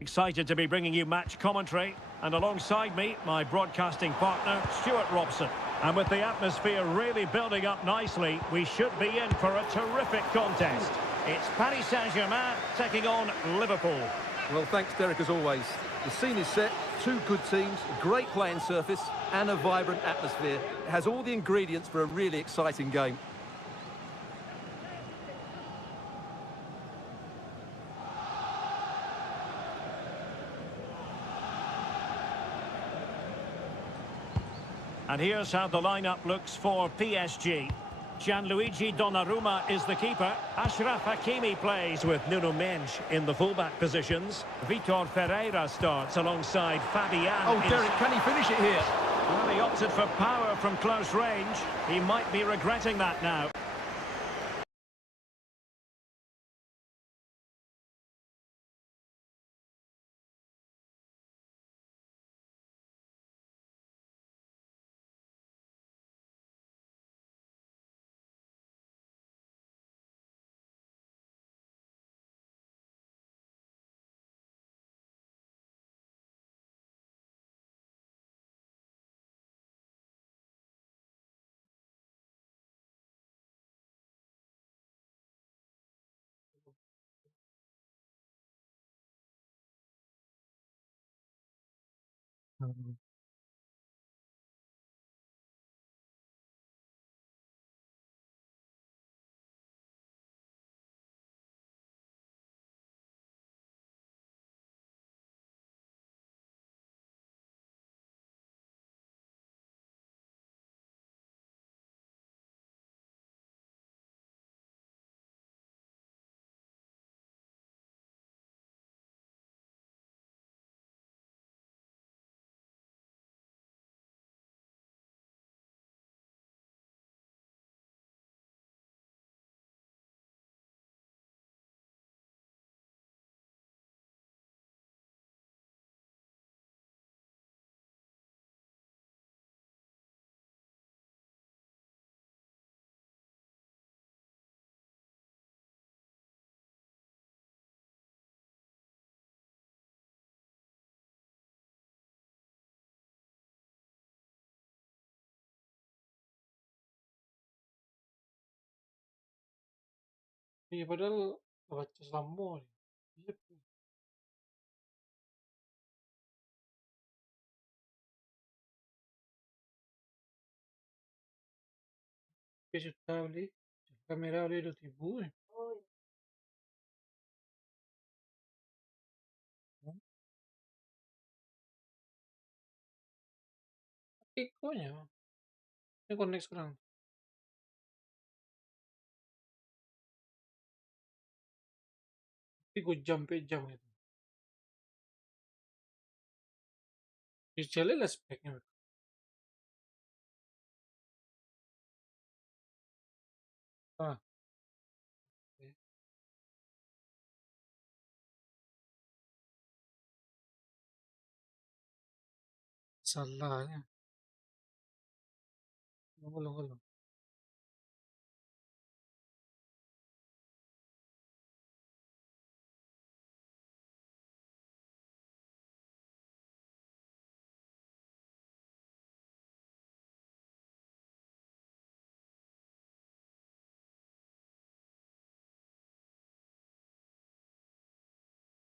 Excited to be bringing you match commentary. And alongside me, my broadcasting partner, Stuart Robson. And with the atmosphere really building up nicely, we should be in for a terrific contest. It's Paris Saint-Germain taking on Liverpool. Well, thanks, Derek, as always. The scene is set, two good teams, a great playing surface, and a vibrant atmosphere. It has all the ingredients for a really exciting game. And here's how the lineup looks for PSG. Gianluigi Donnarumma is the keeper. Achraf Hakimi plays with Nuno Mendes in the fullback positions. Vitor Ferreira starts alongside Fabian. Oh, Derek, can he finish it here? Well, he opted for power from close range. He might be regretting that now. Mhm. Iya padahal baca Sambon. Iya, sudah beli kamera beli 2.000 eh. Hmm. Ikonya, ini connect sekarang. 3 jam 4 jam gitu. Dicelnya lah speknya. Ah, oke. Salahnya. Belum.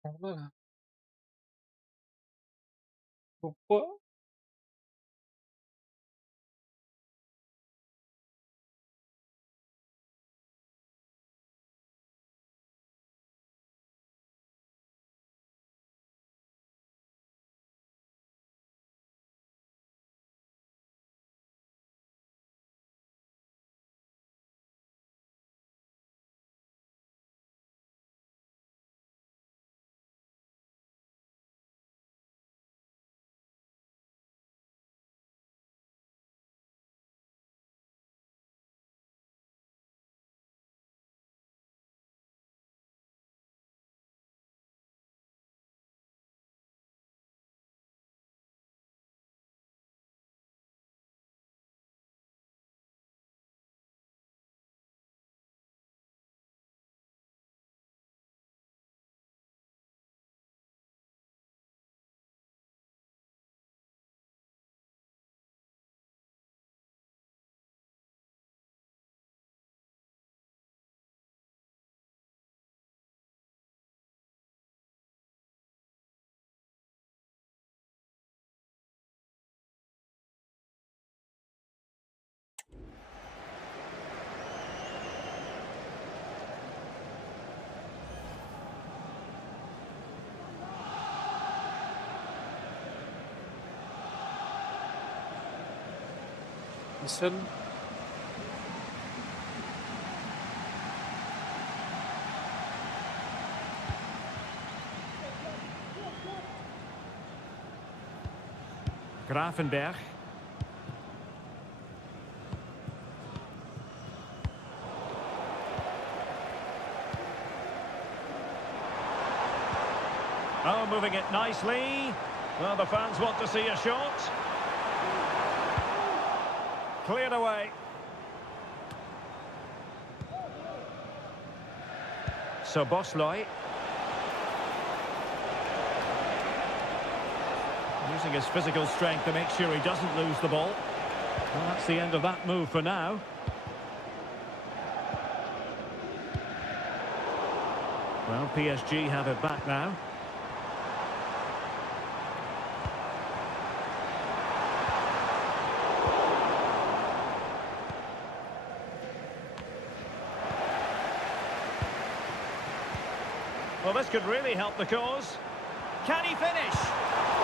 Apa lah. Lupa. Listen. Gravenberg. Oh, moving it nicely. Well, the fans want to see a shot. Cleared away. So Bosloy. Using his physical strength to make sure he doesn't lose the ball. Well, that's the end of that move for now. Well, PSG have it back now. Well, this could really help the cause. Can he finish?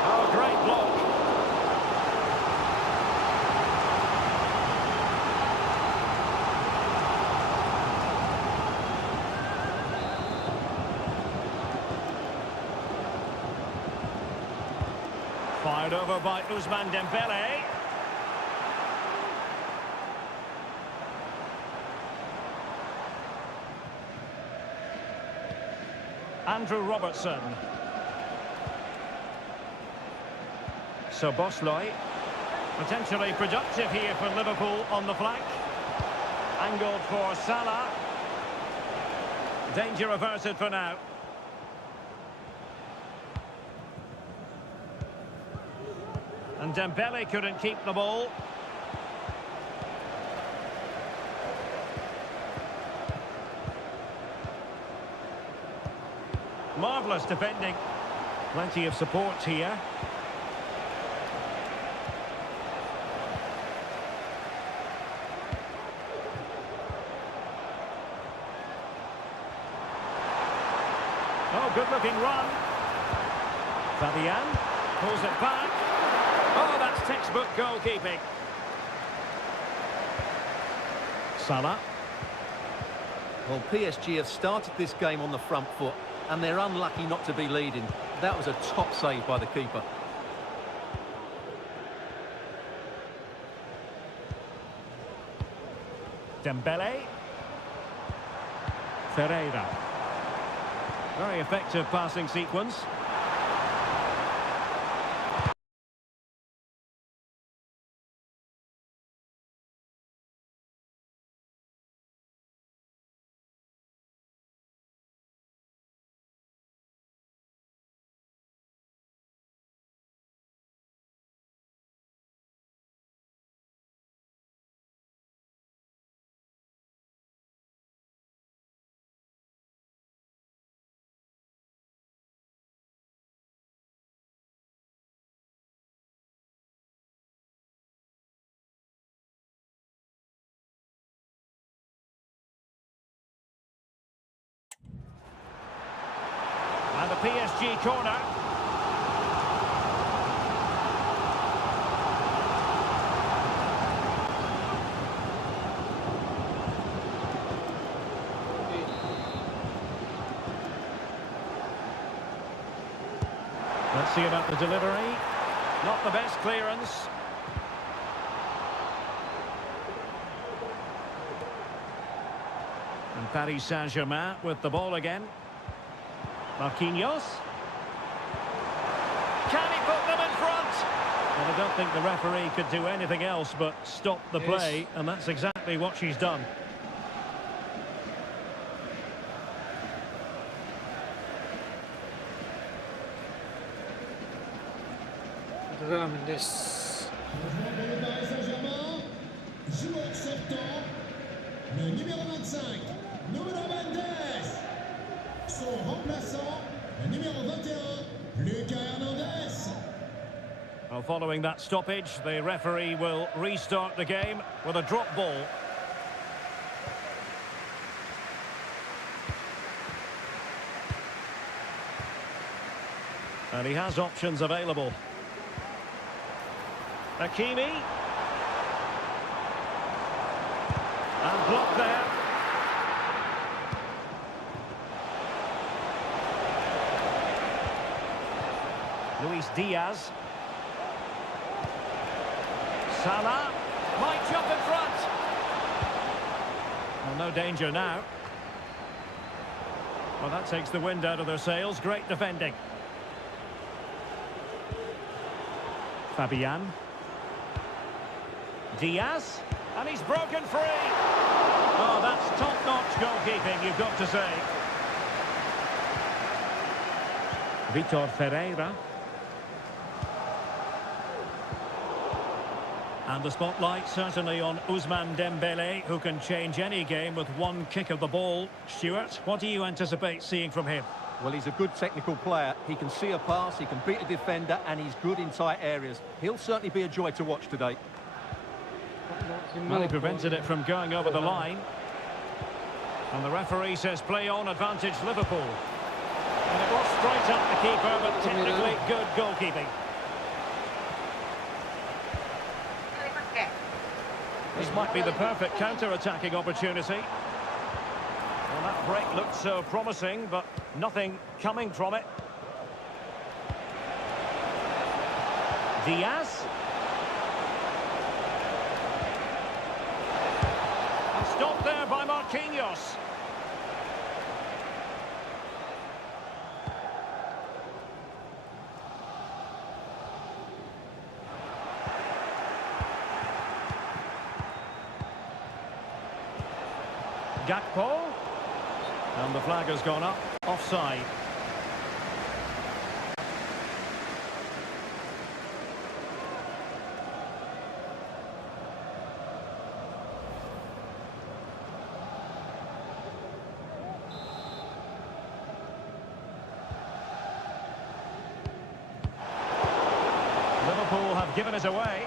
Oh, great block. Fired over by Ousmane Dembele. Andrew Robertson. So Bosloy, potentially productive here for Liverpool on the flank. Angled for Salah. Danger averted for now. And Dembele couldn't keep the ball. Marvellous defending. Plenty of support here. Oh, good-looking run. Fabian pulls it back. Oh, that's textbook goalkeeping. Salah. Well, PSG have started this game on the front foot, and they're unlucky not to be leading. That was a top save by the keeper. Dembele. Ferreira. Very effective passing sequence. And the PSG corner. Let's see about the delivery. Not the best clearance. And Paris Saint-Germain with the ball again. Marquinhos. Can he put them in front? Well, I don't think the referee could do anything else but stop the play, and that's exactly what she's done. Mendes. Paris Saint-Germain, joueur sortant, le numéro 25, Nuno Mendes. Son remplaçant, le numéro 21, Lucas Hernandez. Well, following that stoppage, the referee will restart the game with a drop ball. And he has options available. Hakimi. And blocked there. Luis Diaz. Salah might jump in front. Well, no danger now. Well, that takes the wind out of their sails. Great defending. Fabian. Diaz. And he's broken free. Oh, that's top-notch goalkeeping, you've got to say. Vitor Ferreira. And the spotlight certainly on Ousmane Dembele, who can change any game with one kick of the ball. Stuart, what do you anticipate seeing from him? Well, he's a good technical player. He can see a pass, he can beat a defender, and he's good in tight areas. He'll certainly be a joy to watch today. Well, he prevented it from going over the line. And the referee says play on, advantage Liverpool. And it was straight at the keeper, but technically good goalkeeping. This might be the perfect counter-attacking opportunity. Well, that break looked so promising, but nothing coming from it. Diaz. And stopped there by Marquinhos. Gakpo. And the flag has gone up. Offside. Liverpool have given it away.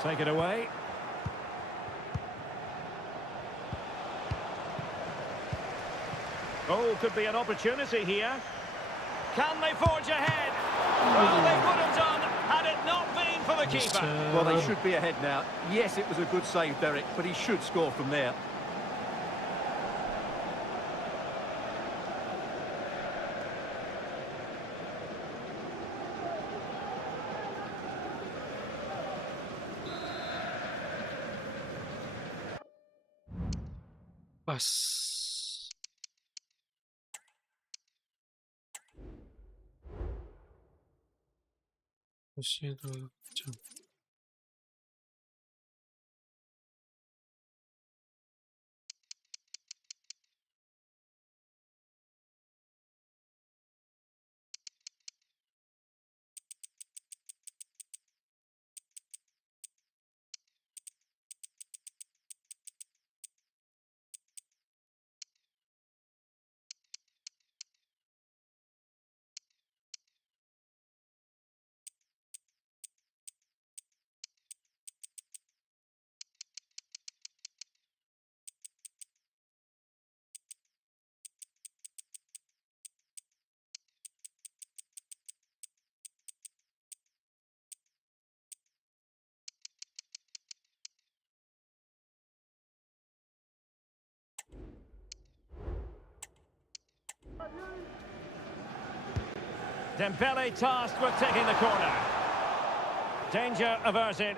Take it away. Oh, could be an opportunity here. Can they forge ahead? Well, they would have done had it not been for the keeper. Well, they should be ahead now. Yes, it was a good save, Derek, but he should score from there. Pas. Masih 2 jam. Dembele tasked with taking the corner. Danger averted.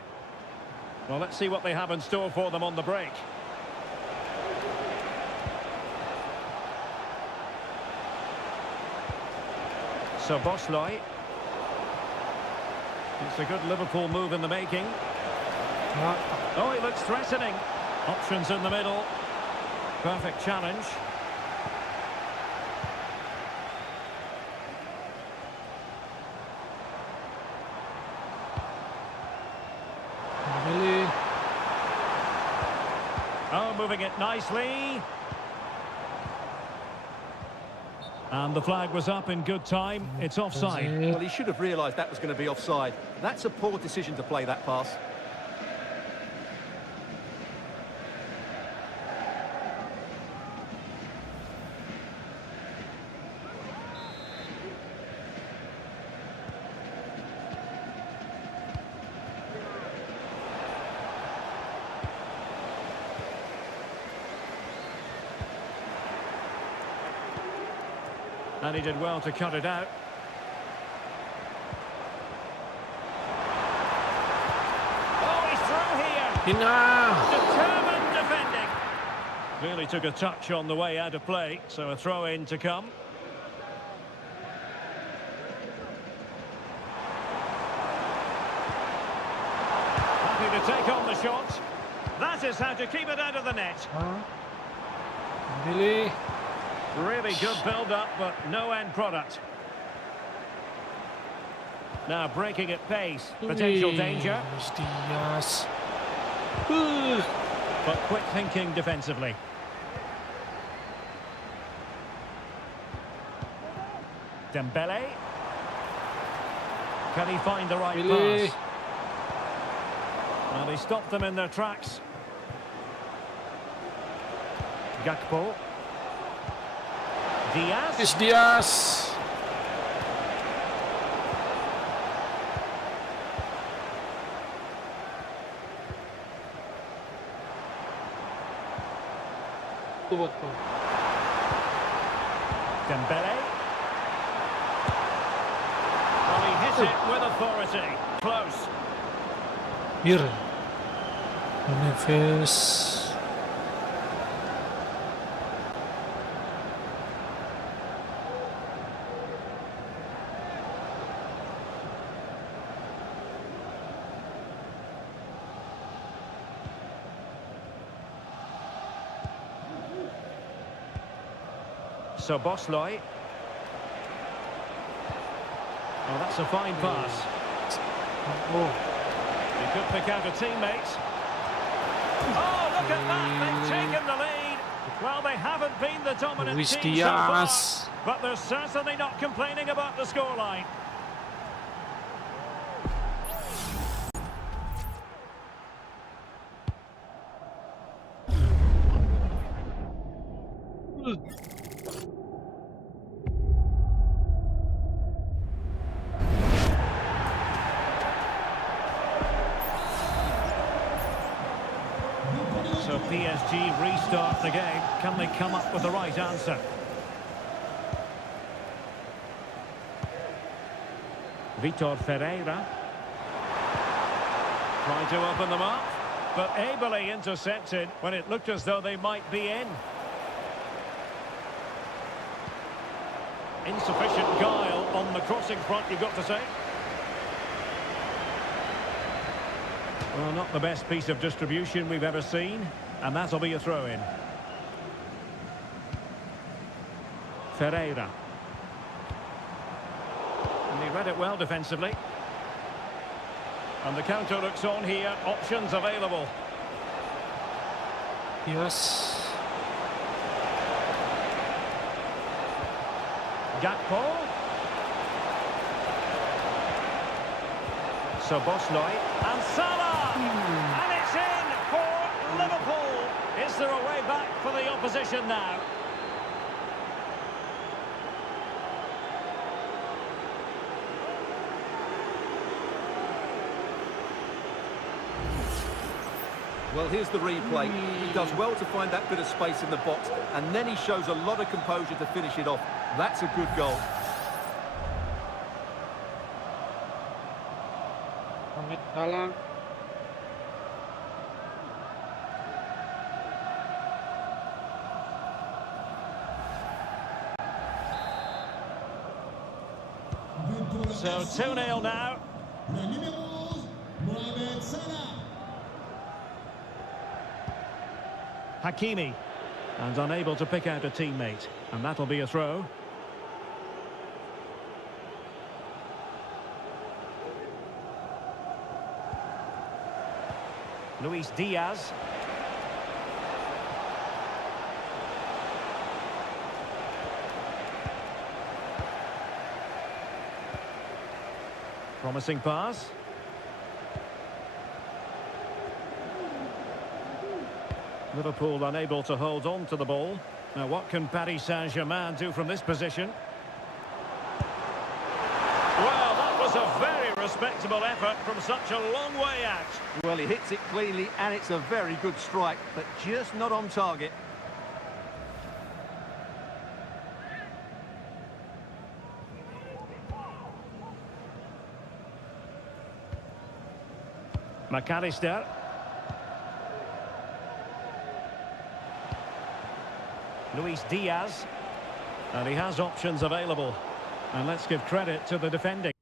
Well, let's see what they have in store for them on the break. So Bosley. It's a good Liverpool move in the making. Oh, he looks threatening. Options in the middle. Perfect challenge. Really? Oh, moving it nicely. And the flag was up in good time. It's offside. Well, he should have realised that was going to be offside. That's a poor decision to play that pass. And he did well to cut it out. Oh, he's through here. Enough! Determined defending. Really took a touch on the way out of play, so a throw-in to come. Happy to take on the shot. That is how to keep it out of the net. Really? Really good build-up, but no end product. Now breaking at pace. Potential danger. Dias. But quick thinking defensively. Dembele. Can he find the right Really? pass? Well, he stopped them in their tracks. Gakpo. Diaz. It's Dias. Buat ko. Dembele. Well, he hit it with authority. Close. Here. Neves. So Bosley. Oh, that's a fine pass. Oh. He could pick out a teammate. Oh, look at that! They've taken the lead. Well, they haven't been the dominant Luis team so far, Diaz. but they're certainly not complaining about the scoreline. So PSG restart the game. Can they come up with the right answer? Vitor Ferreira. Trying to open them up, but ably intercepted when it looked as though they might be in. Insufficient guile on the crossing front, you've got to say. Well, not the best piece of distribution we've ever seen, and that'll be a throw-in. Ferreira. And he read it well defensively. And the counter looks on here. Options available. Yes. Gakpo. Sobosnoy. And Salah! And it's in for Liverpool. Is there a way back for the opposition now? Well, here's the replay. He does well to find that bit of space in the box, and then he shows a lot of composure to finish it off. That's a good goal. Amit Salah. So 2-0 now. Le numéro 11, Mohamed Salah. Hakimi. And unable to pick out a teammate. And that'll be a throw. Luis Diaz. Promising pass. Liverpool unable to hold on to the ball. Now what can Paris Saint-Germain do from this position? Well, that was a very respectable effort from such a long way out. Well, he hits it cleanly, and it's a very good strike, but just not on target. McAllister. Luis Diaz. And he has options available. And let's give credit to the defending.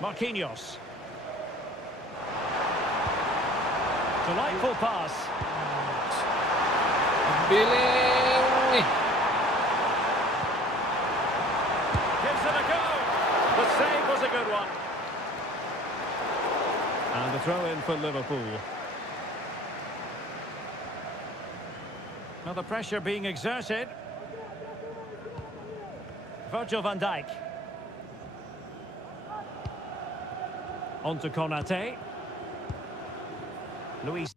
Marquinhos. Delightful pass. Billing. Gives it a go. The save was a good one. And the throw in for Liverpool. Now the pressure being exerted. Virgil van Dijk. On to Konate. Luis.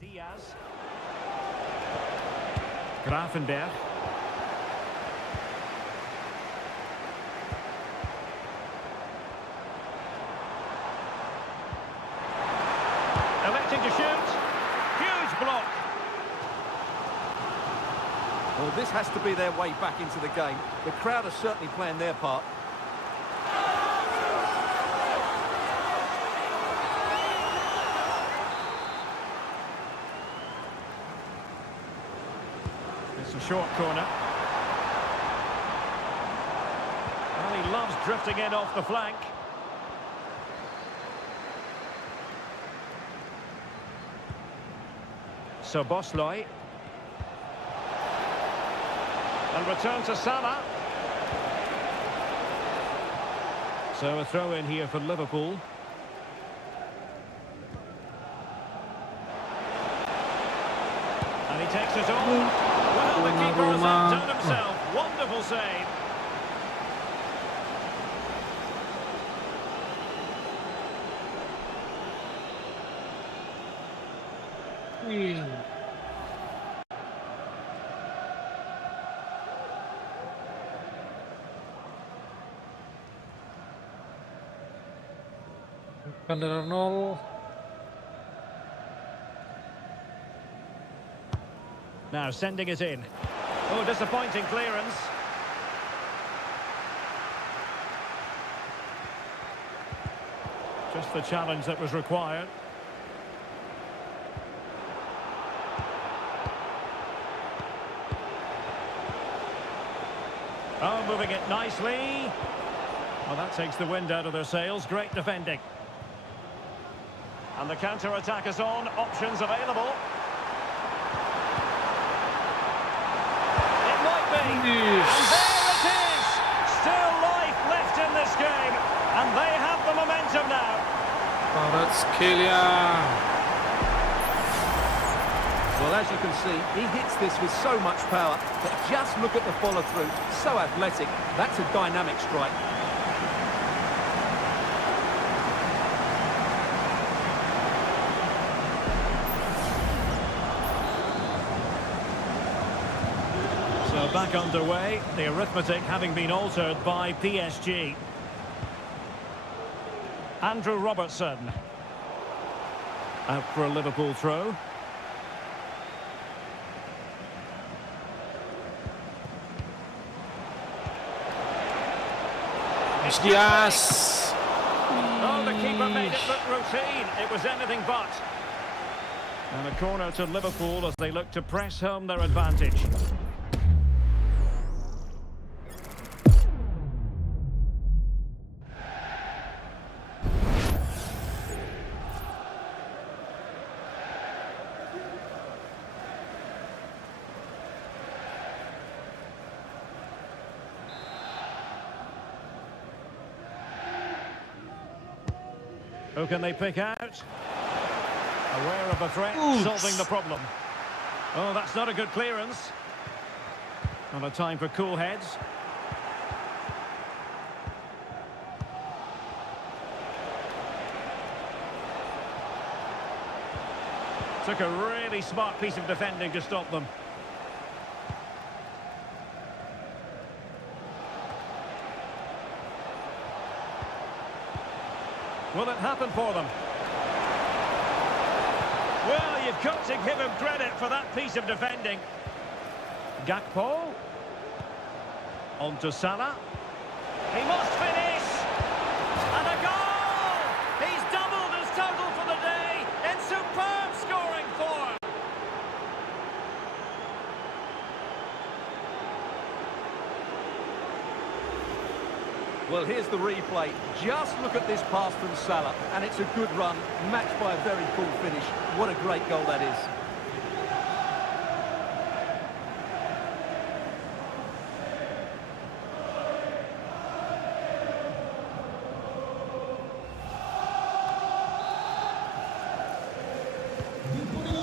Diaz. Gravenberg. to shoot. Huge block. Well, this has to be their way back into the game. The crowd are certainly playing their part. It's a short corner. Well, he loves drifting in off the flank. So Bosloy. And return to Salah. So a throw in here for Liverpool. And he takes it on. Well, the keeper has outdone himself. Wonderful save. Under 0. Now sending it in. Oh, disappointing clearance. Just the challenge that was required. Oh, moving it nicely. Well, that takes the wind out of their sails. Great defending. And the counter-attack is on. Options available. It might be. Yes. And there it is. Still life left in this game. And they have the momentum now. Oh, that's Karier. Well, as you can see, he hits this with so much power. But just look at the follow-through. So athletic. That's a dynamic strike. Back underway, the arithmetic having been altered by PSG. Andrew Robertson. Out for a Liverpool throw. Yes. Oh, the keeper made it look routine. It was anything but. And a corner to Liverpool as they look to press home their advantage. Who can they pick out? Aware of the threat, solving the problem. Oh, that's not a good clearance. Not a time for cool heads. Took a really smart piece of defending to stop them. Will it happen for them? Well, you've got to give him credit for that piece of defending. Gakpo. On to Salah. He must finish. And a goal! He's doubled his total for the day in superb scoring form. Well, here's the replay. Just look at this pass from Salah, and it's a good run, matched by a very cool finish. What a great goal that is.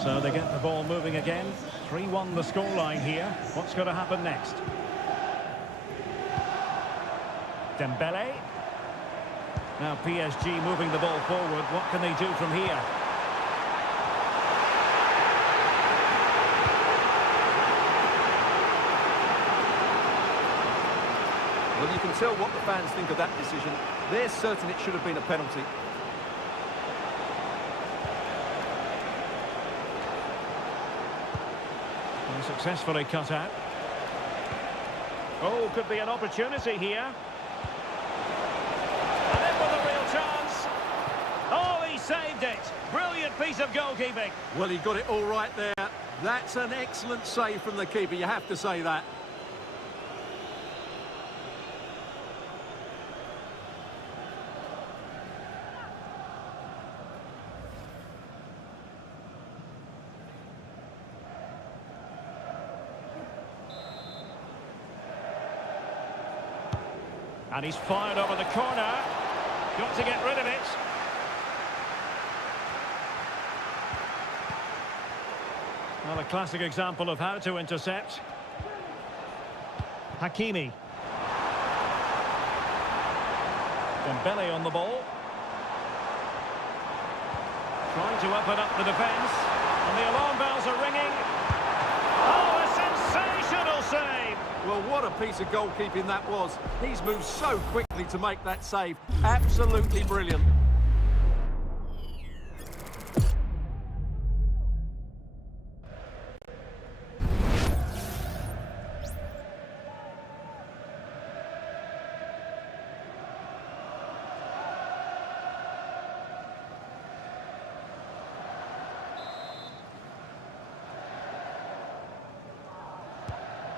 So they get the ball moving again. 3-1 the scoreline here. What's going to happen next? Dembele. Now PSG moving the ball forward. What can they do from here? Well, you can tell what the fans think of that decision. They're certain it should have been a penalty. And successfully cut out. Oh, could be an opportunity here. And in with a real chance. Oh, he saved it. Brilliant piece of goalkeeping. Well, he got it all right there. That's an excellent save from the keeper, you have to say that. And he's fired over the corner. Got to get rid of it. Well, a classic example of how to intercept. Hakimi. Dembele on the ball. Trying to open up the defence. And the alarm bells are ringing. Oh, a sensational save! Well, what a piece of goalkeeping that was. He's moved so quickly to make that save. Absolutely brilliant.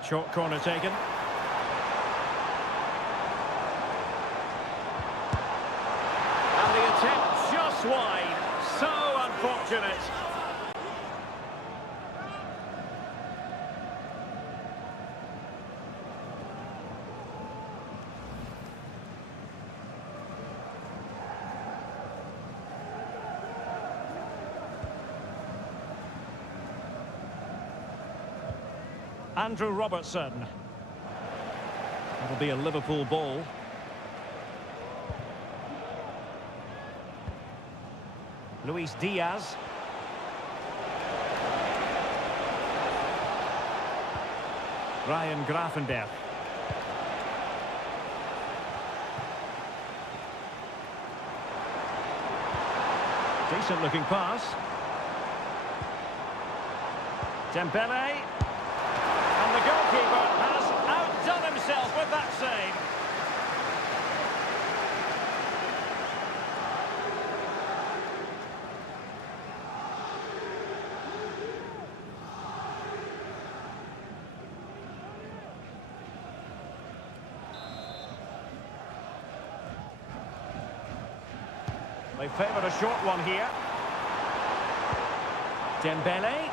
Short corner taken. And the attempt just wide. So unfortunate. Andrew Robertson. That'll be a Liverpool ball. Luis Diaz. Ryan Gravenberch. Decent looking pass. Dembele. And the goalkeeper has outdone himself with that save. They favoured a short one here. Dembele.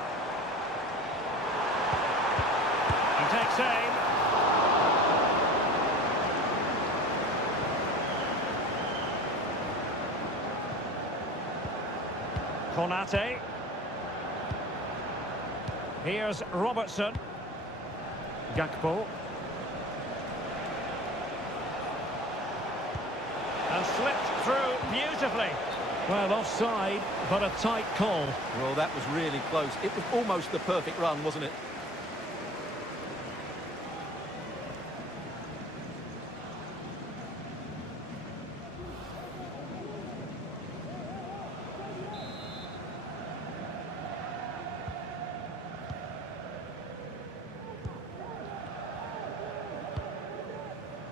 He takes aim. Konate. Here's Robertson. Gakpo. And slipped through beautifully. Well, offside, but a tight call. Well, that was really close. It was almost the perfect run, wasn't it?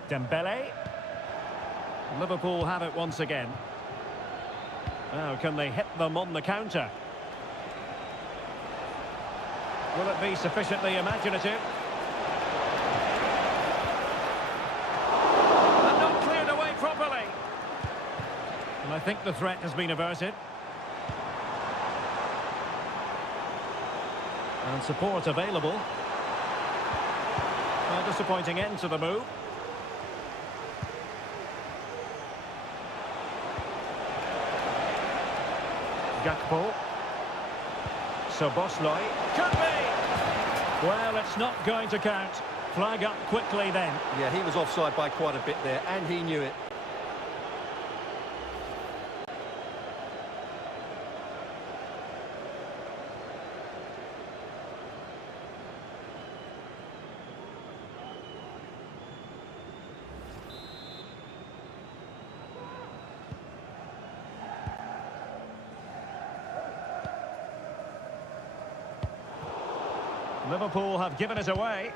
Dembele. Liverpool have it once again. Now, can they hit them on the counter? Will it be sufficiently imaginative? And not cleared away properly. And I think the threat has been averted. And support available. A disappointing end to the move. Gakpo. Szoboszlai. Could be! Well, it's not going to count. Flag up quickly then. Yeah, he was offside by quite a bit there, and he knew it. Liverpool have given it away.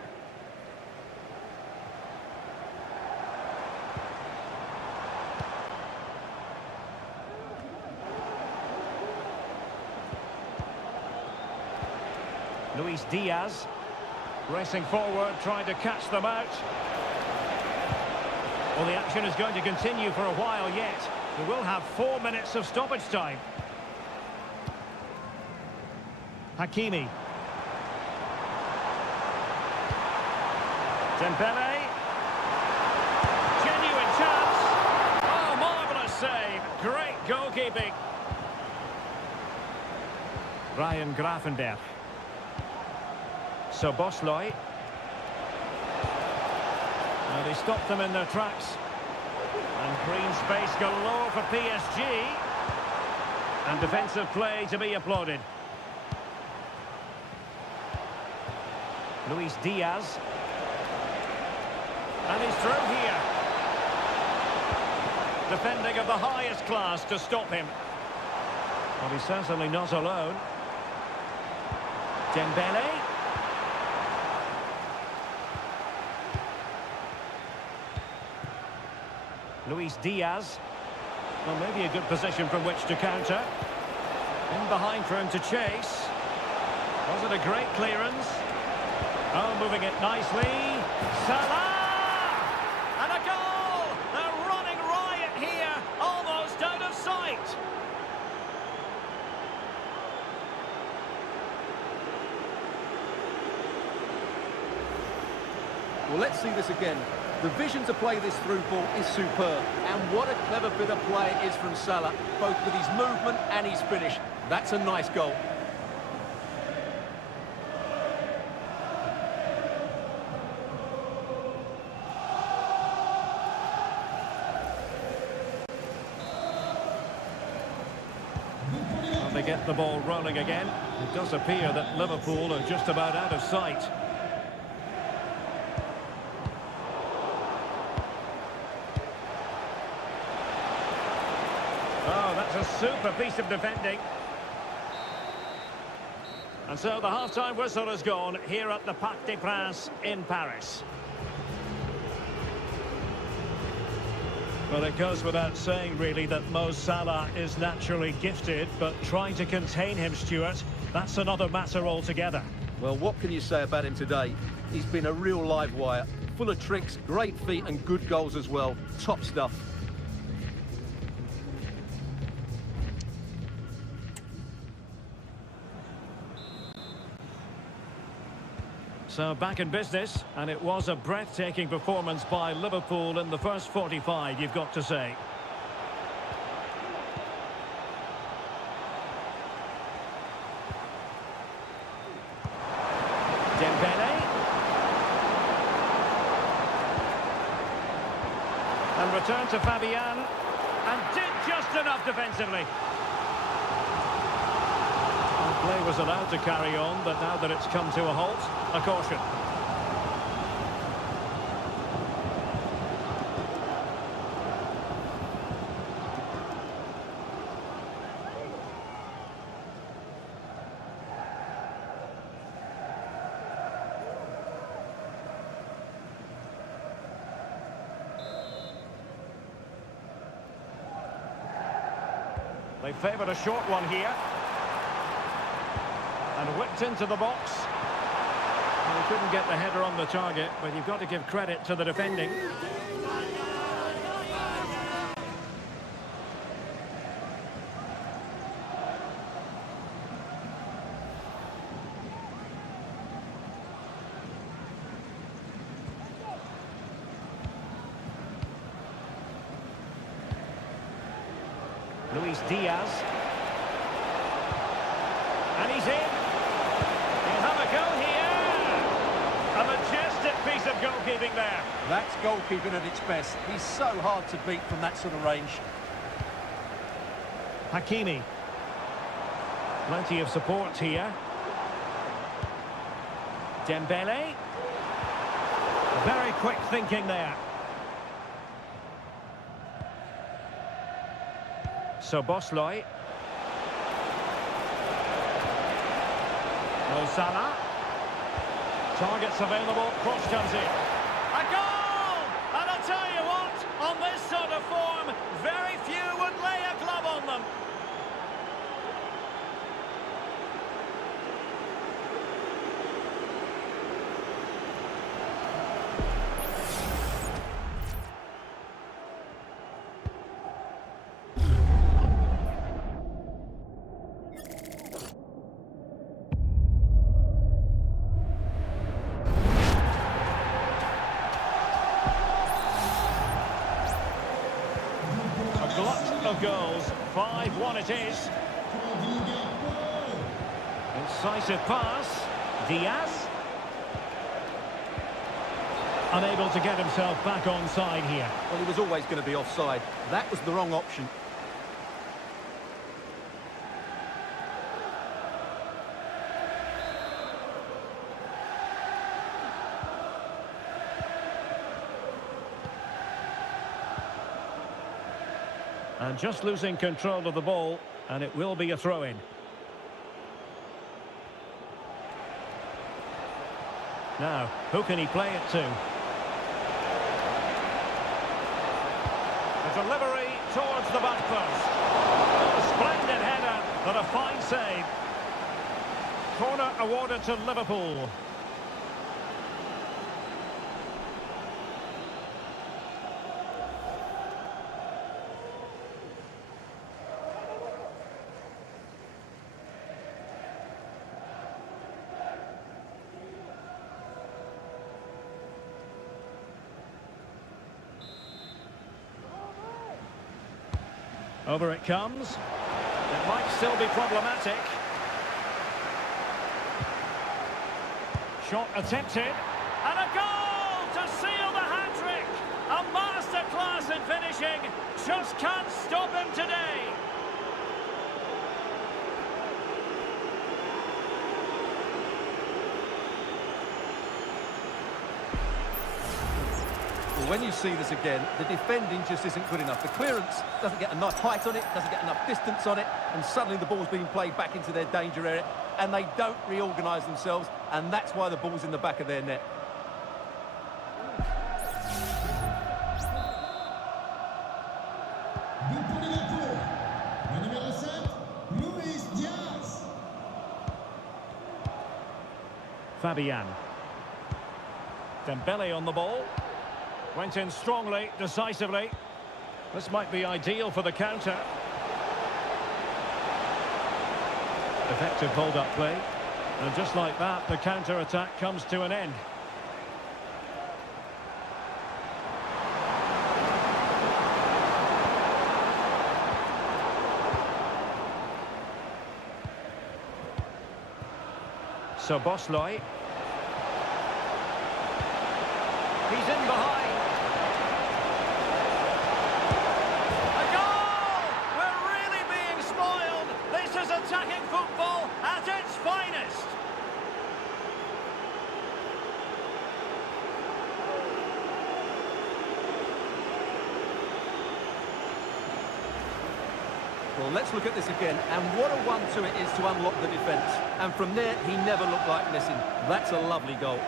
Luis Diaz racing forward, trying to catch them out. Well, the action is going to continue for a while yet. We will have 4 minutes of stoppage time. Hakimi. Dembele. Genuine chance. Oh, marvellous save. Great goalkeeping. Ryan Gravenberch. So Bosley. Now they stopped them in their tracks. And green space galore for PSG. And defensive play to be applauded. Luis Diaz. And he's through here. Defending of the highest class to stop him. Well, he's certainly not alone. Dembele. Luis Diaz. Well, maybe a good position from which to counter. In behind for him to chase. Was it a great clearance? Oh, moving it nicely. Salah! And a goal! They're running riot here, almost out of sight. Well, let's see this again. The vision to play this through ball is superb. And what a clever bit of play it is from Salah, both with his movement and his finish. That's a nice goal. Well, they get the ball rolling again. It does appear that Liverpool are just about out of sight. Oh, that's a super piece of defending. And so the half-time whistle has gone here at the Parc des Princes in Paris. Well, it goes without saying, really, that Mo Salah is naturally gifted, but trying to contain him, Stuart, that's another matter altogether. Well, what can you say about him today? He's been a real live wire. Full of tricks, great feet and good goals as well. Top stuff. So back in business, and it was a breathtaking performance by Liverpool in the first 45, you've got to say. Dembele. And return to Fabian. And did just enough defensively. Play was allowed to carry on, but now that it's come to a halt, a caution. They favoured a short one here. And whipped into the box. Well, he couldn't get the header on the target, but you've got to give credit to the defending. Luis Diaz. And he's in. Piece of goalkeeping there. That's goalkeeping at its best. He's so hard to beat from that sort of range. Hakimi. Plenty of support here. Dembele. Very quick thinking there. So Bosley. Mo Salah. Targets available, cross comes in. A goal! And I'll tell you what, on this sort of form, very few would lay a glove on them. Of goals, 5-1 it is. Incisive pass. Diaz. Unable to get himself back onside here. Well, he was always going to be offside. That was the wrong option. And just losing control of the ball, and it will be a throw-in. Now, who can he play it to? The delivery towards the back post. A splendid header, but a fine save. Corner awarded to Liverpool. Over it comes. It might still be problematic. Shot attempted. And a goal to seal the hat-trick. A masterclass in finishing. Just can't stop him today. When you see this again, the defending just isn't good enough. The clearance doesn't get enough height on it, doesn't get enough distance on it, and suddenly the ball's being played back into their danger area, and they don't reorganise themselves, and that's why the ball's in the back of their net. Fabian. Dembele on the ball. Went in strongly, decisively. This might be ideal for the counter. Effective hold-up play. And just like that, the counter-attack comes to an end. So Bosley. He's in behind. Attacking football at its finest. Well, let's look at this again, and what a 1-2 it is to unlock the defence. And from there, he never looked like missing. That's a lovely goal.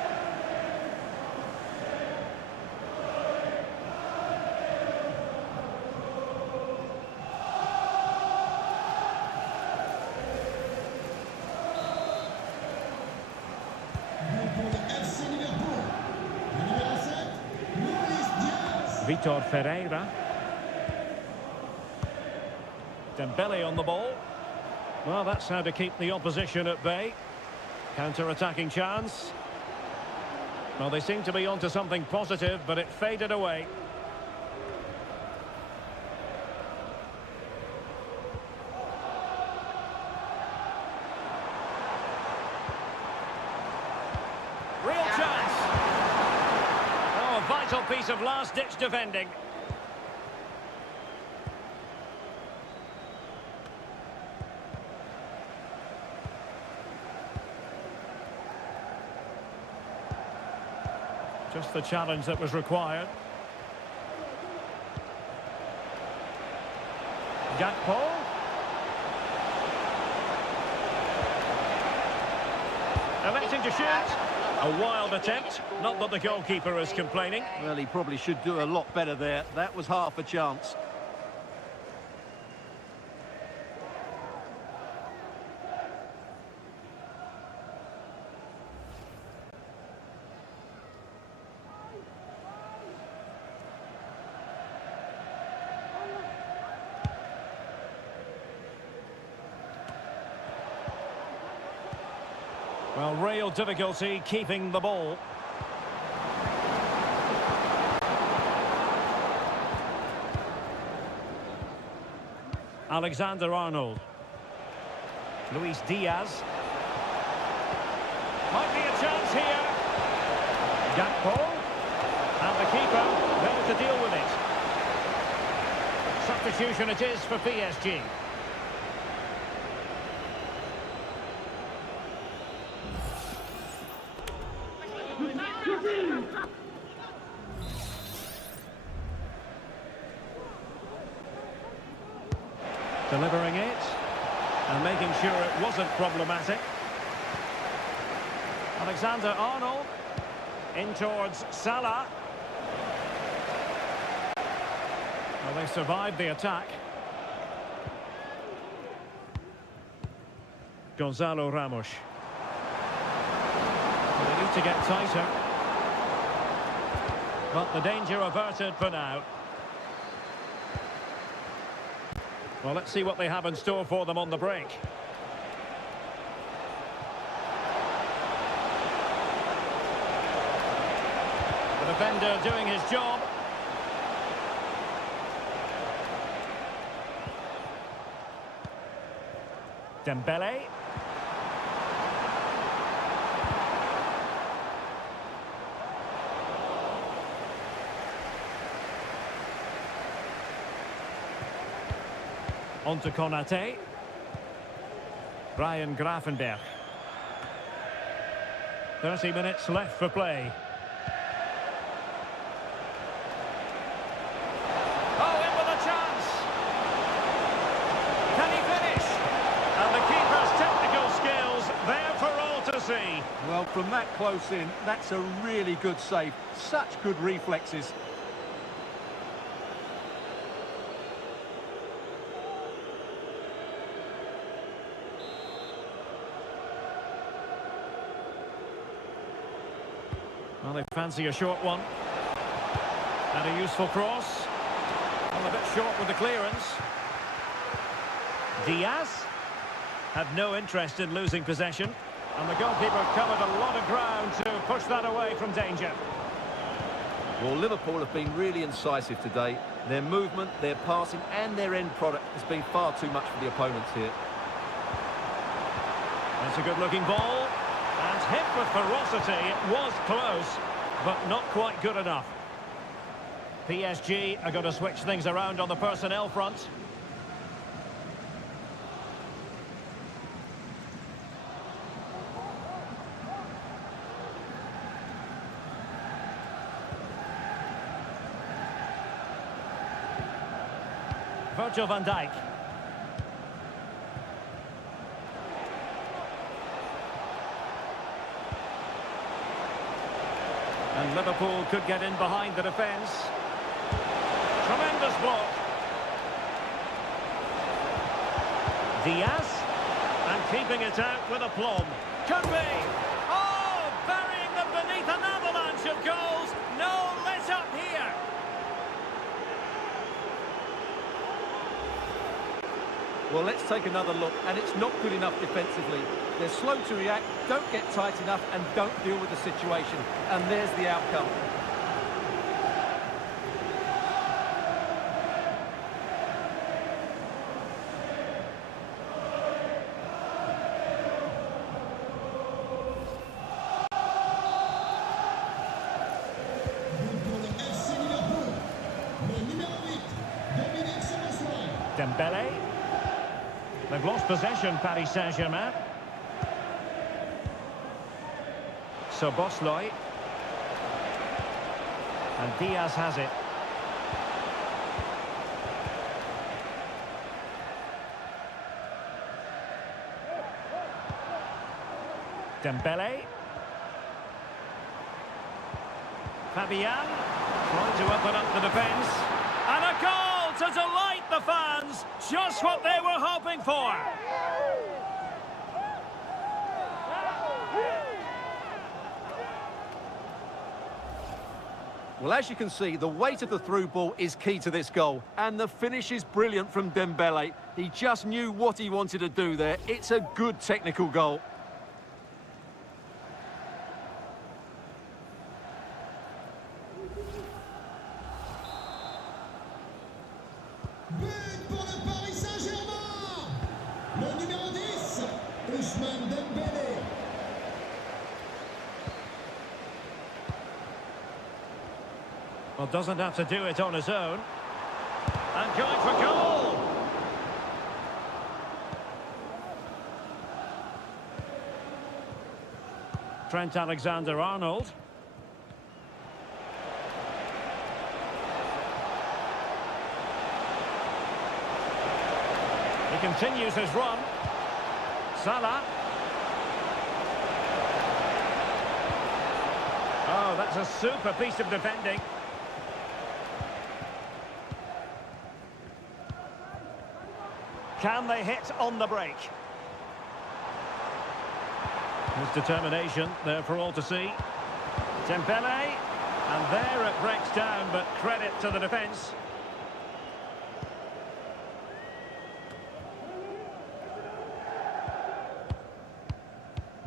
Vitor Ferreira. Dembele on the ball. Well, that's how to keep the opposition at bay. Counter-attacking chance. Well, they seem to be onto something positive, but it faded away. Real chance. Oh, a vital piece of last-ditch defending. Just the challenge that was required. Gakpo. Electing to shoot. A wild attempt. Not that the goalkeeper is complaining. Well, he probably should do a lot better there. That was half a chance. Well, real difficulty keeping the ball. Alexander-Arnold. Luis Diaz. Might be a chance here. Gakpo. And the keeper there to deal with it. Substitution it is for PSG. Delivering it and making sure it wasn't problematic. Alexander-Arnold in towards Salah. Well, they survived the attack. Gonzalo Ramos. They need to get tighter. But the danger averted for now. Well, let's see what they have in store for them on the break. The defender doing his job. Dembele. On to Konate. Brian Grafenberg. 30 minutes left for play. Oh, in with a chance! Can he finish? And the keeper's technical skills there for all to see. Well, from that close in, that's a really good save. Such good reflexes. Well, they fancy a short one. And a useful cross. Well, a bit short with the clearance. Diaz had no interest in losing possession. And the goalkeeper covered a lot of ground to push that away from danger. Well, Liverpool have been really incisive today. Their movement, their passing and their end product has been far too much for the opponents here. That's a good-looking ball. And hit with ferocity. It was close, but not quite good enough. PSG are going to switch things around on the personnel front. Virgil van Dijk. And Liverpool could get in behind the defence. Tremendous block. Diaz. And keeping it out with aplomb. Could be. Oh, burying them beneath an avalanche of goals. No let up here. Well, let's take another look, and it's not good enough defensively. They're slow to react, don't get tight enough, and don't deal with the situation. And there's the outcome. Dembele. They've lost possession, Paris Saint-Germain. So Bosloy. And Diaz has it. Dembele. Fabian trying to open up the defence. And a goal to delight the fans. Just what they were hoping for. Well, as you can see, the weight of the through ball is key to this goal. And the finish is brilliant from Dembele. He just knew what he wanted to do there. It's a good technical goal. But pour le Paris Saint-Germain. Le numéro 10, Ousmane Dembélé. Well, doesn't have to do it on his own. And going for goal. Trent Alexander-Arnold. He continues his run. Salah. Oh, that's a super piece of defending. Can they hit on the break? His determination there for all to see. Dembele, and there it breaks down, but credit to the defence.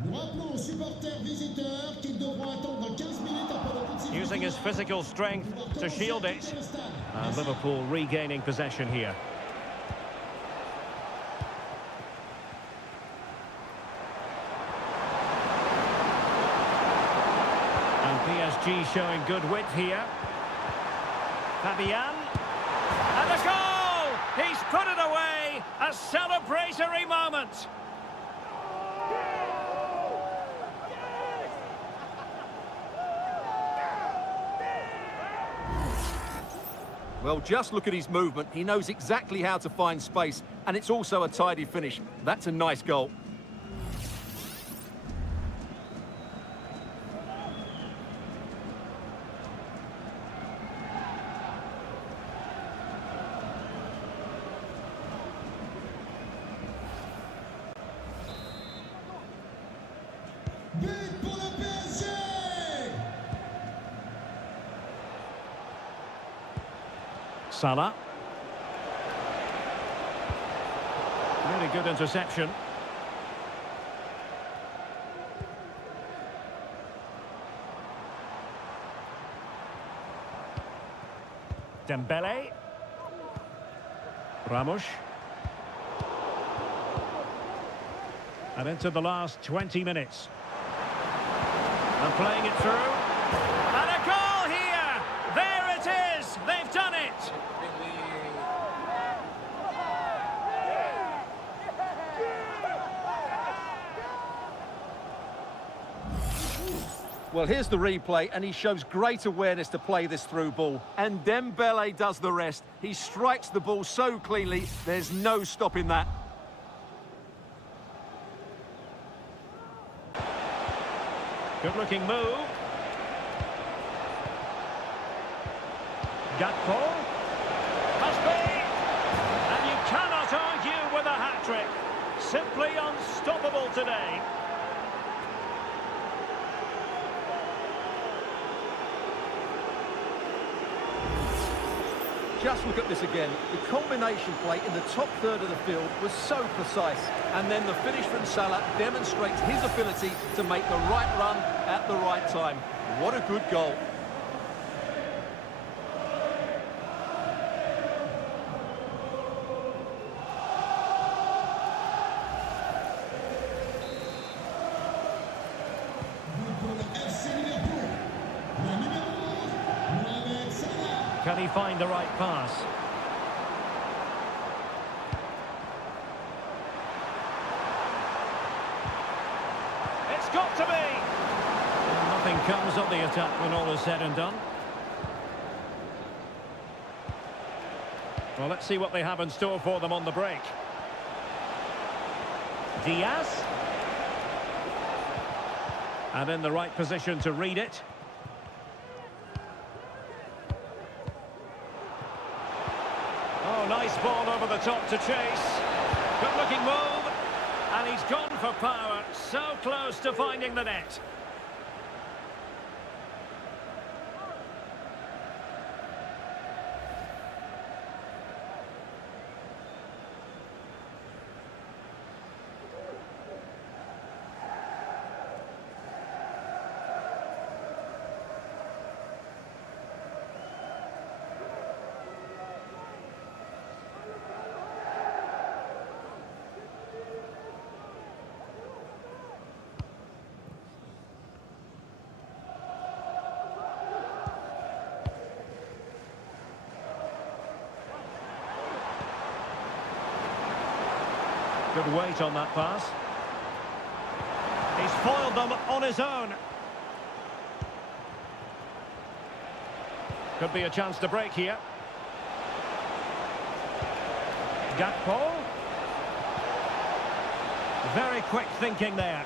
Nous rappelons aux supporters visiteurs qu'ils devront attendre 15 minutes après le coup de sifflet. Using his physical strength to shield it. And Liverpool regaining possession here. PSG showing good width here. Fabian. And a goal! He's put it away! A celebratory moment! Well, just look at his movement. He knows exactly how to find space, and it's also a tidy finish. That's a nice goal. But pour le PSG. Salah. Really good interception. Dembele. Ramos. And into the last 20 minutes. And playing it through. And a goal here! There it is! They've done it! Well, here's the replay, and he shows great awareness to play this through ball. And Dembele does the rest. He strikes the ball so cleanly, there's no stopping that. Good-looking move. Gakpo. Must be. And you cannot argue with a hat-trick. Simply unstoppable today. Just look at this again. The combination play in the top third of the field was so precise. And then the finish from Salah demonstrates his ability to make the right run at the right time. What a good goal. Can he find the right pass? It's got to be! And nothing comes of the attack when all is said and done. Well, let's see what they have in store for them on the break. Diaz. And in the right position to read it. ball over the top to chase. Good looking move. And he's gone for power. So close to finding the net. Good weight on that pass. He's foiled them on his own. Could be a chance to break here. Gakpo. Very quick thinking there.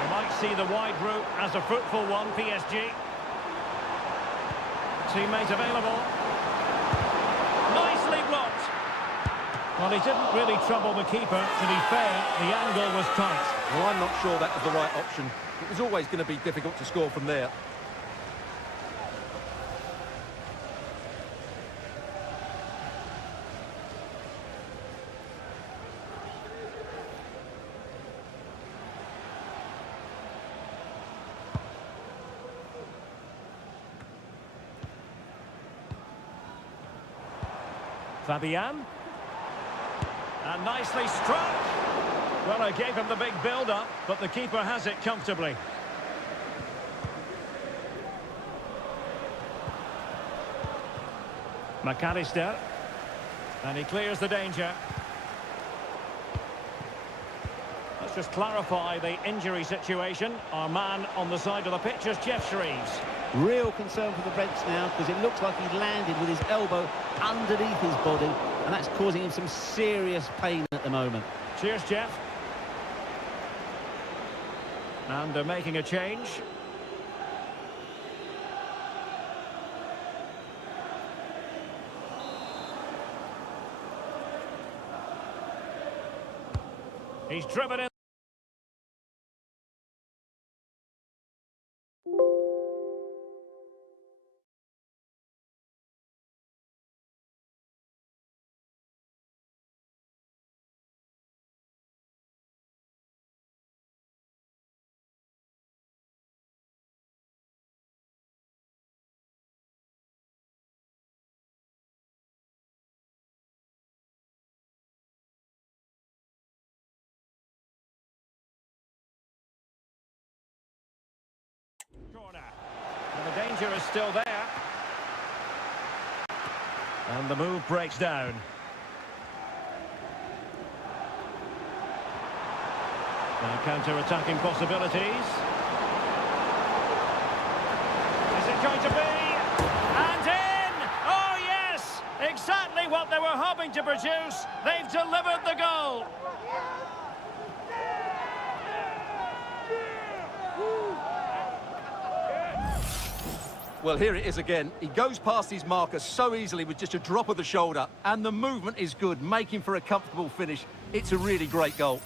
We might see the wide route as a fruitful one, PSG. Teammate available. Nicely blocked. Well, he didn't really trouble the keeper. To be fair, the angle was tight. Well, I'm not sure that was the right option. It was always going to be difficult to score from there. Fabian. And nicely struck. Well, I gave him the big build-up, but the keeper has it comfortably. McAllister. And he clears the danger. Let's just clarify the injury situation. Our man on the side of the pitch is Jeff Shreves. Real concern for the bench now, because it looks like he landed with his elbow underneath his body, and that's causing him some serious pain at the moment. Cheers, Jeff. And they're making a change. He's driven in. Corner. And the danger is still there. And the move breaks down. Now counter-attacking possibilities. Is it going to be? And in! Oh yes! Exactly what they were hoping to produce. They've delivered the goal. Well, here it is again. He goes past his marker so easily with just a drop of the shoulder. And the movement is good, making for a comfortable finish. It's a really great goal.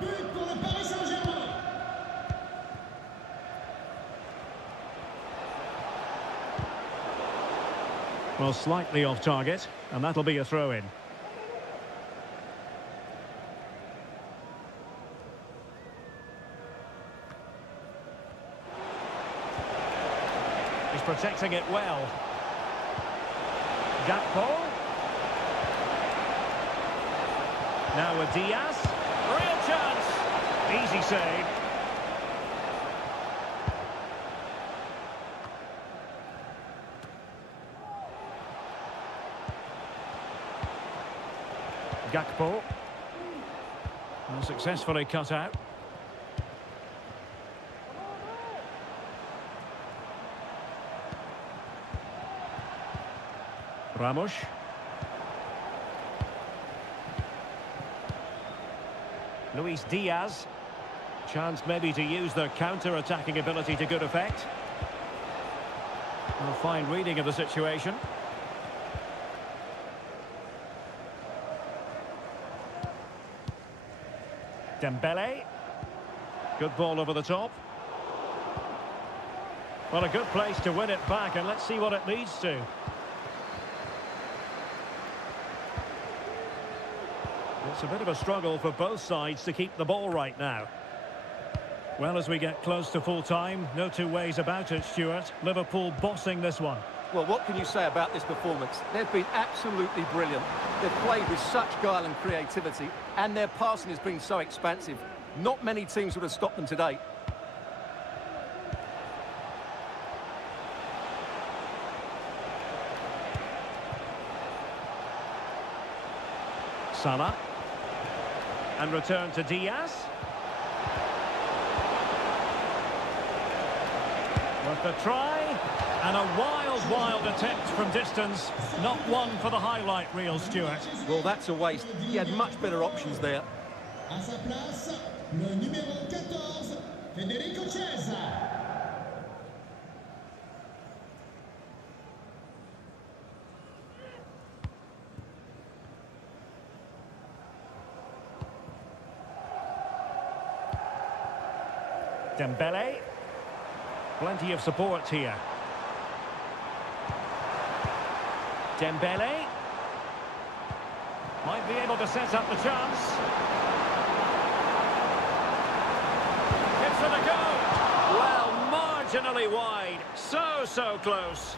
But pour le Paris Saint-Germain. Well, slightly off target, and that'll be a throw-in. He's protecting it well. Gakpo. Now with Diaz. Real chance. Easy save. Gakpo. And successfully cut out. Ramos. Luis Diaz. Chance maybe to use their counter-attacking ability to good effect. A fine reading of the situation. Dembele. Good ball over the top. Well, a good place to win it back, and let's see what it leads to. It's a bit of a struggle for both sides to keep the ball right now. Well, as we get close to full time, no two ways about it, Stuart. Liverpool bossing this one. Well, what can you say about this performance? They've been absolutely brilliant. They've played with such guile and creativity, and their passing has been so expansive. Not many teams would have stopped them today. Salah. And return to Diaz. With the try. And a wild attempt from distance. Not one for the highlight reel, Stuart. Well, that's a waste. He had much better options there. À sa place, le numéro 14, Federico Chiesa. Dembele. Plenty of support here. Dembele. Might be able to set up the chance. It's for the goal. Well, marginally wide. So close.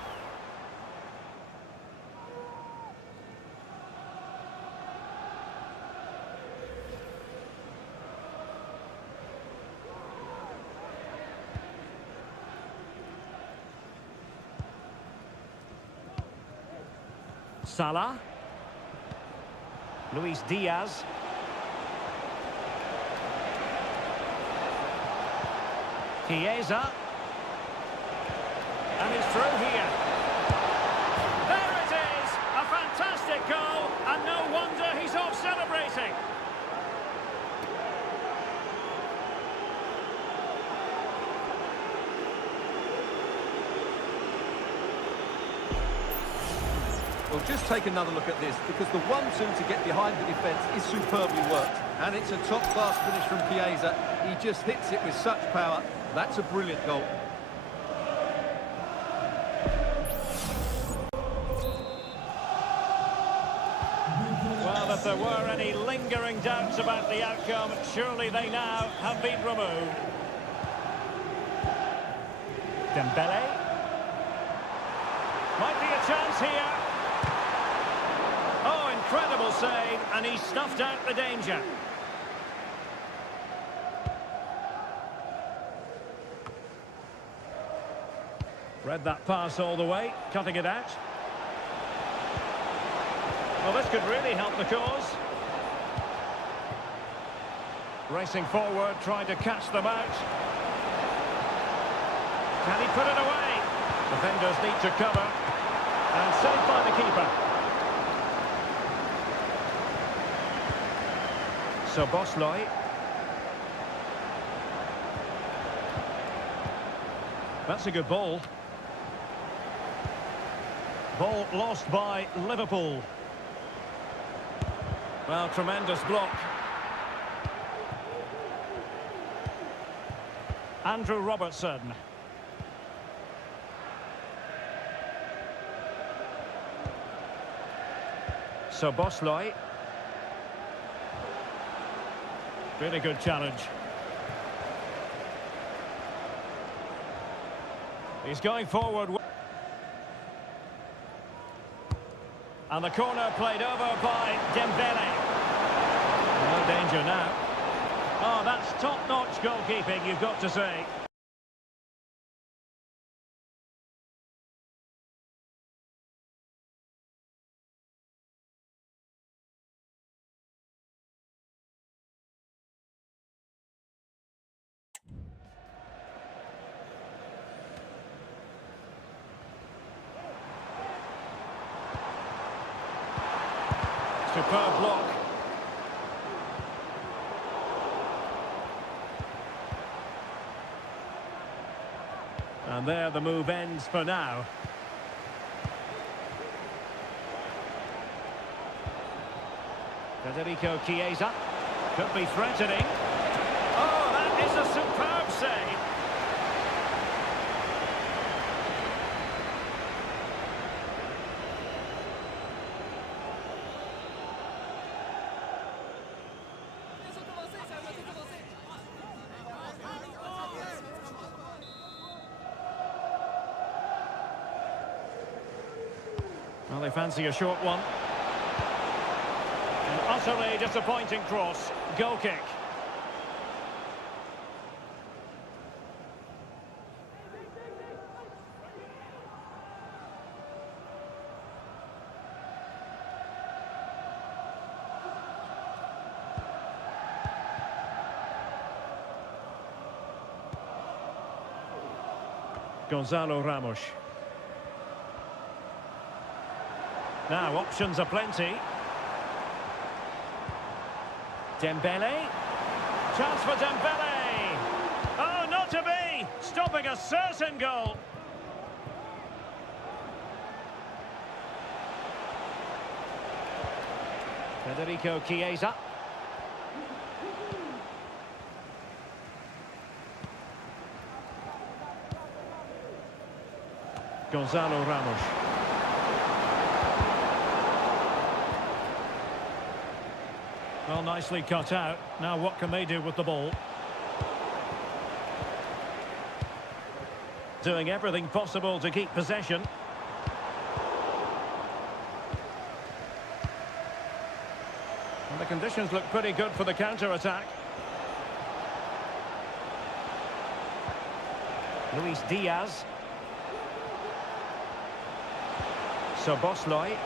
Salah. Luis Diaz. Chiesa. And he's through here. There it is! A fantastic goal, and no wonder he's off celebrating. Well, just take another look at this, because the 1-2 to get behind the defence is superbly worked. And it's a top-class finish from Chiesa. He just hits it with such power. That's a brilliant goal. Well, if there were any lingering doubts about the outcome, surely they now have been removed. Dembele. Might be a chance here. Oh, incredible save, and he snuffed out the danger. Read that pass all the way, cutting it out. Well, this could really help the cause. Racing forward, trying to catch them out. Can he put it away? Defenders need to cover. And saved by the keeper. So Bosley. That's a good ball. Ball lost by Liverpool. Well, tremendous block. Andrew Robertson. So Bosley. Really good challenge. He's going forward. And the corner played over by Dembele. No danger now. Oh, that's top-notch goalkeeping, you've got to say. Superb block. And there the move ends for now. Federico Chiesa. Could be threatening. Oh, that is a superb save. Well, they fancy a short one. An utterly disappointing cross. Goal kick. Gonzalo Ramos. Now, options are plenty. Dembele. Chance for Dembele. Oh, not to be! Stopping a certain goal. Federico Chiesa. Gonzalo Ramos. Well, nicely cut out. Now what can they do with the ball? Doing everything possible to keep possession. And the conditions look pretty good for the counter-attack. Luis Diaz. Szoboszlai.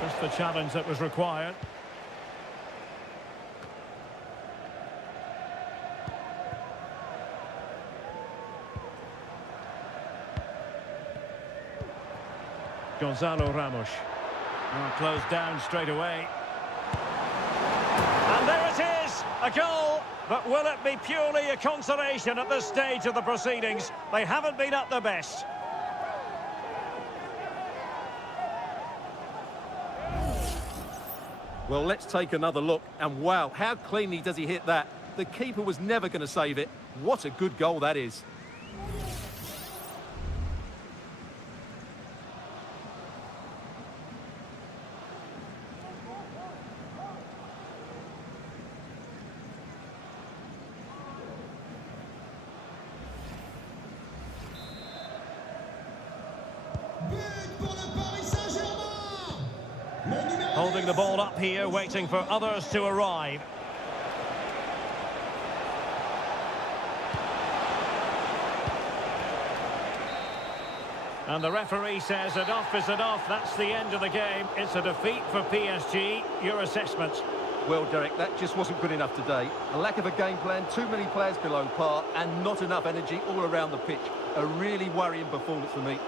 Just the challenge that was required. Gonzalo Ramos. Oh, closed down straight away. And there it is! A goal! But will it be purely a consolation at this stage of the proceedings? They haven't been at their best. Well, let's take another look. And wow, how cleanly does he hit that? The keeper was never going to save it. What a good goal that is. Holding the ball up here, waiting for others to arrive. And the referee says enough is enough. That's the end of the game. It's a defeat for PSG. Your assessment? Well, Derek, that just wasn't good enough today. A lack of a game plan, too many players below par, and not enough energy all around the pitch. A really worrying performance for me.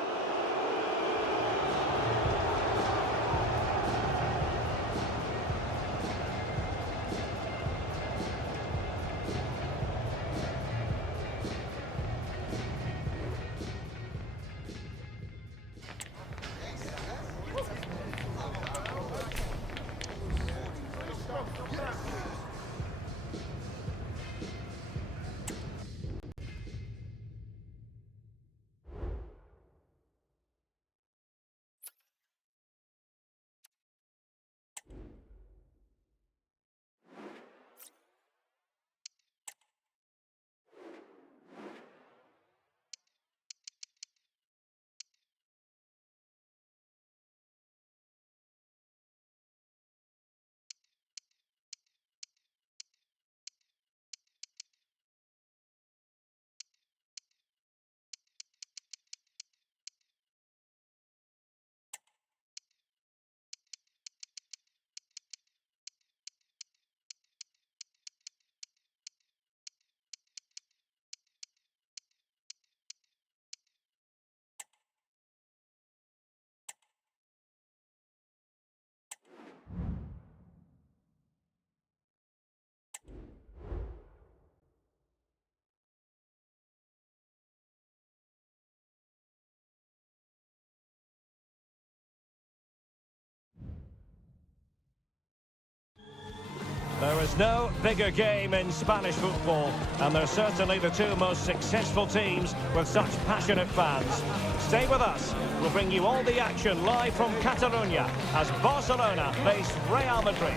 There is no bigger game in Spanish football, and they're certainly the two most successful teams with such passionate fans. Stay with us. We'll bring you all the action live from Catalonia as Barcelona face Real Madrid.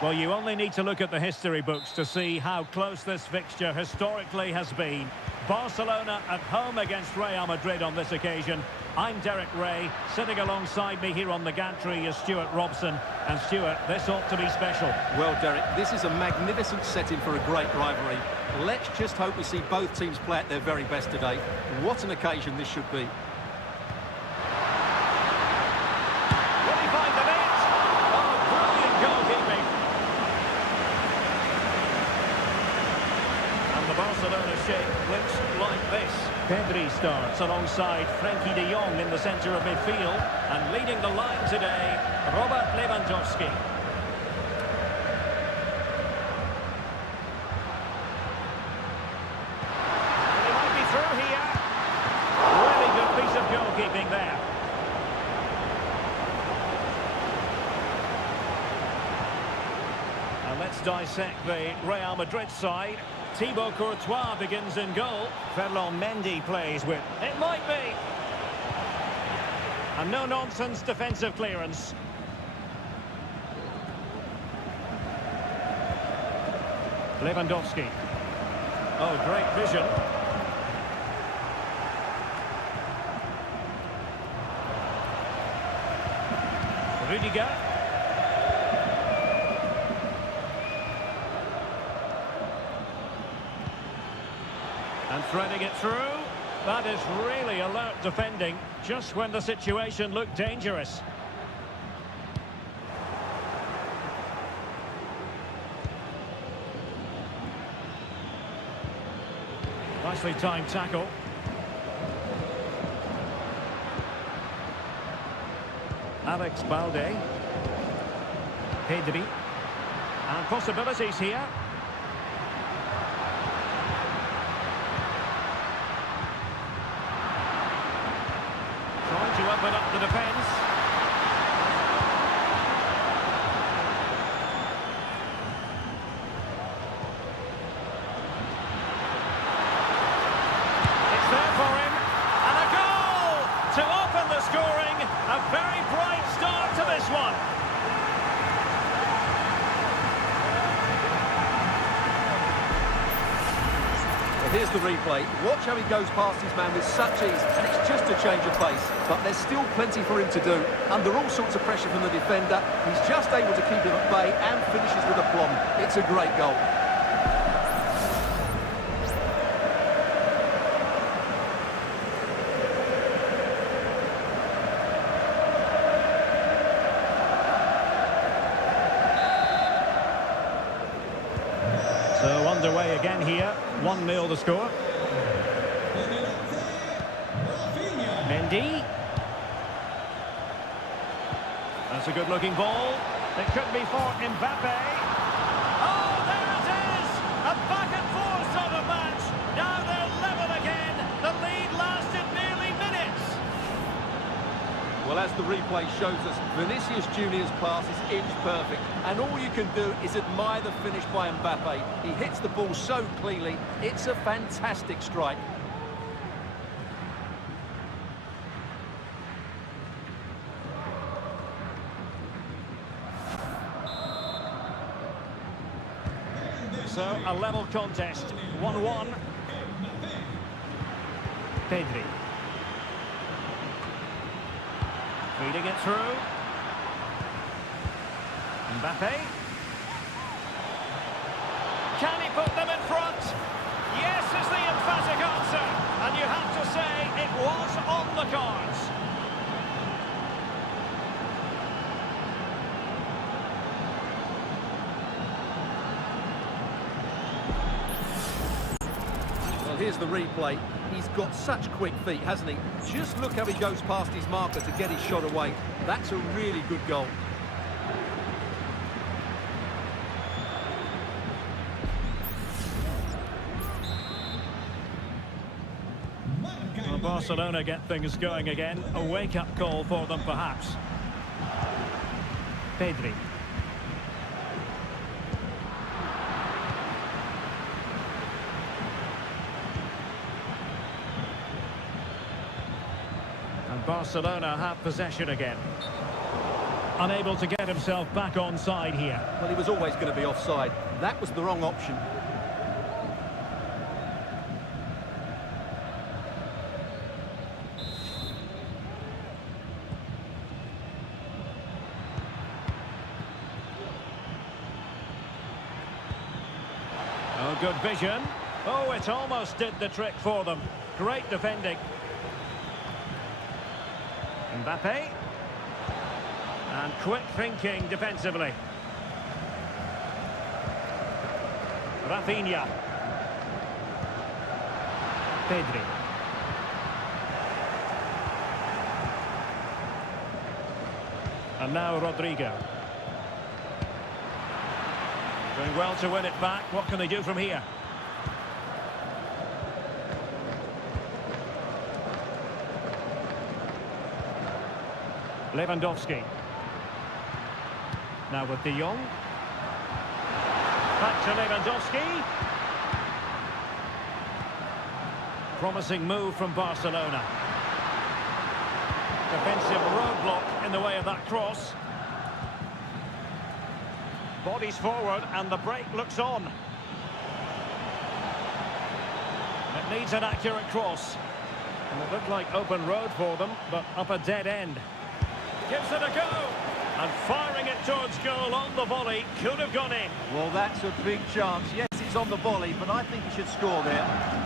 Well, you only need to look at the history books to see how close this fixture historically has been. Barcelona at home against Real Madrid on this occasion. I'm Derek Ray. Sitting alongside me here on the gantry is Stuart Robson. And Stuart, this ought to be special. Well, Derek, this is a magnificent setting for a great rivalry. Let's just hope we see both teams play at their very best today. What an occasion this should be. Will he find the net? Oh, brilliant goalkeeping. And the Barcelona shape looks like this. Pedri starts alongside Frankie de Jong in the centre of midfield. And leading the line today, Robert Lewandowski. And he might be through here. Really good piece of goalkeeping there. And let's dissect the Real Madrid side. Thibaut Courtois begins in goal. Ferland Mendy plays with. It might be. A no-nonsense defensive clearance. Lewandowski. Oh, great vision. Rudiger. And threading it through. That is really alert defending, just when the situation looked dangerous. Nicely timed tackle. Alex Balde. Pedri. And possibilities here. Trying to open up the defence. It's there for him. And a goal to open the scoring. A very bright start to this one. Here's the replay. Watch how he goes past his man with such ease, and it's just a change of pace. But there's still plenty for him to do. Under all sorts of pressure from the defender, he's just able to keep him at bay and finishes with aplomb. It's a great goal. So underway again here. 1-0 the score. Mendy. That's a good-looking ball. It could be for Mbappe. Oh, there it is! A back-and-forth sort of match. Now they're level again. The lead lasted nearly minutes. Well, as the replay shows us, Vinicius Junior's pass is inch perfect. And all you can do is admire the finish by Mbappe. He hits the ball so cleanly. It's a fantastic strike. So, a level contest. 1-1. Pedri. Feeding it through. Mbappe. Can he put them in front? Yes is the emphatic answer. And you have to say it was on the cards. Well, here's the replay. He's got such quick feet, hasn't he? Just look how he goes past his marker to get his shot away. That's a really good goal. Barcelona get things going again. A wake-up call for them, perhaps. Pedri. And Barcelona have possession again. Unable to get himself back on side here. Well, he was always going to be offside. That was the wrong option. Oh, good vision. Oh, it almost did the trick for them. Great defending. Mbappe. And quick thinking defensively. Rafinha. Pedri. And now Rodrigo. Doing well to win it back. What can they do from here? Lewandowski. Now with De Jong. Back to Lewandowski. Promising move from Barcelona. Defensive roadblock in the way of that cross. Bodies forward and the break looks on. It needs an accurate cross. And it looked like open road for them, but up a dead end. Gives it a go. And firing it towards goal on the volley. Could have gone in. Well, that's a big chance. Yes, it's on the volley, but I think he should score there.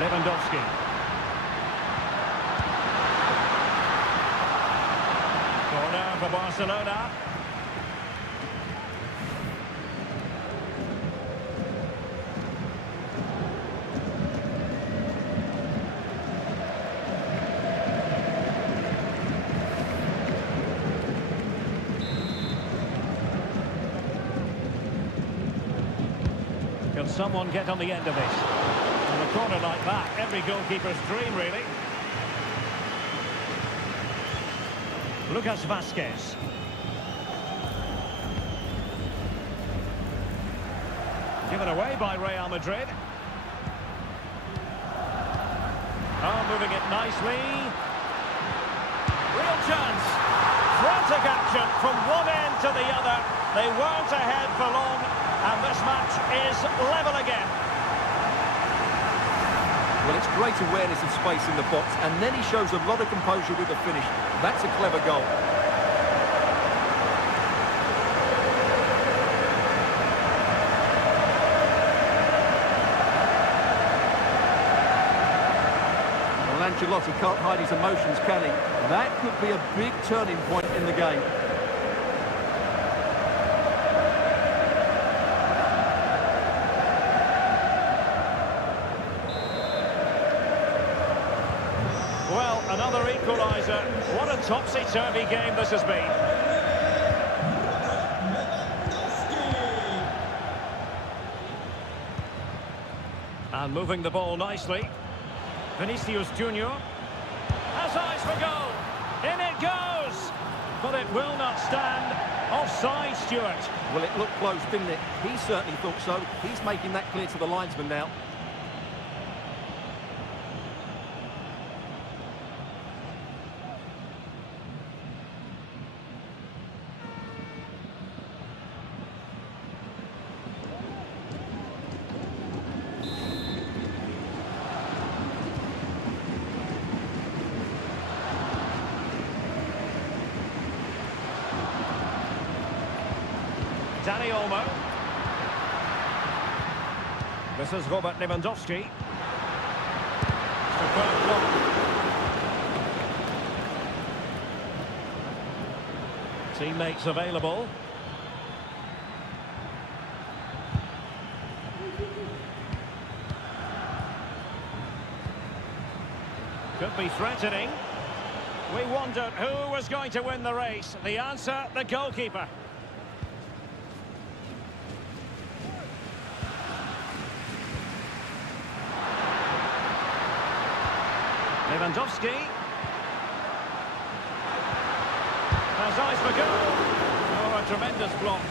Lewandowski. Corner for Barcelona. Can someone get on the end of this? A corner like that, every goalkeeper's dream, really. Lucas Vazquez. Given away by Real Madrid. Oh, moving it nicely. Real chance. Frantic action from one end to the other. They weren't ahead for long, and this match is level again. Well, it's great awareness of space in the box, and then he shows a lot of composure with the finish. That's a clever goal. Well, Ancelotti can't hide his emotions, can he? That could be a big turning point in the game. Well, another equaliser. What a topsy-turvy game this has been. And moving the ball nicely. Vinicius Junior has eyes for goal. In it goes. But it will not stand. Offside, Stuart. Well, it looked close, didn't it? He certainly thought so. He's making that clear to the linesman now. Danny Olmo. This is Robert Lewandowski. Superb block. Teammates available. Could be threatening. We wondered who was going to win the race. The answer, the goalkeeper. Lewandowski. Has eyes for goal. Oh, a tremendous block.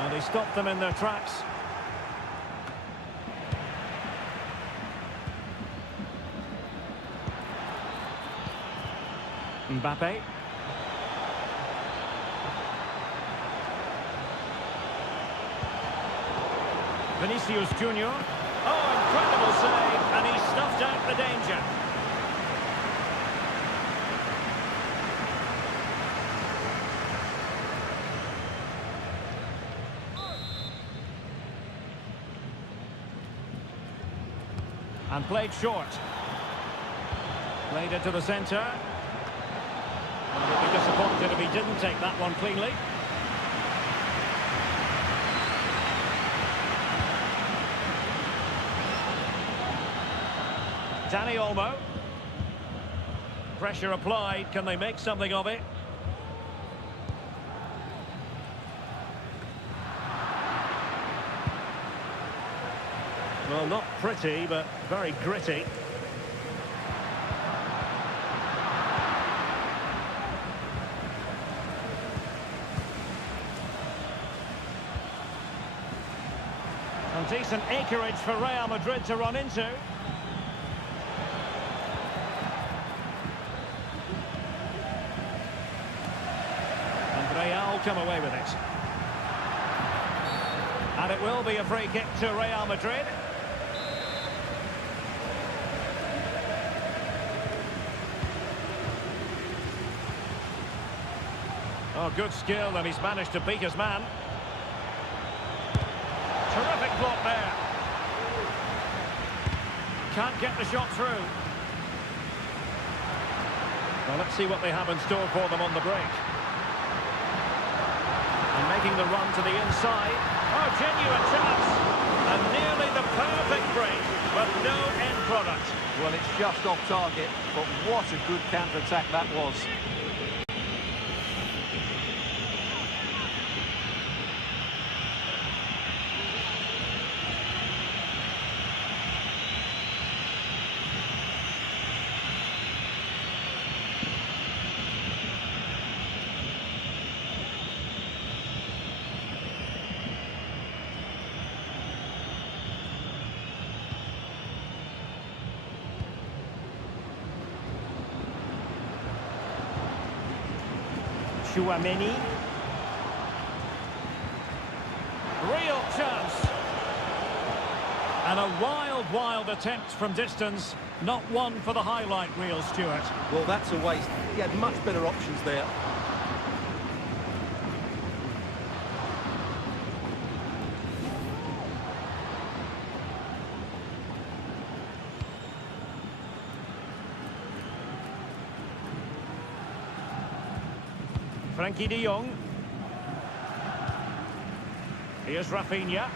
And he stopped them in their tracks. Mbappe. Vinicius Junior. Oh, incredible save, and he stuffed out the danger. And played short. Played it to the centre. And he'd be disappointed if he didn't take that one cleanly. Danny Olmo. Pressure applied. Can they make something of it? Well, not pretty, but very gritty. And decent acreage for Real Madrid to run into. And Real come away with it. And it will be a free kick to Real Madrid. Oh, good skill, and he's managed to beat his man. Terrific block there. Can't get the shot through. Well, let's see what they have in store for them on the break. And making the run to the inside. Oh, genuine chance. And nearly the perfect break, but no end product. Well, it's just off target, but what a good counter-attack that was. Chouameni. Real chance. And a wild attempt from distance. Not one for the highlight reel, Stuart. Well, that's a waste. He had much better options there. Frankie de Jong. Here's Rafinha.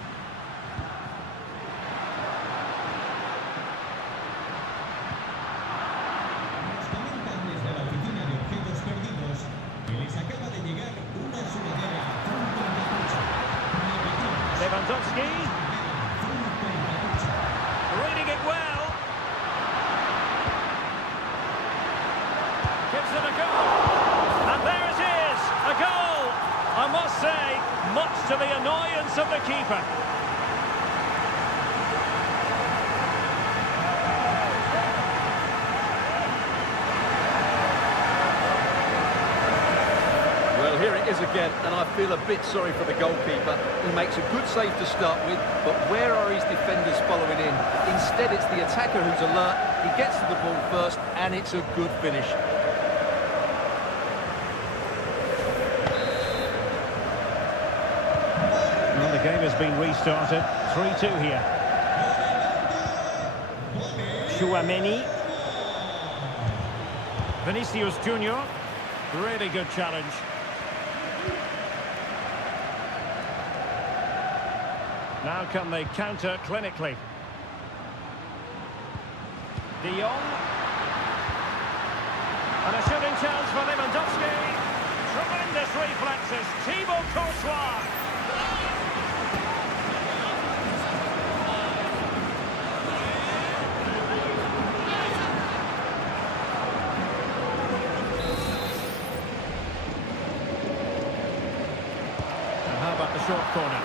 Nos comentan desde la oficina de objetos perdidos que les acaba de llegar una sudadera azul con capucha. Lewandowski. Reading it well. Gives them a go. And there it is, a goal. I must say, much to the annoyance of the keeper. Well, here it is again, and I feel a bit sorry for the goalkeeper. He makes a good save to start with, but where are his defenders following in? Instead, it's the attacker who's alert. He gets to the ball first, and it's a good finish. Well, the game has been restarted. 3-2 here. Chouameni. Vinicius Junior. Really good challenge. Now can they counter clinically? De Jong. And a shooting chance for Lewandowski. Tremendous reflexes. Thibaut Courtois. And how about the short corner?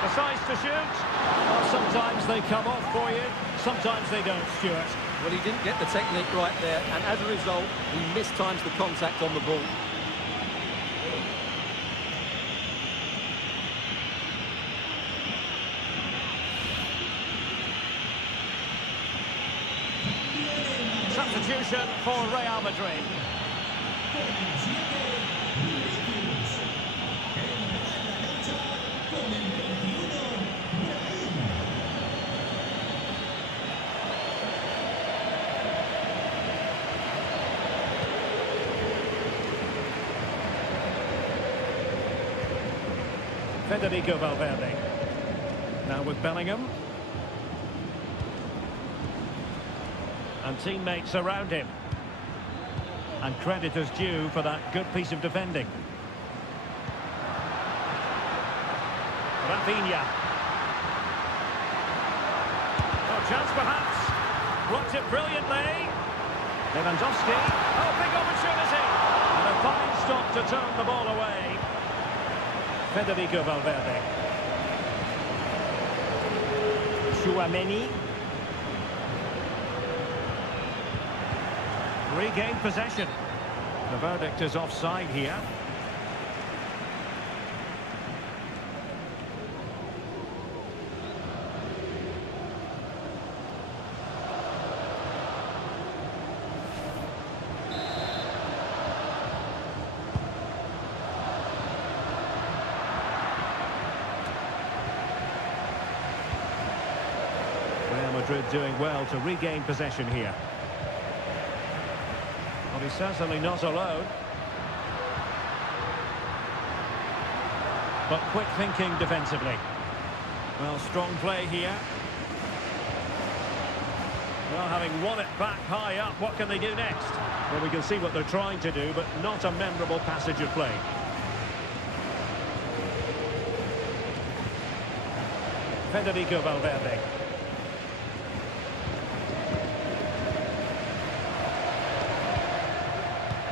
Decides to shoot. Well, sometimes they come off for you, sometimes they don't, Stuart. Well, he didn't get the technique right there, and as a result, he mistimes the contact on the ball. Substitution for Real Madrid. Federico Valverde. Now with Bellingham. And teammates around him. And credit is due for that good piece of defending. Rafinha. Oh, chance perhaps. Blocked it brilliantly. Lewandowski. Oh, big opportunity. And a fine stop to turn the ball away. Federico Valverde. Chouameni. Regained possession. The verdict is offside here. Real Madrid doing well to regain possession here. Well, he's certainly not alone. But quick thinking defensively. Well, strong play here. Well, having won it back high up, what can they do next? Well, we can see what they're trying to do, but not a memorable passage of play. Federico Valverde.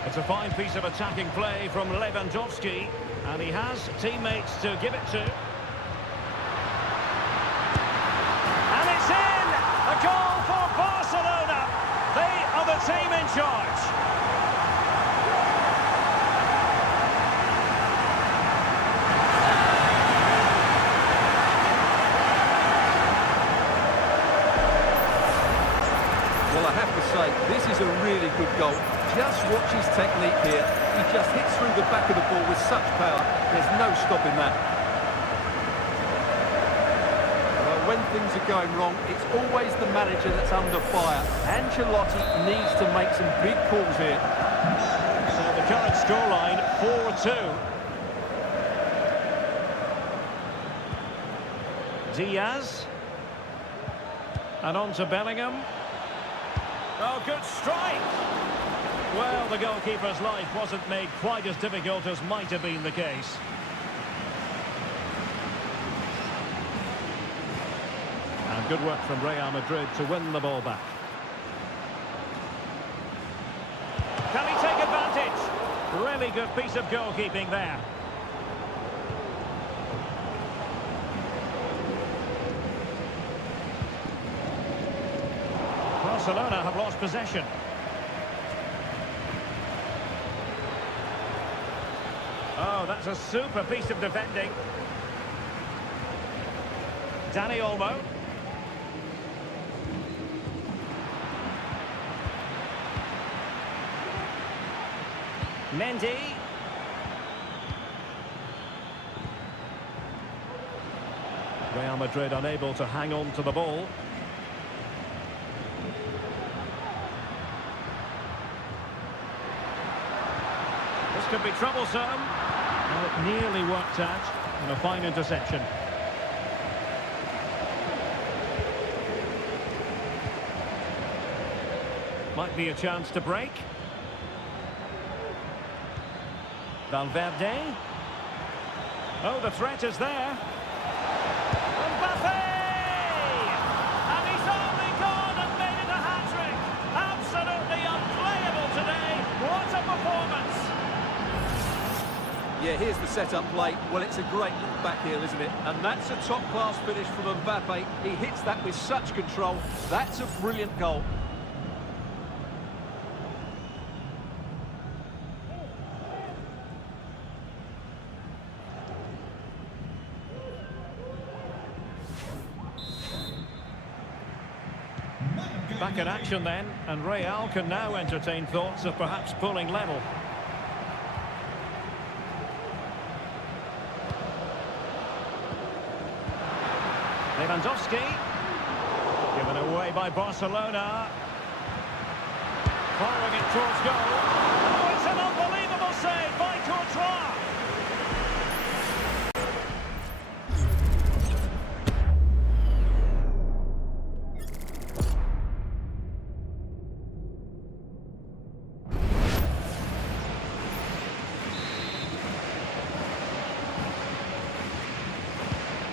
It's a fine piece of attacking play from Lewandowski, and he has teammates to give it to. And it's in! A goal for Barcelona! They are the team in charge. Well, I have to say, this is a really good goal. Just watch his technique here. He just hits through the back of the ball with such power. There's no stopping that. Well, when things are going wrong, it's always the manager that's under fire. Ancelotti needs to make some big calls here. So the current scoreline, 4-2. Diaz. And on to Bellingham. Oh, good strike! Well, the goalkeeper's life wasn't made quite as difficult as might have been the case. And good work from Real Madrid to win the ball back. Can he take advantage? Really good piece of goalkeeping there. Barcelona have lost possession. Oh, that's a super piece of defending. Dani Olmo. Mendy. Real Madrid unable to hang on to the ball. This could be troublesome. Well, it nearly worked out. And a fine interception. Might be a chance to break. Valverde. Oh, the threat is there. Mbappe! And he's only gone and made it a hat-trick. Absolutely unplayable today. What a performance. Yeah, here's the setup play. Well, it's a great look back here, isn't it? And that's a top-class finish from Mbappe. He hits that with such control. That's a brilliant goal. Back in action then, and Real can now entertain thoughts of perhaps pulling level. Lewandowski, given away by Barcelona. Firing it towards goal. Oh, it's an unbelievable save by Courtois.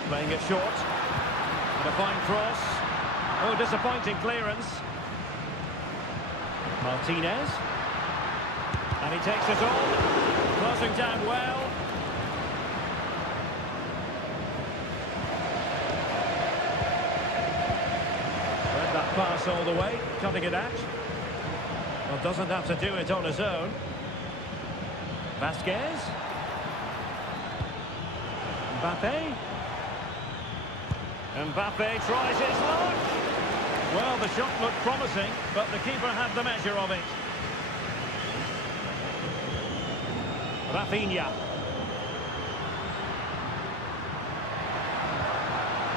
Playing it short. And a fine cross. Oh, disappointing clearance. Martinez. And he takes it on. Closing down well. Read that pass all the way. Cutting it out. Well, doesn't have to do it on his own. Vasquez. Mbappe. Mbappe tries his luck. Well, the shot looked promising, but the keeper had the measure of it. Rafinha.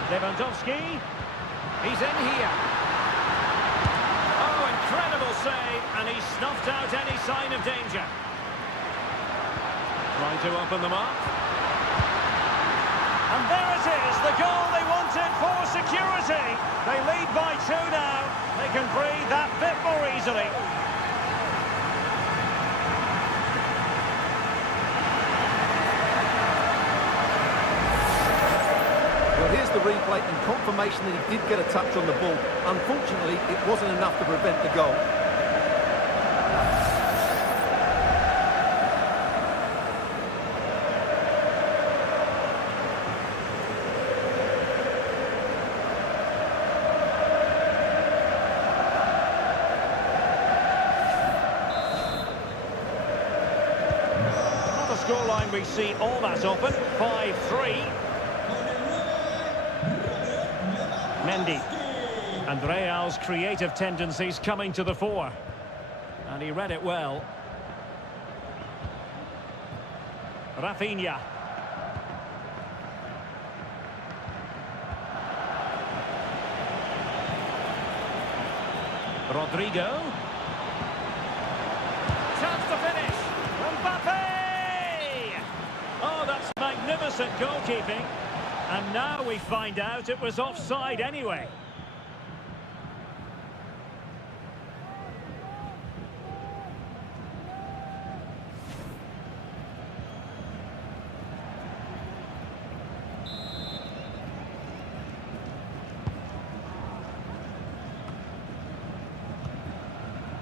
Lewandowski. He's in here. Oh, incredible save, and he snuffed out any sign of danger. Trying to open them up. And there it is, the goal they wanted for security. They lead by 2 now. They can breathe that bit more easily. Well, here's the replay and confirmation that he did get a touch on the ball. Unfortunately, it wasn't enough to prevent the goal. Scoreline we see all that often, 5-3. Mendy. And Real's creative tendencies coming to the fore. And he read it well. Rafinha. Rodrigo. Chance to finish. Mbappe! Oh, that's magnificent goalkeeping. And now we find out it was offside anyway.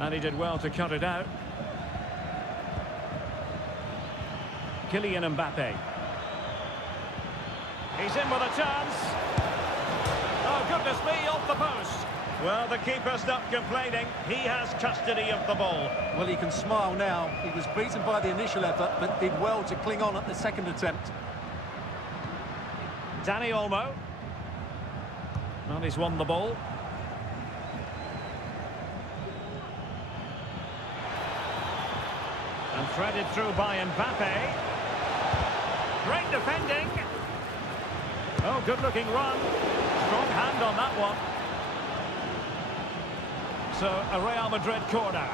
And he did well to cut it out. Kylian Mbappe. He's in with a chance. Oh, goodness me, off the post. Well, the keeper's not complaining. He has custody of the ball. Well, he can smile now. He was beaten by the initial effort, but did well to cling on at the second attempt. Dani Olmo. Well, he's won the ball. And threaded through by Mbappe. Great defending. Oh, good-looking run. Strong hand on that one. So, a Real Madrid corner.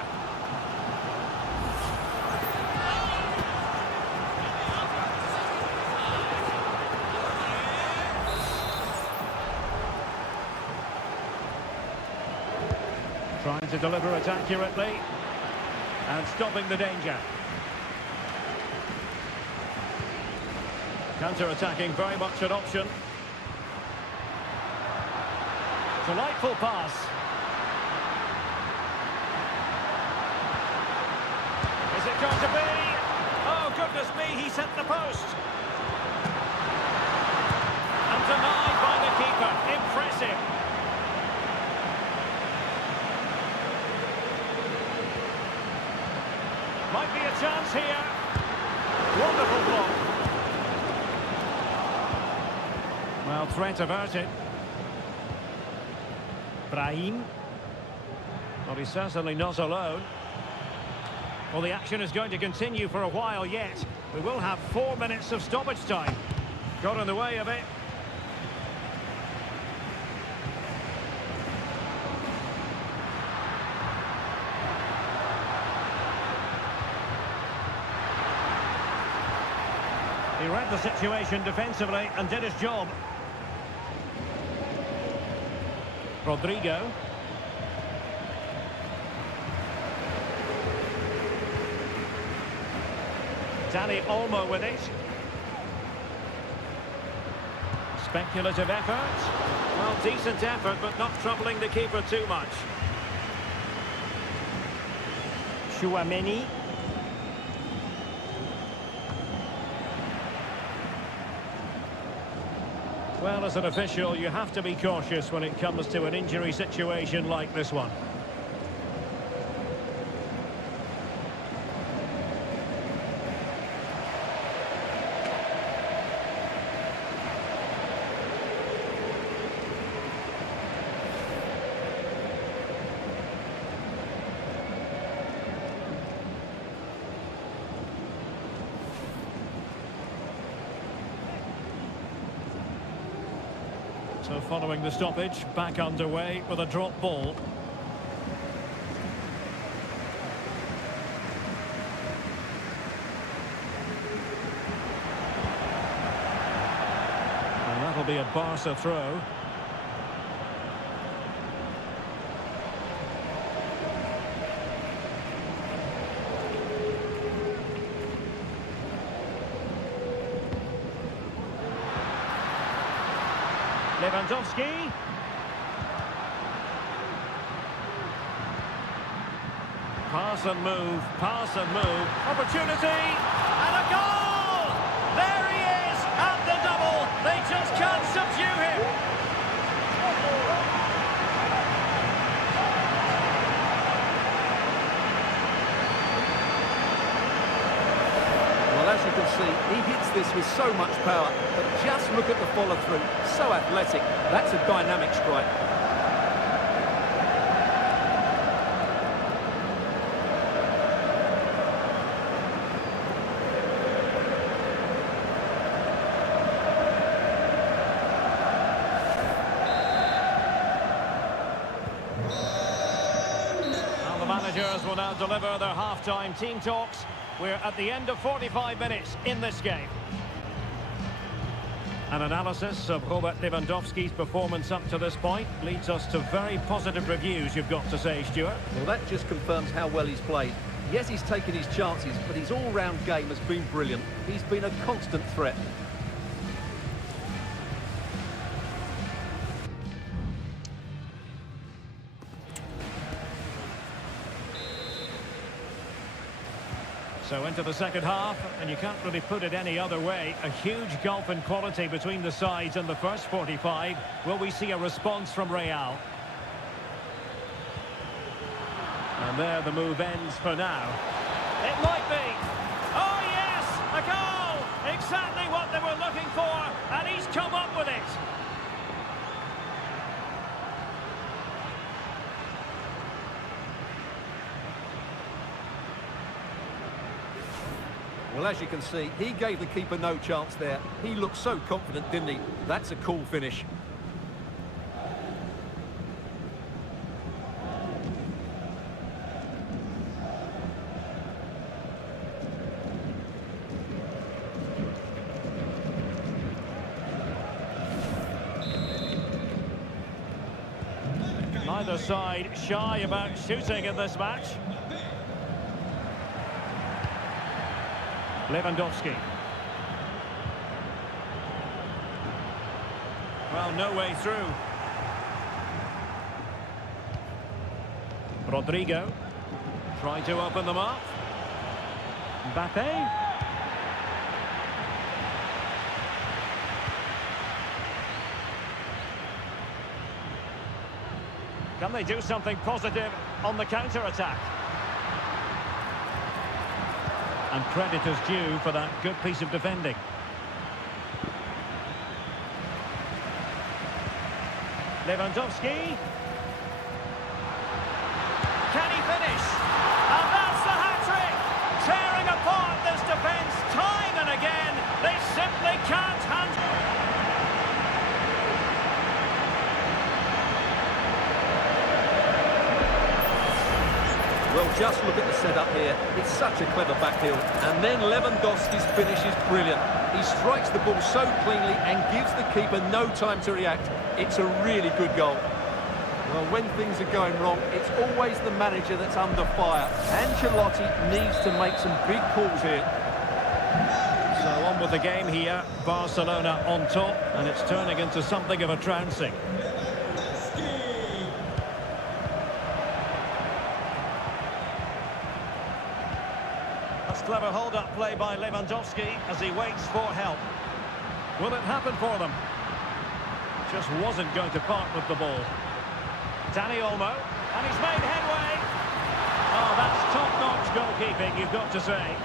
to deliver it accurately and stopping the danger. Counter-attacking, very much an option. Delightful pass. Is it going to be? Oh, goodness me, he's hit the post. And denied by the keeper. Impressive. Might be a chance here. Wonderful block. Well, threat averted. Brahim. Well, he's certainly not alone. Well, the action is going to continue for a while yet. We will have 4 minutes of stoppage time. Got in the way of it. He read the situation defensively and did his job. Rodrigo. Danny Olmo with it. Speculative effort. Well, decent effort, but not troubling the keeper too much. Chouameni. Well, as an official, you have to be cautious when it comes to an injury situation like this one. So following the stoppage, back underway with a drop ball. And that'll be a Barca throw. Lewandowski. Pass and move, pass and move. Opportunity, and a goal! There he is, at the double. They just can't subdue him. Well, as you can see, he hits this with so much power, but just look at the follow-through. So athletic. That's a dynamic strike. And the managers will now deliver their half-time team talks. We're at the end of 45 minutes in this game. An analysis of Robert Lewandowski's performance up to this point leads us to very positive reviews, you've got to say, Stuart. Well, that just confirms how well he's played. Yes, he's taken his chances, but his all-round game has been brilliant. He's been a constant threat. So into the second half, and you can't really put it any other way. A huge gulf in quality between the sides in the first 45. Will we see a response from Real? And there the move ends for now. It might be. Oh yes, a goal! Exactly what they were looking for, and he's come up with it. Well, as you can see, he gave the keeper no chance there. He looked so confident, didn't he? That's a cool finish. neither side shy about shooting in this match. Lewandowski. Well, no way through. Rodrigo. Trying to open them up. Mbappe. Can they do something positive on the counter-attack? And credit is due for that good piece of defending. Lewandowski. Can he finish? And that's the hat-trick! Tearing apart this defence time and again. They simply can't handle. Well, just look at the setup here. It's such a clever backheel. And then Lewandowski's finish is brilliant. He strikes the ball so cleanly and gives the keeper no time to react. It's a really good goal. Well, when things are going wrong, it's always the manager that's under fire. Ancelotti needs to make some big calls here. So on with the game here. Barcelona on top, and it's turning into something of a trouncing. Clever hold-up play by Lewandowski as he waits for help. Will it happen for them? Just wasn't going to part with the ball. Dani Olmo, and he's made headway. Oh, that's top-notch goalkeeping, you've got to say.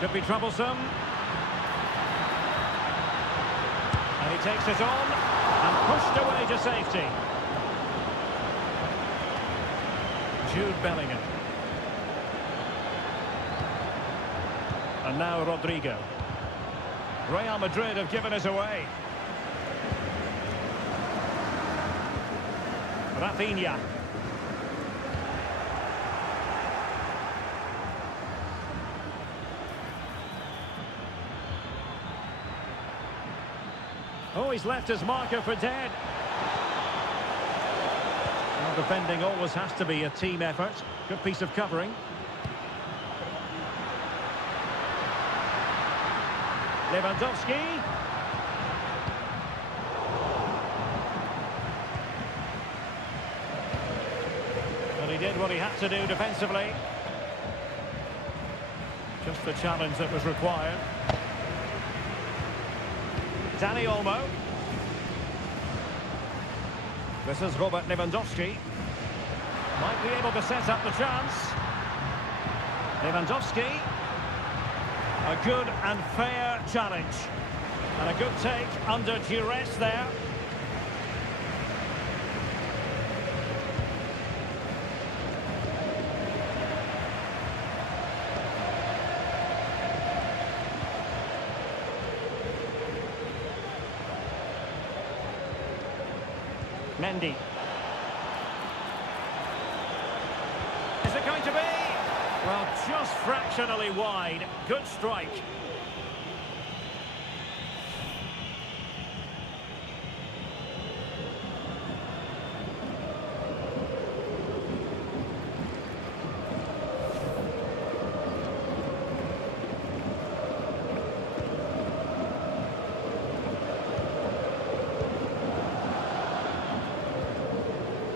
Could be troublesome. And he takes it on and pushed away to safety. Jude Bellingham. And now Rodrigo. Real Madrid have given it away. Rafinha. Oh, he's left his marker for dead. Well, defending always has to be a team effort. Good piece of covering. Lewandowski. Well, he did what he had to do defensively. Just the challenge that was required. Dani Olmo. This is Robert Lewandowski. Might be able to set up the chance. Lewandowski. A good and fair challenge. And a good take under duress there. Mendy. Is it going to be? Well, just fractionally wide. Good strike.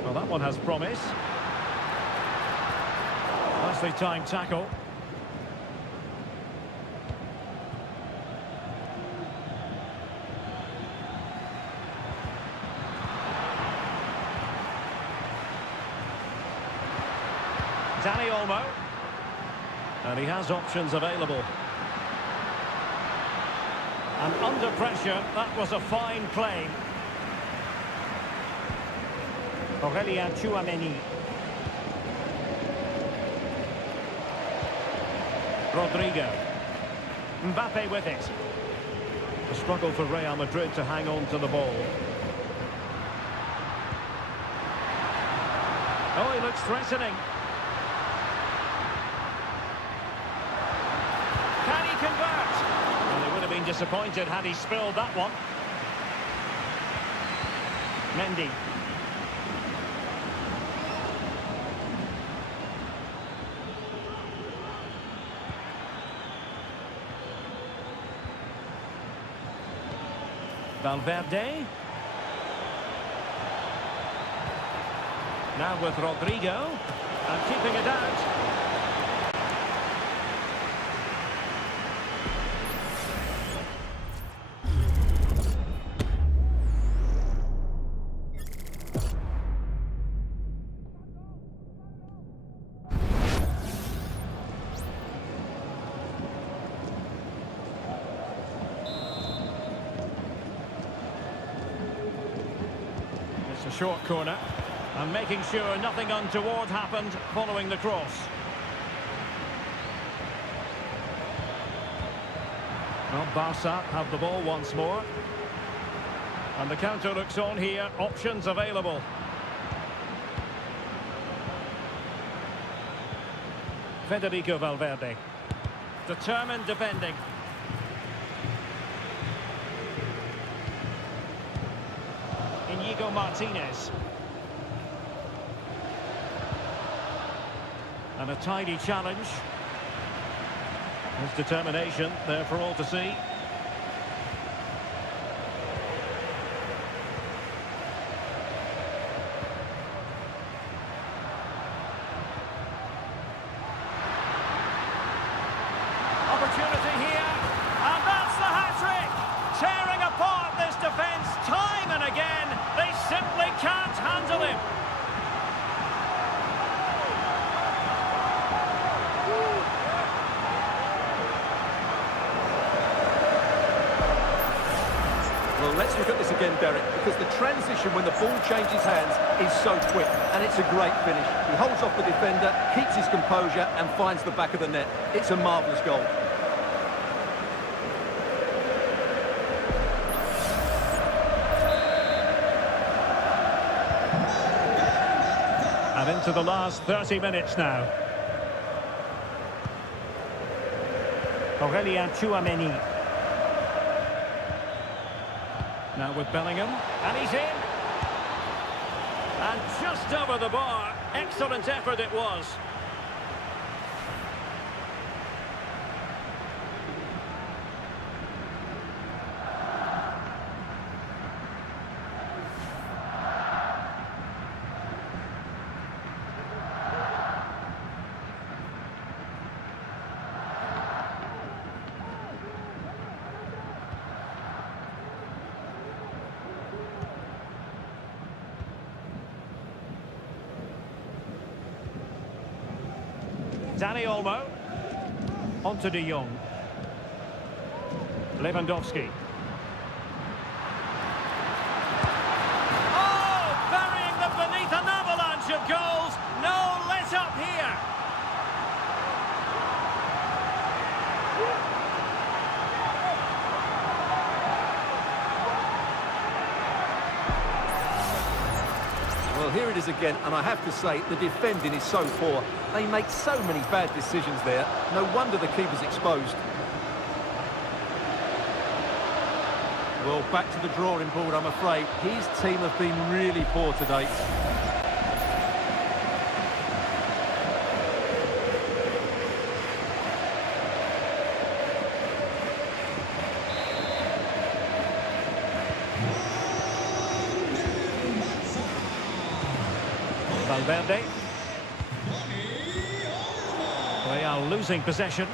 Well, that one has promise. Nicely timed tackle. Dani Olmo. And he has options available. And under pressure, that was a fine claim. Aurélien Tchouameni. Rodrigo. Mbappe with it. A struggle for Real Madrid to hang on to the ball. Oh, he looks threatening. disappointed had he spilled that one. Mendy. Valverde. Now with Rodrigo. And keeping it out. It's a short corner. And making sure nothing untoward happened following the cross. Well, Barca have the ball once more. And the counter looks on here. Options available. Federico Valverde. Determined defending. Inigo Martinez. And a tidy challenge. His determination there for all to see. Opportunity here. And that's the hat-trick. Tearing apart this defence time and again. They simply can't handle him. Well, let's look at this again, Derek, because the transition when the ball changes hands is so quick, and it's a great finish. He holds off the defender, keeps his composure, and finds the back of the net. It's a marvellous goal. And into the last 30 minutes now. Aurélien Tchouameni. Now with Bellingham, and he's in. And just over the bar. Excellent effort it was. Danny Olmo. On to De Jong. Lewandowski. Oh, burying them beneath an avalanche of goals. No let up here. Well, here it is again, and I have to say, the defending is so poor. They make so many bad decisions there. No wonder the keeper's exposed. Well, back to the drawing board, I'm afraid. His team have been really poor today. Valverde. They are losing possession.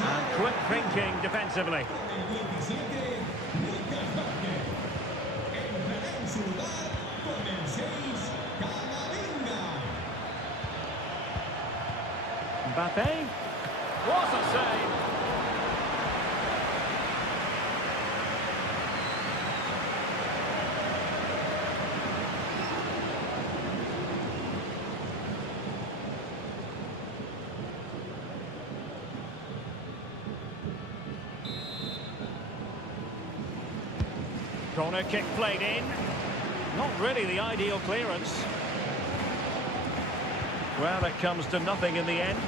And quick thinking defensively. Mbappe. What a save! Corner kick played in. Not really the ideal clearance. Well, it comes to nothing in the end.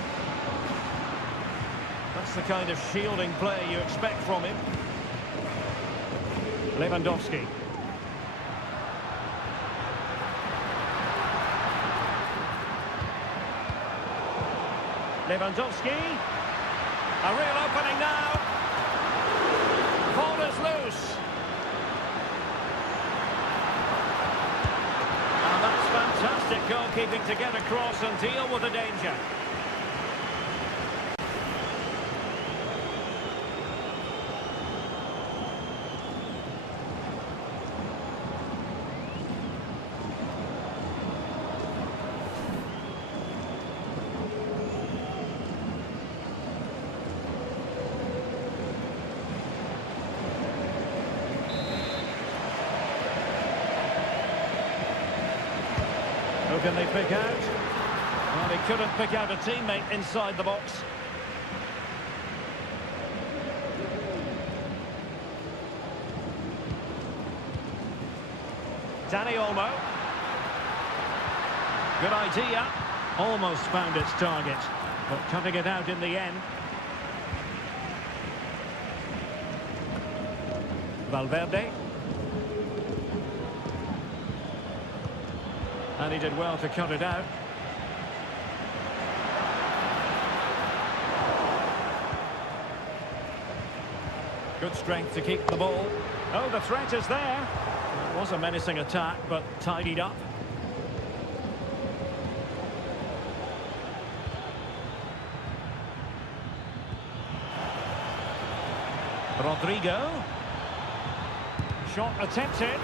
That's the kind of shielding play you expect from him. Lewandowski. Lewandowski. A real opening now. Ball is loose. And that's fantastic goalkeeping to get across and deal with the danger. Who can they pick out? Well, he couldn't pick out a teammate inside the box. Dani Olmo. Good idea. Almost found its target, but cutting it out in the end. Valverde. And he did well to cut it out. Good strength to keep the ball. Oh, the threat is there. It was a menacing attack, but tidied up. Rodrigo. Shot attempted.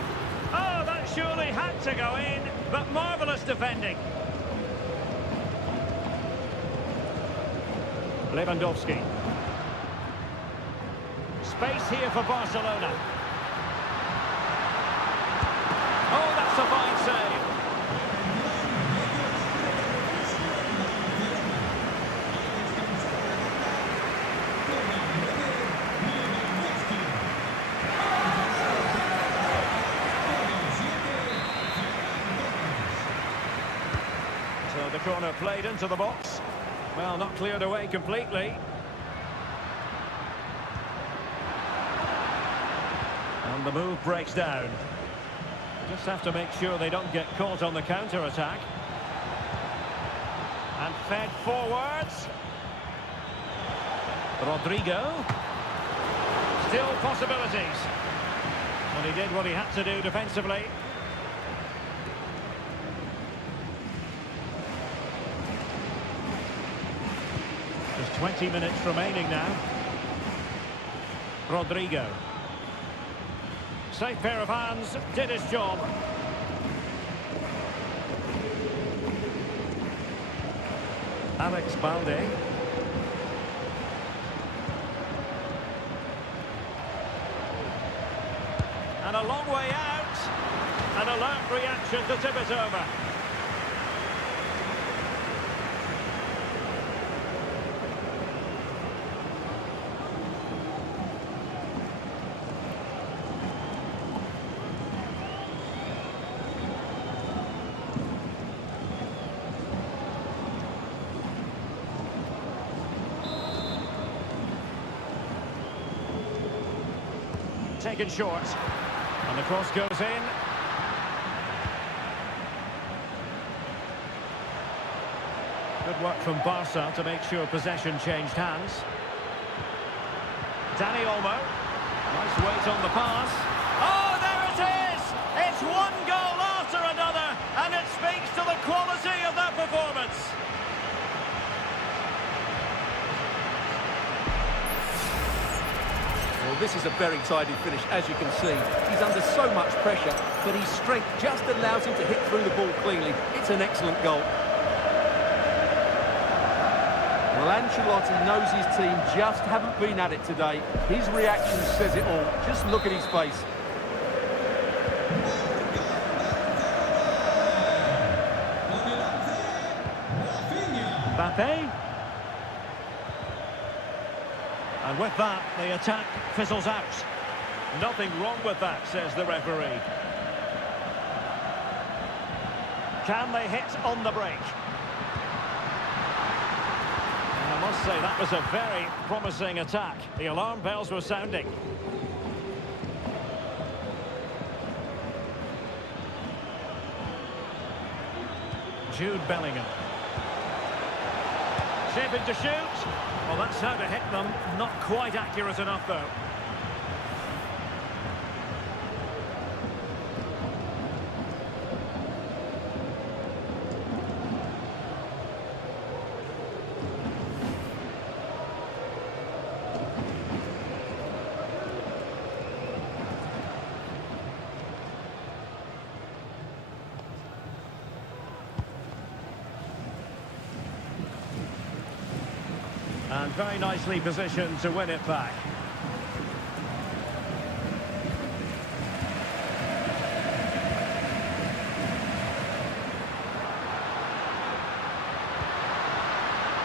Oh, that surely had to go in, but marvellous defending. Lewandowski. Space here for Barcelona. Oh, that's a fine save. So the corner played into the box. Well, not cleared away completely. And the move breaks down. Just have to make sure they don't get caught on the counter-attack. And fed forwards. Rodrigo. Still possibilities. And he did what he had to do defensively. There's 20 minutes remaining now. Rodrigo. Safe pair of hands, did his job. Alex Balde. And a long way out. An alert reaction to tip it over. Taken short, and the cross goes in. Good work from Barca to make sure possession changed hands. Dani Olmo, nice weight on the pass. Oh, there it is! It's one goal after another, and it speaks to the quality of that performance. Well, this is a very tidy finish, as you can see. He's under so much pressure, but his strength just allows him to hit through the ball cleanly. It's an excellent goal. Well, Ancelotti knows his team just haven't been at it today. His reaction says it all. Just look at his face. Mbappe. And with that, the attack fizzles out. Nothing wrong with that, says the referee. Can they hit on the break? must say that was a very promising attack. The alarm bells were sounding. Jude Bellingham. Shaping to shoot. Well, that's how to hit them. Not quite accurate enough, though. And very nicely positioned to win it back.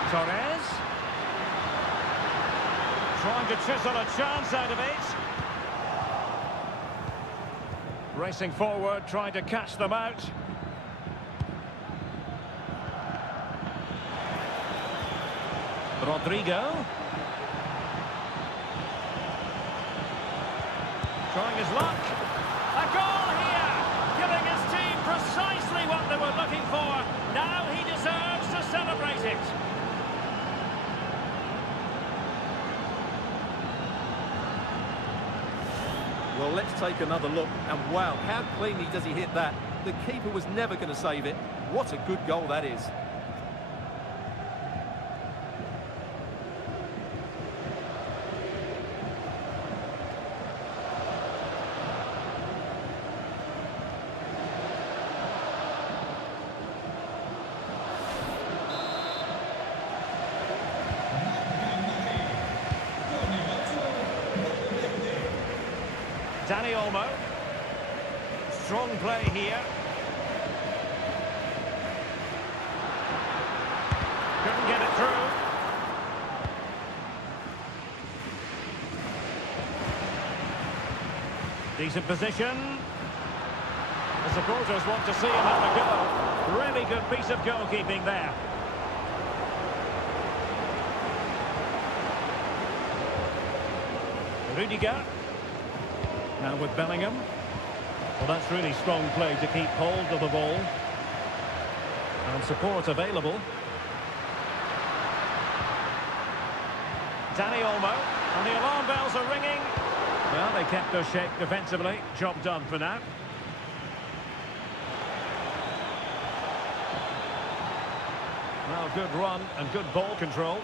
Torres. Trying to chisel a chance out of it. Racing forward, trying to catch them out. Rodrigo. Trying his luck. A goal here! Giving his team precisely what they were looking for. Now he deserves to celebrate it. Well, let's take another look. And wow, how cleanly does he hit that? The keeper was never going to save it. What a good goal that is. Danny Olmo. Strong play here. Couldn't get it through. Decent position. The supporters want to see him have a go. Really good piece of goalkeeping there. Rudiger. Now with Bellingham. Well, that's really strong play to keep hold of the ball. And support available. Danny Olmo. And the alarm bells are ringing. Well, they kept their shape defensively. Job done for now. Well, good run and good ball control.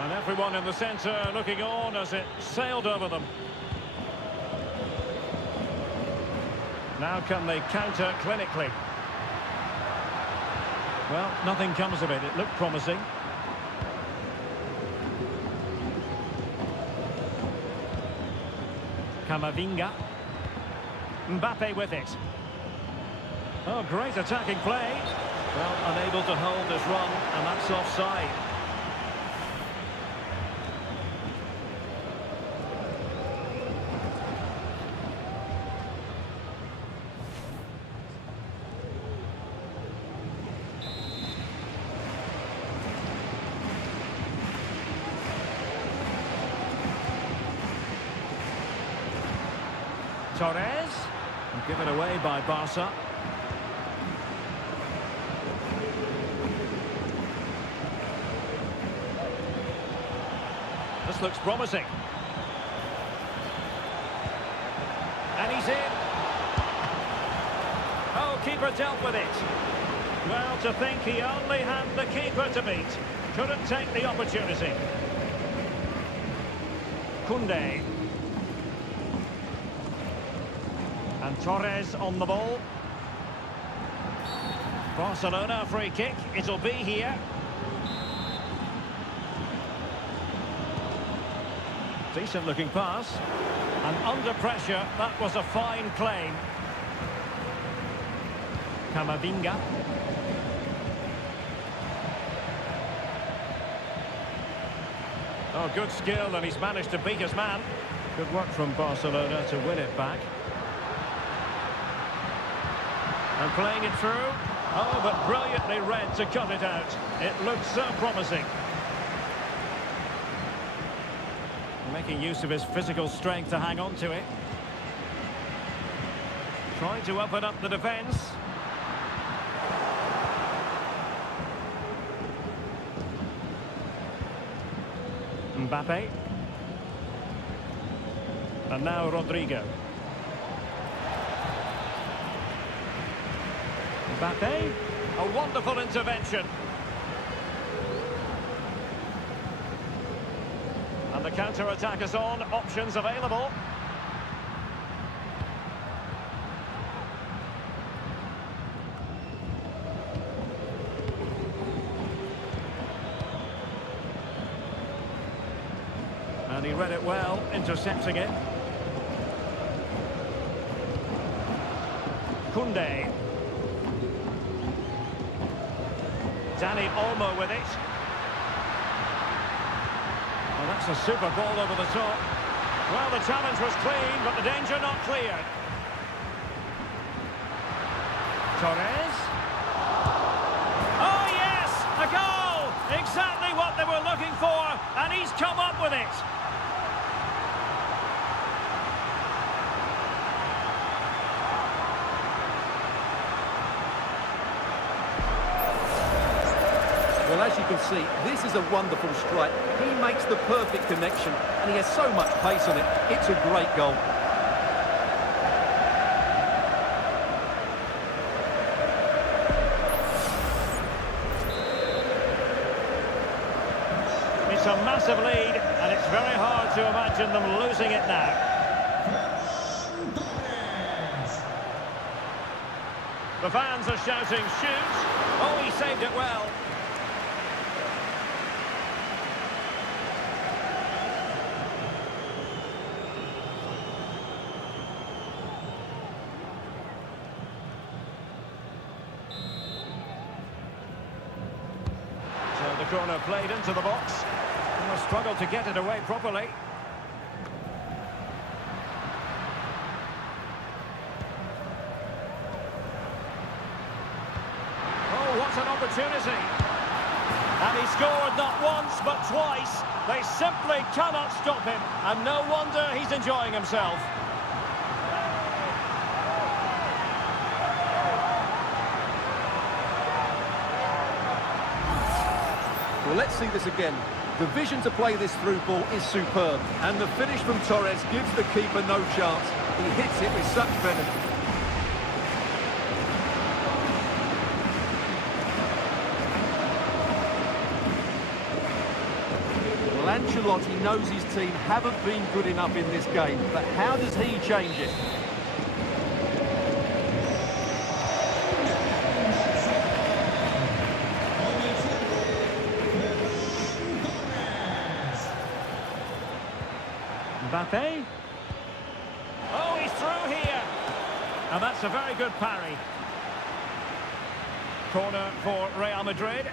And everyone in the centre looking on as it sailed over them. Now can they counter clinically? Well, nothing comes of it. It looked promising. Camavinga. Mbappe with it. Oh, great attacking play. Well, unable to hold this run, and that's offside. Torres, given away by Barca. This looks promising. And he's in. Oh, keeper dealt with it. Well, to think he only had the keeper to beat. Couldn't take the opportunity. Koundé. And Torres on the ball. Barcelona free kick. It'll be here. Decent looking pass. And under pressure, that was a fine claim. Camavinga. Oh, good skill, and he's managed to beat his man. Good work from Barcelona to win it back. And playing it through. Oh, but brilliantly read to cut it out. It looked so promising. Making use of his physical strength to hang on to it. Trying to open up the defence. Mbappe. And now Rodrigo. Mbappe. A wonderful intervention. And the counter-attack is on. Options available. And he read it well, intercepting it. Koundé. Danny Olmo with it. Well, that's a super ball over the top. Well, the challenge was clean, but the danger not cleared. Torres. Oh, yes! A goal! Exactly what they were looking for, and he's come up with it. Well, as you can see, this is a wonderful strike. He makes the perfect connection, and he has so much pace on it. It's a great goal. It's a massive lead, and it's very hard to imagine them losing it now. The fans are shouting, shoot! Oh, he saved it well. So the corner played into the box. And will struggle to get it away properly. Oh, what an opportunity. And he scored not once, but twice. They simply cannot stop him. And no wonder he's enjoying himself. Well, let's see this again. The vision to play this through ball is superb. And the finish from Torres gives the keeper no chance. He hits it with such venom. Well, Ancelotti knows his team haven't been good enough in this game. But how does he change it? Mbappe. Oh, he's through here. And that's a very good parry. Corner for Real Madrid.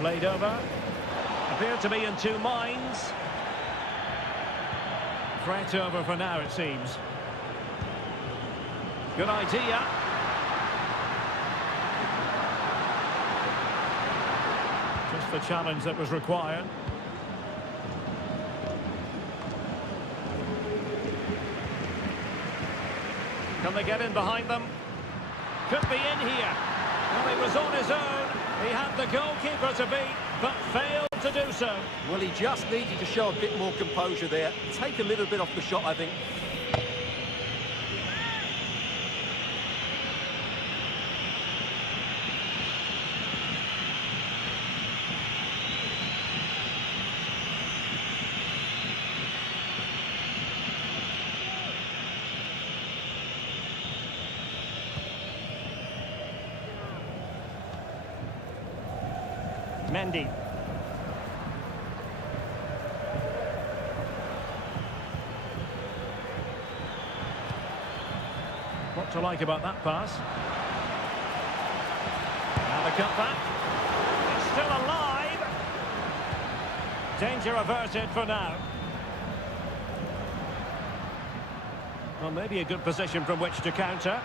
Played over. Appeared to be in two minds. Threat over for now, it seems. Good idea. Just the challenge that was required. Can they get in behind them? Could be in here. Well, he was on his own. He had the goalkeeper to beat, but failed to do so. Well, he just needed to show a bit more composure there. Take a little bit off the shot, I think. Mendy. What to like about that pass? Now the cutback. It's still alive. Danger averted for now. Well, maybe a good position from which to counter.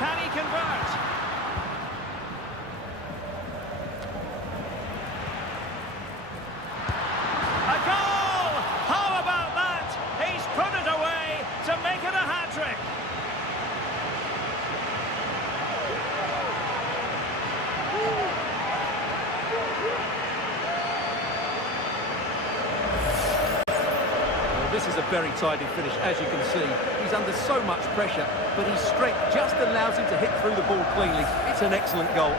Can he convert? A goal! How about that? He's put it away to make it a hat-trick. This is a very tidy finish, as you can see. He's under so much pressure, but his strength just allows him to hit through the ball cleanly. It's an excellent goal.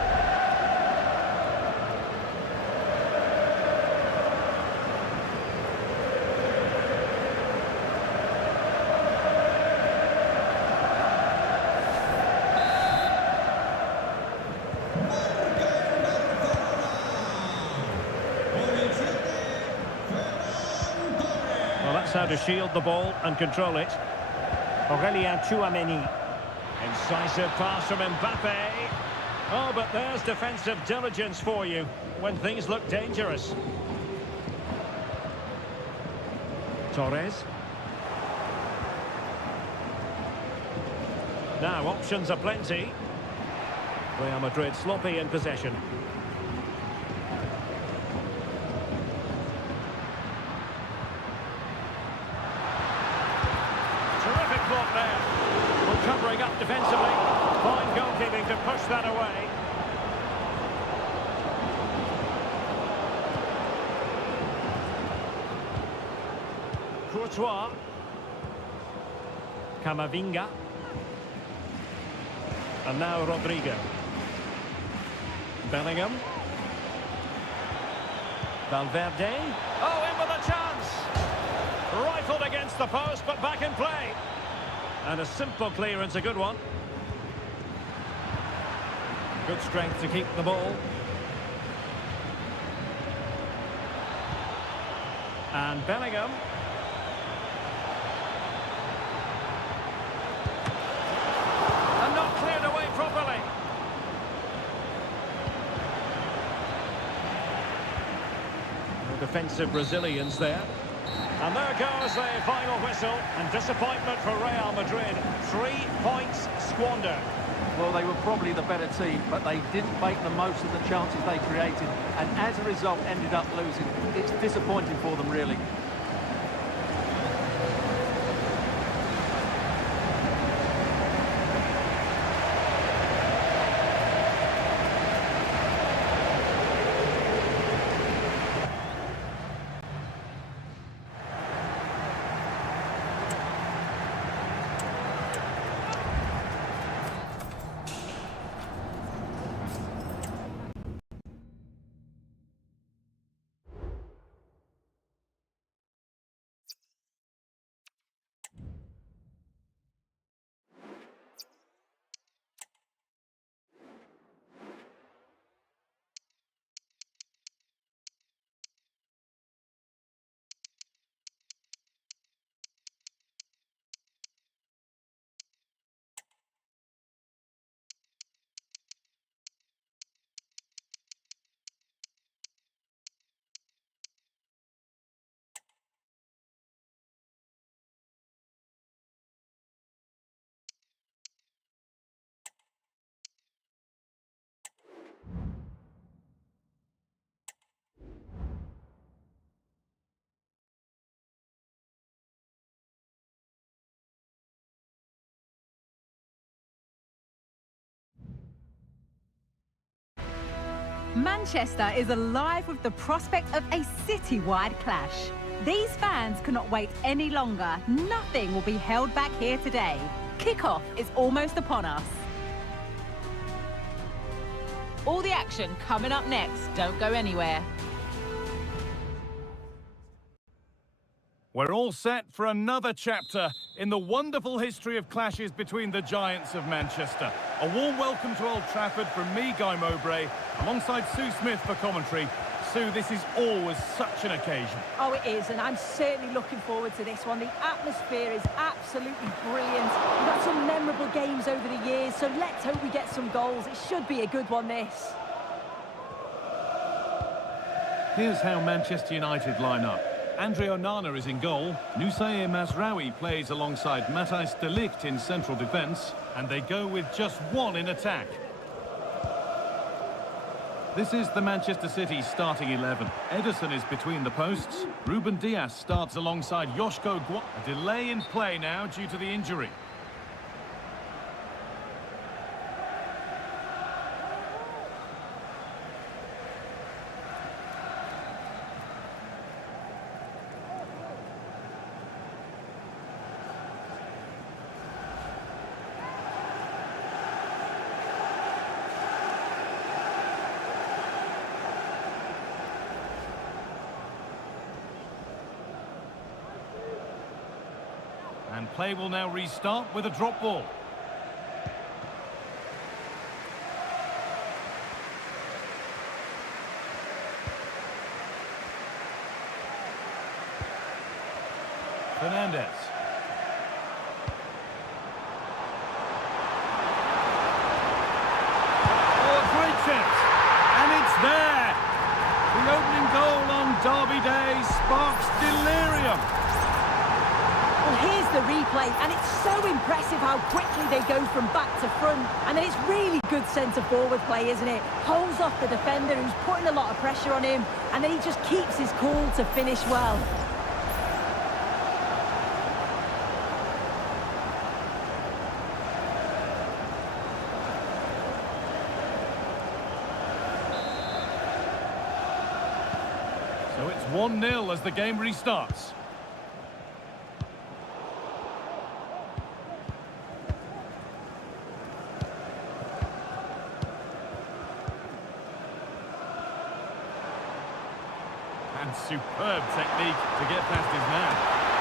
Well, that's how to shield the ball and control it. Aurelien. Incisive pass from Mbappe. Oh, but there's defensive diligence for you when things look dangerous. Torres. Now, options are plenty. Real Madrid sloppy in possession. Terrific block there. Well, covering up defensively. Fine goalkeeping to push that away. Courtois. Camavinga. And now Rodrigo. Bellingham. Valverde. Oh, in with a chance. Rifled against the post, but back in play. And a simple clearance, a good one. Good strength to keep the ball. And Bellingham. And not cleared away properly. No defensive resilience there. And there goes the final whistle, and disappointment for Real Madrid. 3 points squandered. Well, they were probably the better team, but they didn't make the most of the chances they created, and as a result ended up losing. It's disappointing for them, really. Manchester is alive with the prospect of a city-wide clash. These fans cannot wait any longer. Nothing will be held back here today. Kick-off is almost upon us. All the action coming up next. Don't go anywhere. We're all set for another chapter in the wonderful history of clashes between the giants of Manchester. A warm welcome to Old Trafford from me, Guy Mowbray, alongside Sue Smith for commentary. Sue, this is always such an occasion. Oh, it is, and I'm certainly looking forward to this one. The atmosphere is absolutely brilliant. We've had some memorable games over the years, so let's hope we get some goals. It should be a good one, this. Here's how Manchester United line up. Andre Onana is in goal. Nusayr Mazraoui plays alongside Matthijs de Ligt in central defence. And they go with just one in attack. This is the Manchester City starting 11. Ederson is between the posts. Ruben Dias starts alongside Joško Gua. A delay in play now due to the injury. And play will now restart with a drop ball. Fernandez. Oh, a great chance. And it's there. The opening goal on Derby Day sparks delirium. Well, here's the replay, and it's so impressive how quickly they go from back to front. And then it's really good centre-forward play, isn't it? Holds off the defender who's putting a lot of pressure on him, and then he just keeps his cool to finish well. So it's 1-0 as the game restarts. And superb technique to get past his man.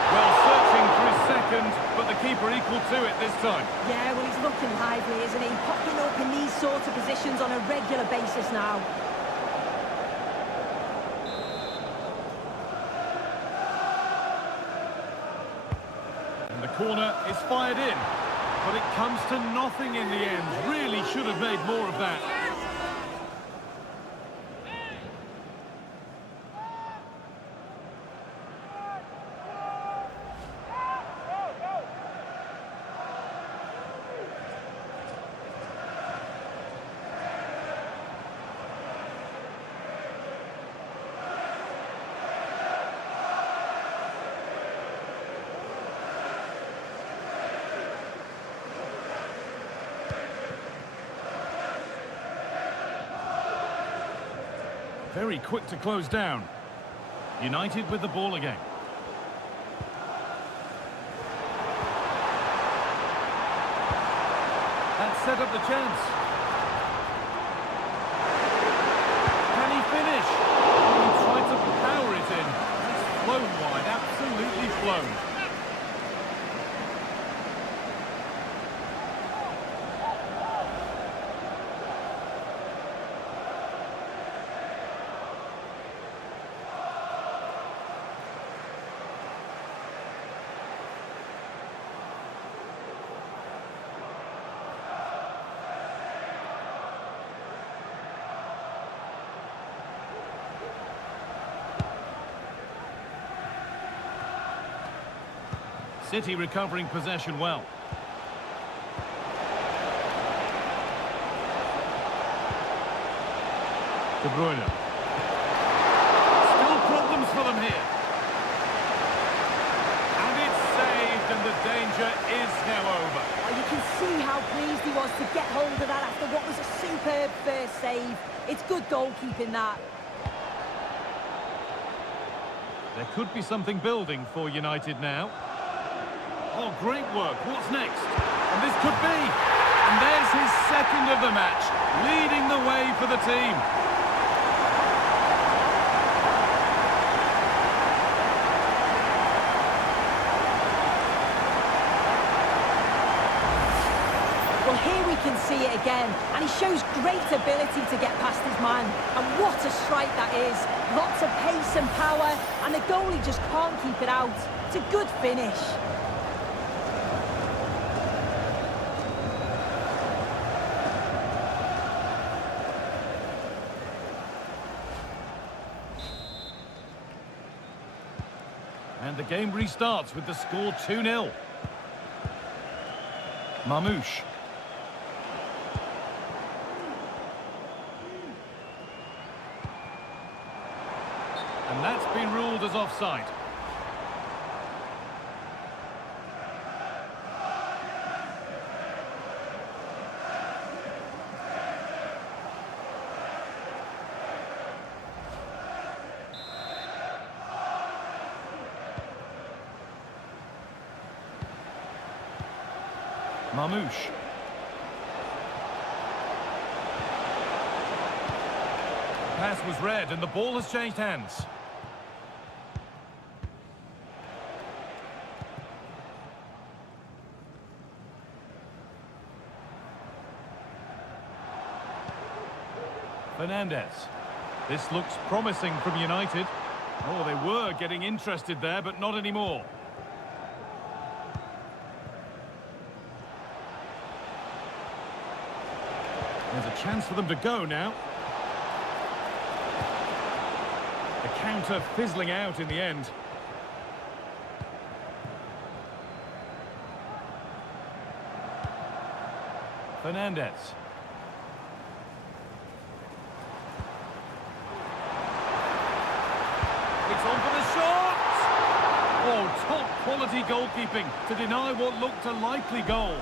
Well, searching for his second, but the keeper equal to it this time. Yeah, well, he's looking lively, isn't he? Popping up in these sorts of positions on a regular basis now. And the corner is fired in, but it comes to nothing in the end. Really should have made more of that. Very quick to close down. United with the ball again. That set up the chance. Can he finish? He tried to power it in. It's flown wide, absolutely flown. City recovering possession well. De Bruyne. Still problems for them here. And it's saved, and the danger is now over. Well, you can see how pleased he was to get hold of that after what was a superb first save. It's good goalkeeping, that. There could be something building for United now. Oh, great work. What's next? And this could be. And there's his second of the match, leading the way for the team. Here we can see it again, and he shows great ability to get past his man. And what a strike that is. Lots of pace and power, and the goalie just can't keep it out. It's a good finish. And the game restarts with the score 2-0. Mamouche. And that's been ruled as offside. Mamouche. Pass was read and the ball has changed hands. Fernandez. This looks promising from United. Oh, they were getting interested there, but not anymore. There's a chance for them to go now. The counter fizzling out in the end. Fernandez. It's on for the shot! Oh, top quality goalkeeping to deny what looked a likely goal.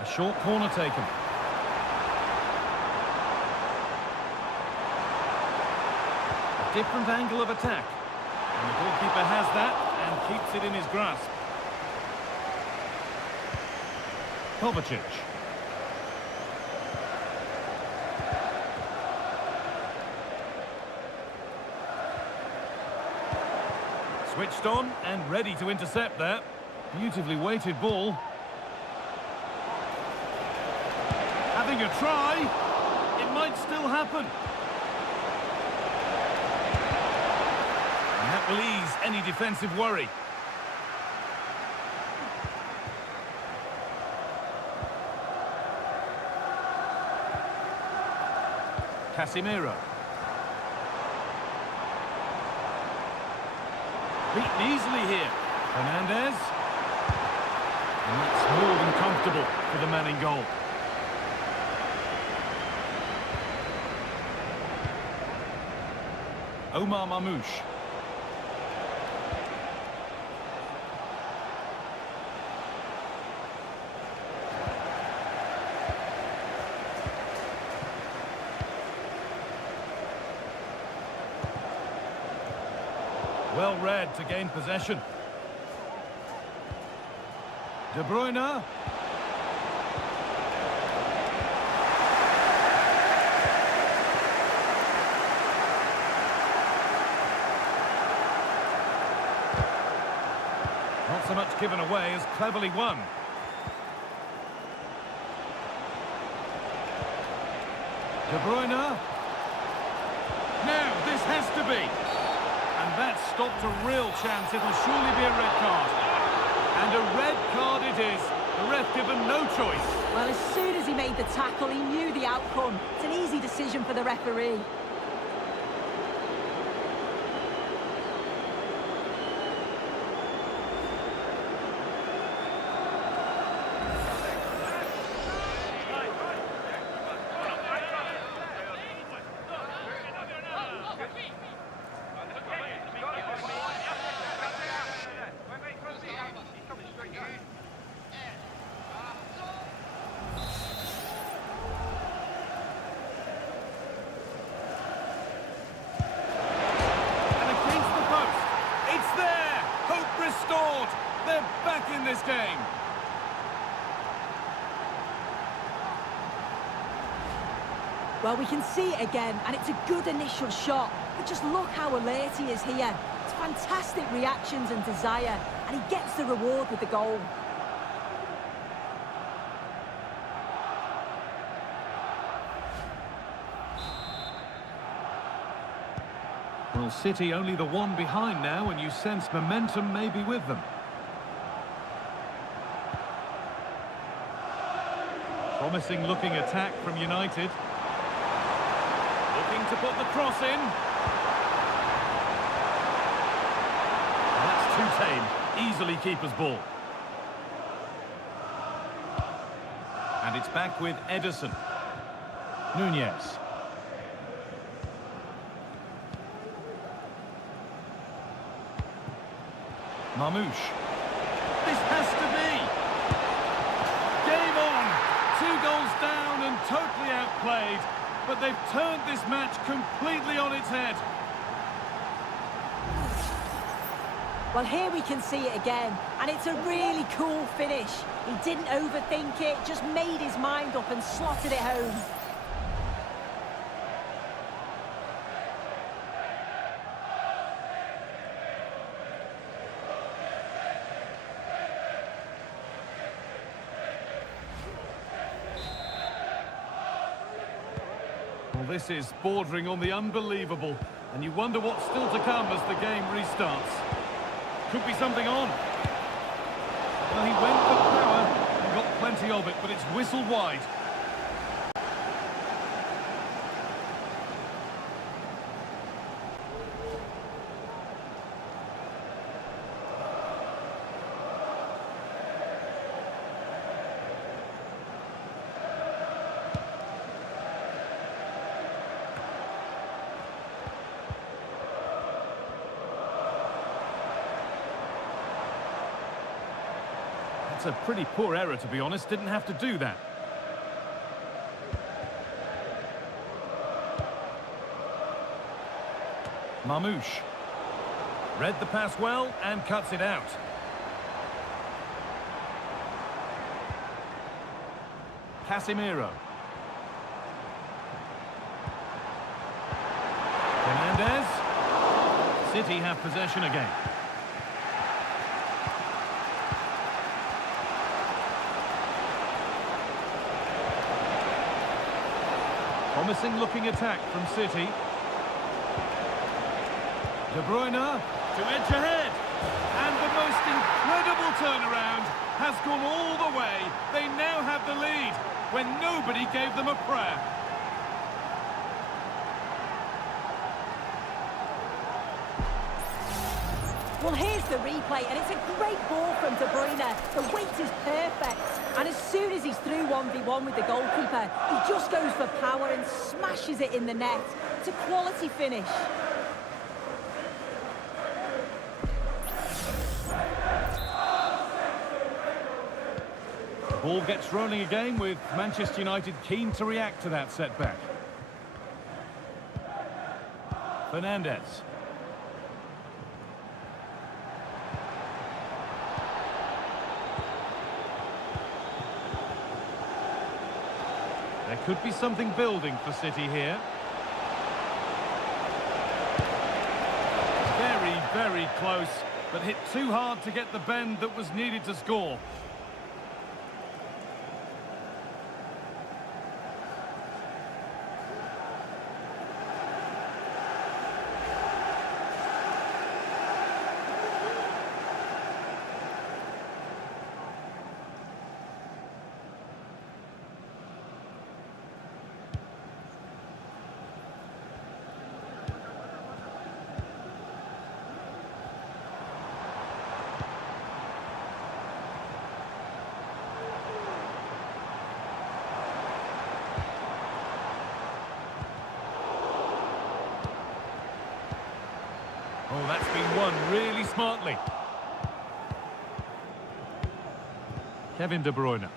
A short corner taken. A different angle of attack. And the goalkeeper has that and keeps it in his grasp. Kovacic. Switched on and ready to intercept there. Beautifully weighted ball. Having a try. It might still happen. And that will ease any defensive worry. Casemiro. Beaten easily here. Fernandez. And that's more than comfortable for the man in goal. Omar Mamouche. Well read to gain possession. De Bruyne. Not so much given away as cleverly won. De Bruyne. Now, this has to be. And that stopped a real chance. It'll surely be a red card. And a red card it is. The ref given no choice. Well, as soon as he made the tackle, he knew the outcome. It's an easy decision for the referee. They're back in this game. Well, we can see it again, and it's a good initial shot. But just look how alert he is here. It's fantastic reactions and desire, and he gets the reward with the goal. Well, City only the one behind now, and you sense momentum may be with them. Promising looking attack from United. Looking to put the cross in. That's too tame. Easily keeper's ball. And it's back with Edison. Nunez. Marmouche. This has to be. Game on. 2 goals down and totally outplayed. But they've turned this match completely on its head. Well, here we can see it again, and it's a really cool finish. He didn't overthink it, just made his mind up and slotted it home. Well, this is bordering on the unbelievable, and you wonder what's still to come as the game restarts. Could be something on. Well, he went for power and got plenty of it, but it's whistled wide. It's a pretty poor error, to be honest. Didn't have to do that. Marmouche. Read the pass well and cuts it out. Casemiro. Fernandez. City have possession again. Promising looking attack from City. De Bruyne to edge ahead. And the most incredible turnaround has gone all the way. They now have the lead when nobody gave them a prayer. Well, here's the replay, and it's a great ball from De Bruyne. The weight is perfect, and as soon as he's through 1v1 with the goalkeeper, he just goes for power and smashes it in the net. It's a quality finish. The ball gets rolling again with Manchester United keen to react to that setback. Fernandez. There could be something building for City here. Very, very close, but hit too hard to get the bend that was needed to score. Oh, that's been won really smartly. Kevin De Bruyne.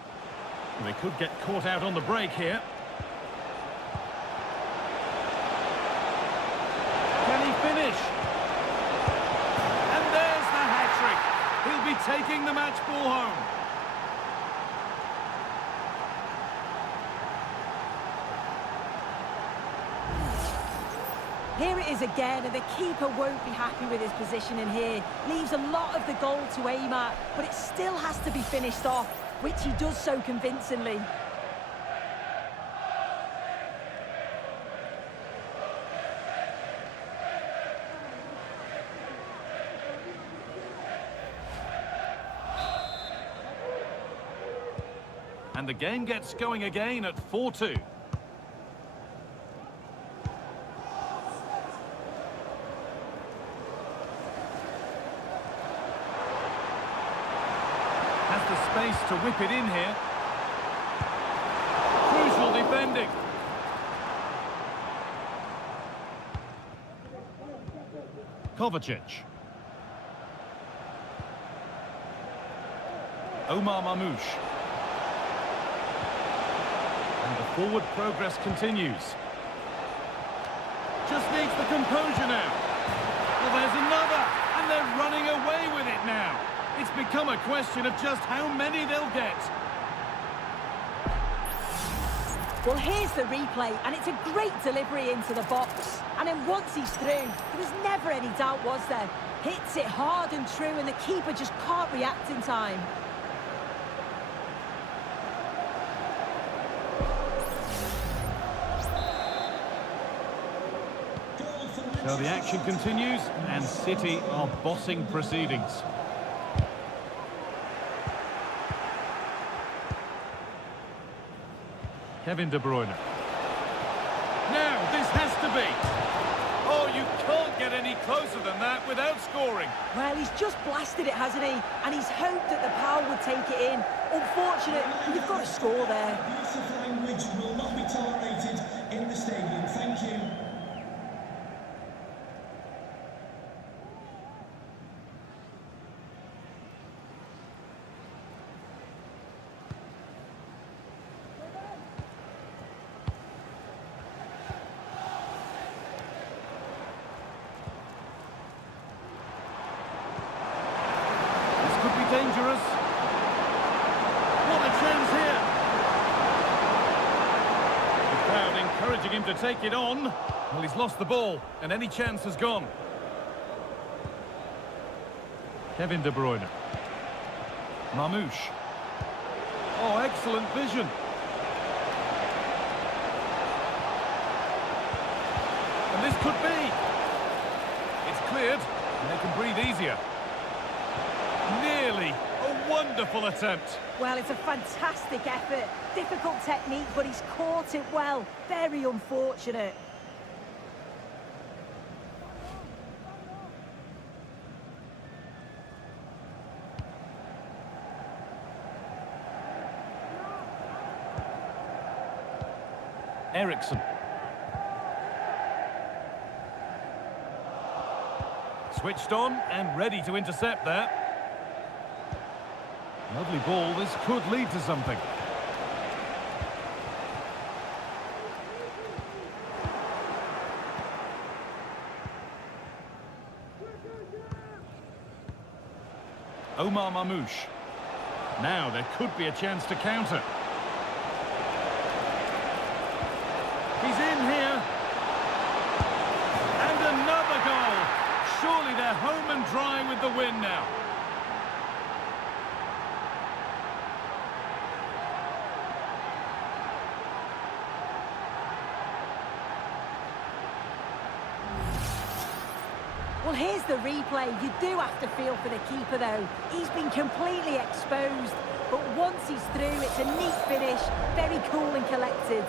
They could get caught out on the break here. Can he finish? And there's the hat-trick. He'll be taking the match ball home. Here it is again, and the keeper won't be happy with his positioning here. Leaves a lot of the goal to aim at, but it still has to be finished off, which he does so convincingly. And the game gets going again at 4-2. Has the space to whip it in here. Crucial defending. Kovacic. Omar Mamouche. And the forward progress continues. Just needs the composure now. Well, there's another, and they're running away with it now. It's become a question of just how many they'll get. Well, here's the replay, and it's a great delivery into the box. And then once he's through, there was never any doubt, was there? Hits it hard and true, and the keeper just can't react in time. So the action continues, and City are bossing proceedings. Kevin De Bruyne. Now, this has to be. Oh, you can't get any closer than that without scoring. Well, he's just blasted it, hasn't he? And he's hoped that the power would take it in. Unfortunate, but you've got to score there. Use of language will not be tolerated in the stadium. Thank you. Dangerous. What a chance here. The crowd encouraging him to take it on. Well, he's lost the ball, and any chance has gone. Kevin De Bruyne. Mamouche. Oh, excellent vision. And this could be. It's cleared, and they can breathe easier. Nearly a wonderful attempt. Well, it's a fantastic effort. Difficult technique, but he's caught it well. Very unfortunate. Eriksson. Switched on and ready to intercept there. Lovely ball, this could lead to something. Omar Mamouche. Now there could be a chance to counter. He's in here. And another goal. Surely they're home and dry with the win now. Well, here's the replay. You do have to feel for the keeper, though. He's been completely exposed. But once he's through, it's a neat finish. Very cool and collected.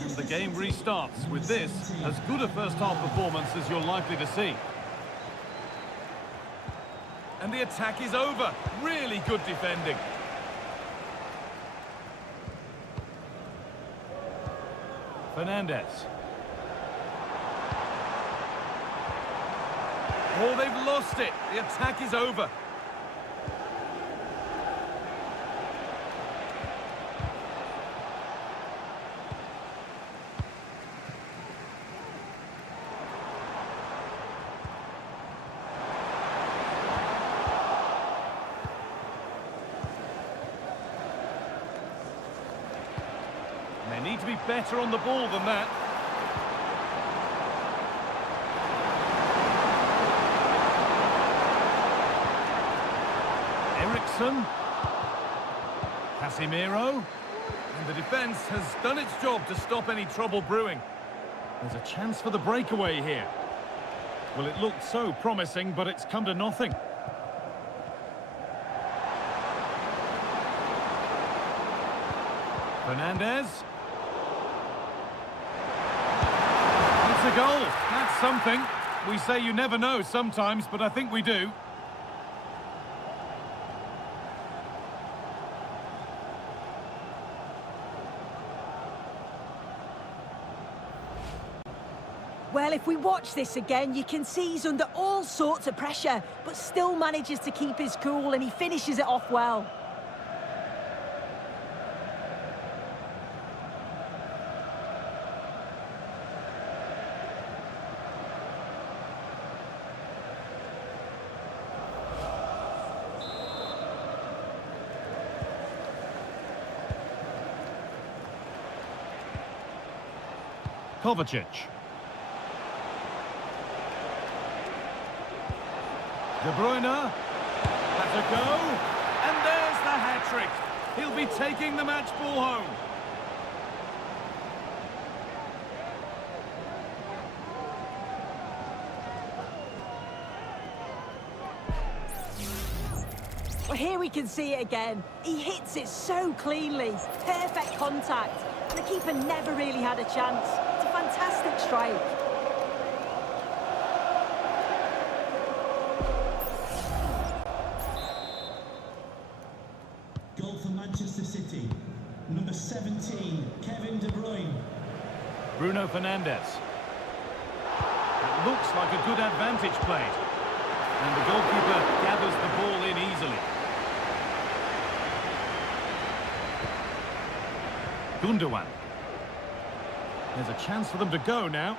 And the game restarts with this, as good a first-half performance as you're likely to see. And the attack is over. Really good defending. Fernandez. Oh, they've lost it. The attack is over. need to be better on the ball than that. Eriksson. Casemiro. And the defence has done its job to stop any trouble brewing. There's a chance for the breakaway here. Well, it looked so promising, but it's come to nothing. Fernandez. It's a goal. That's something. We say you never know sometimes, but I think we do. Well, if we watch this again, you can see he's under all sorts of pressure, but still manages to keep his cool, and he finishes it off well. Kovacic. De Bruyne. That's a go. And there's the hat-trick. He'll be taking the match ball home. Well, here we can see it again. He hits it so cleanly. Perfect contact. And the keeper never really had a chance. It's a fantastic strike. Goal for Manchester City. Number 17, Kevin De Bruyne. Bruno Fernandes. It looks like a good advantage played. And the goalkeeper gathers the ball in easily. Gundogan. There's a chance for them to go now.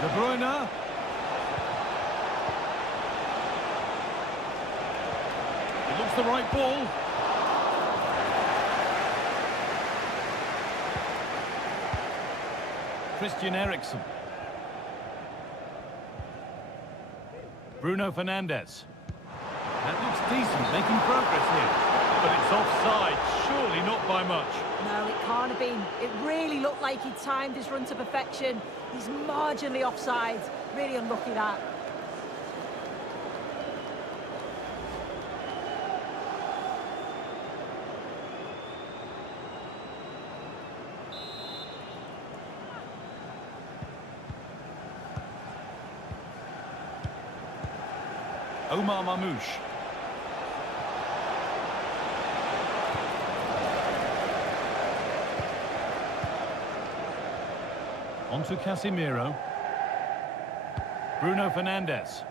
De Bruyne. It looks the right ball. Christian Eriksen. Bruno Fernandes. That looks decent, making progress here. But it's offside, surely not by much. No, it can't have been. It really looked like he timed his run to perfection. He's marginally offside. Really unlucky that. Omar Mamouche. On to Casemiro. Bruno Fernandes.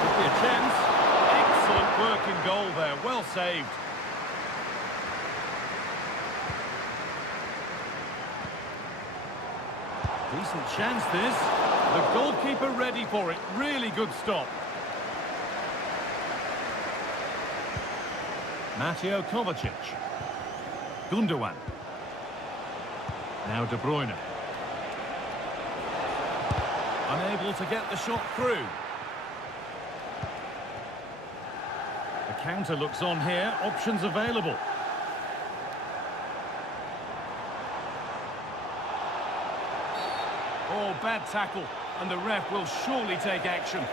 Could be a chance. Excellent work in goal there. Well saved. Decent chance this. The goalkeeper ready for it. Really good stop. Mateo Kovacic. Gundogan. Now De Bruyne. Unable to get the shot through. The counter looks on here. Options available. Oh, bad tackle. And the ref will surely take action.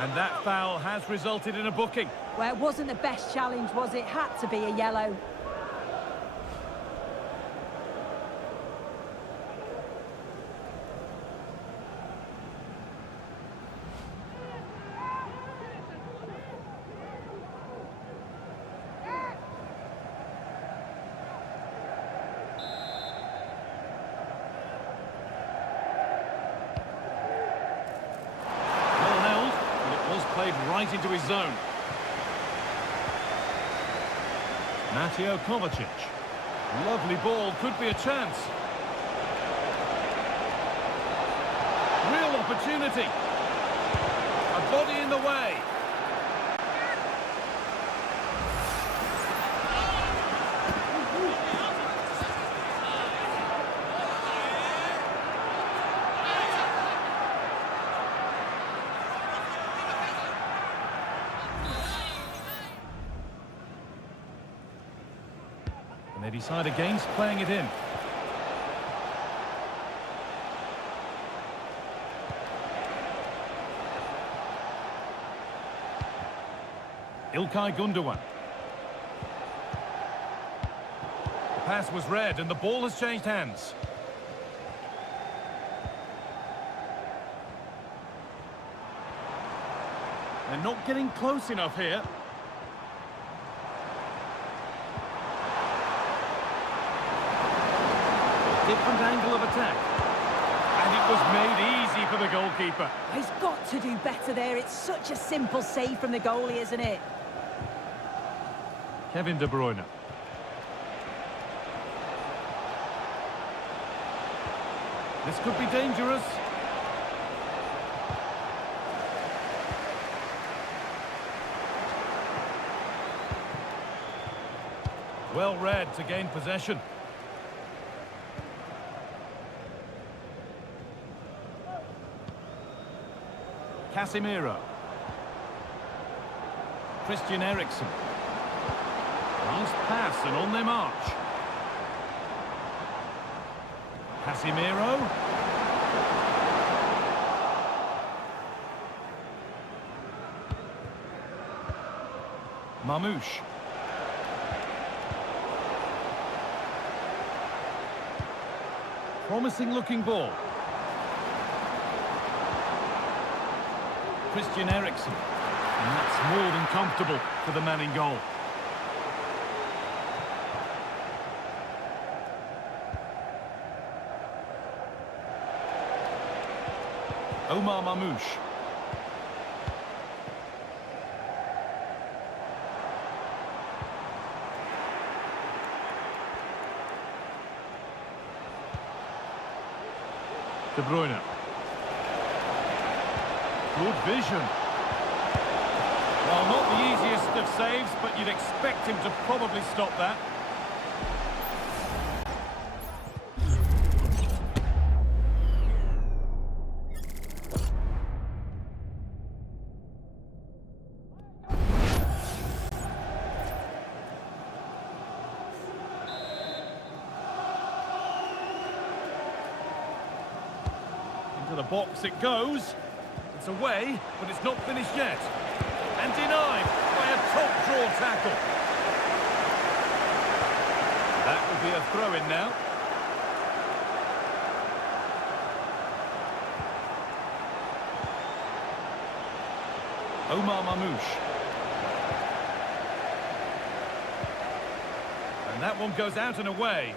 And that foul has resulted in a booking. Well, it wasn't the best challenge, was it? Had to be a yellow. Right into his zone. Mateo Kovacic. Lovely ball, could be a chance. Real opportunity. A body in the way. decide against playing it in. İlkay Gundogan. The pass was read and the ball has changed hands. They're not getting close enough here. Different angle of attack. And it was made easy for the goalkeeper. He's got to do better there. It's such a simple save from the goalie, isn't it? Kevin De Bruyne. This could be dangerous. Well read to gain possession. Casemiro. Christian Eriksen. Nice pass and on their march. Casemiro. Mamouche. Promising looking ball. Christian Eriksen. And that's more than comfortable for the man in goal. Omar Mamouche. De Bruyne. Good vision. Well, not the easiest of saves, but you'd expect him to probably stop that. Into the box it goes. It's away, but it's not finished yet. And denied by a top-draw tackle. That will be a throw-in now. Omar Mamouche. And that one goes out and away.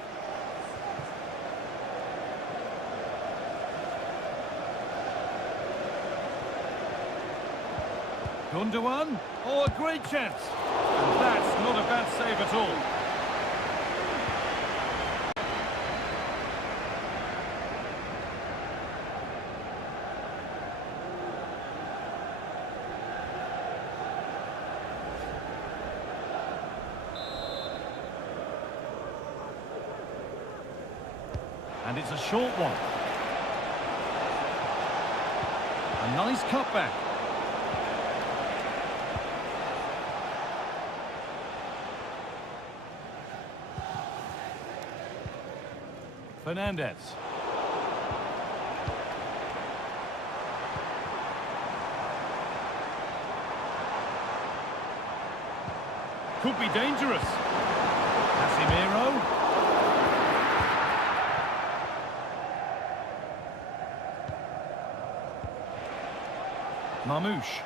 Gundogan. Oh, a great chance. And that's not a bad save at all. And it's a short one. A nice cutback. Fernandez. Could be dangerous. Casemiro. Mamouche.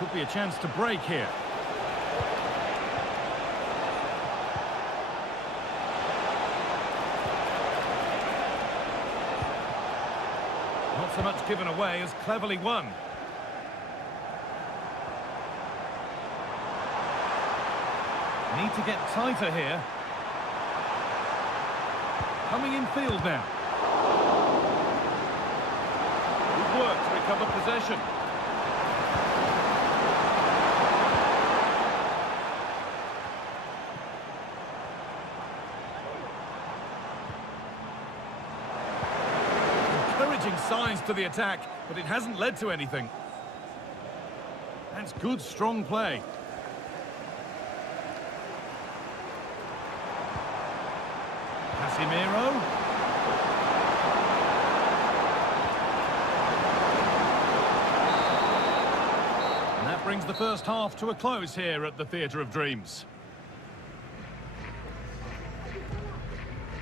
Could be a chance to break here. Not so much given away as cleverly won. Need to get tighter here. Coming in field now. Good work to recover possession. Encouraging signs to the attack, but it hasn't led to anything. That's good, strong play. Casemiro. And that brings the first half to a close here at the Theatre of Dreams.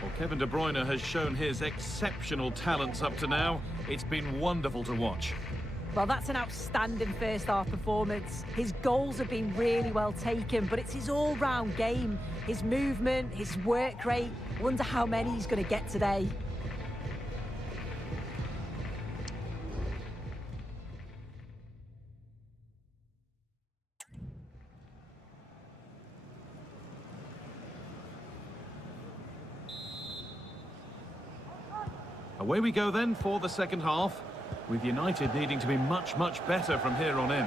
Well, Kevin De Bruyne has shown his exceptional talents up to now. It's been wonderful to watch. Well, that's an outstanding first-half performance. His goals have been really well taken, but it's his all-round game. His movement, his work rate. Wonder how many he's going to get today. Away we go then for the second half, with United needing to be much, much better from here on in.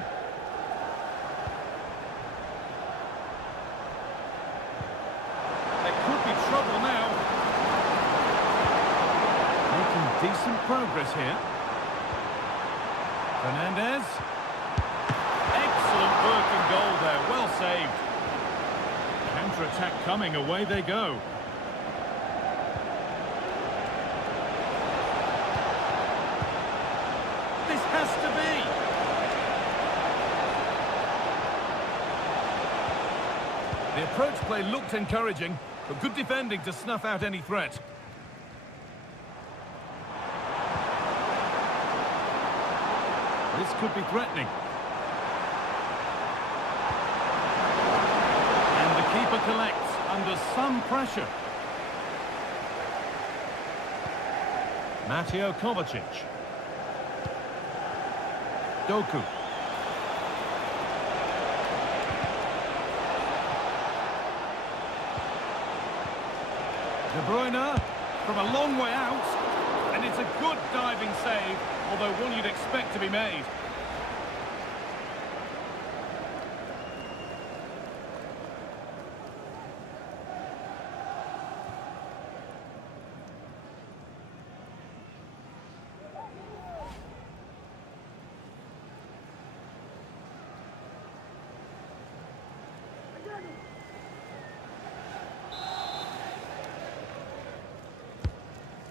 There could be trouble now. Making decent progress here. Fernandez. Excellent work in goal there, well saved. Counter-attack coming, away they go. Has to be. The approach play looked encouraging, but good defending to snuff out any threat. This could be threatening. And the keeper collects under some pressure. Mateo Kovacic. Doku. De Bruyne from a long way out, and it's a good diving save, although one you'd expect to be made.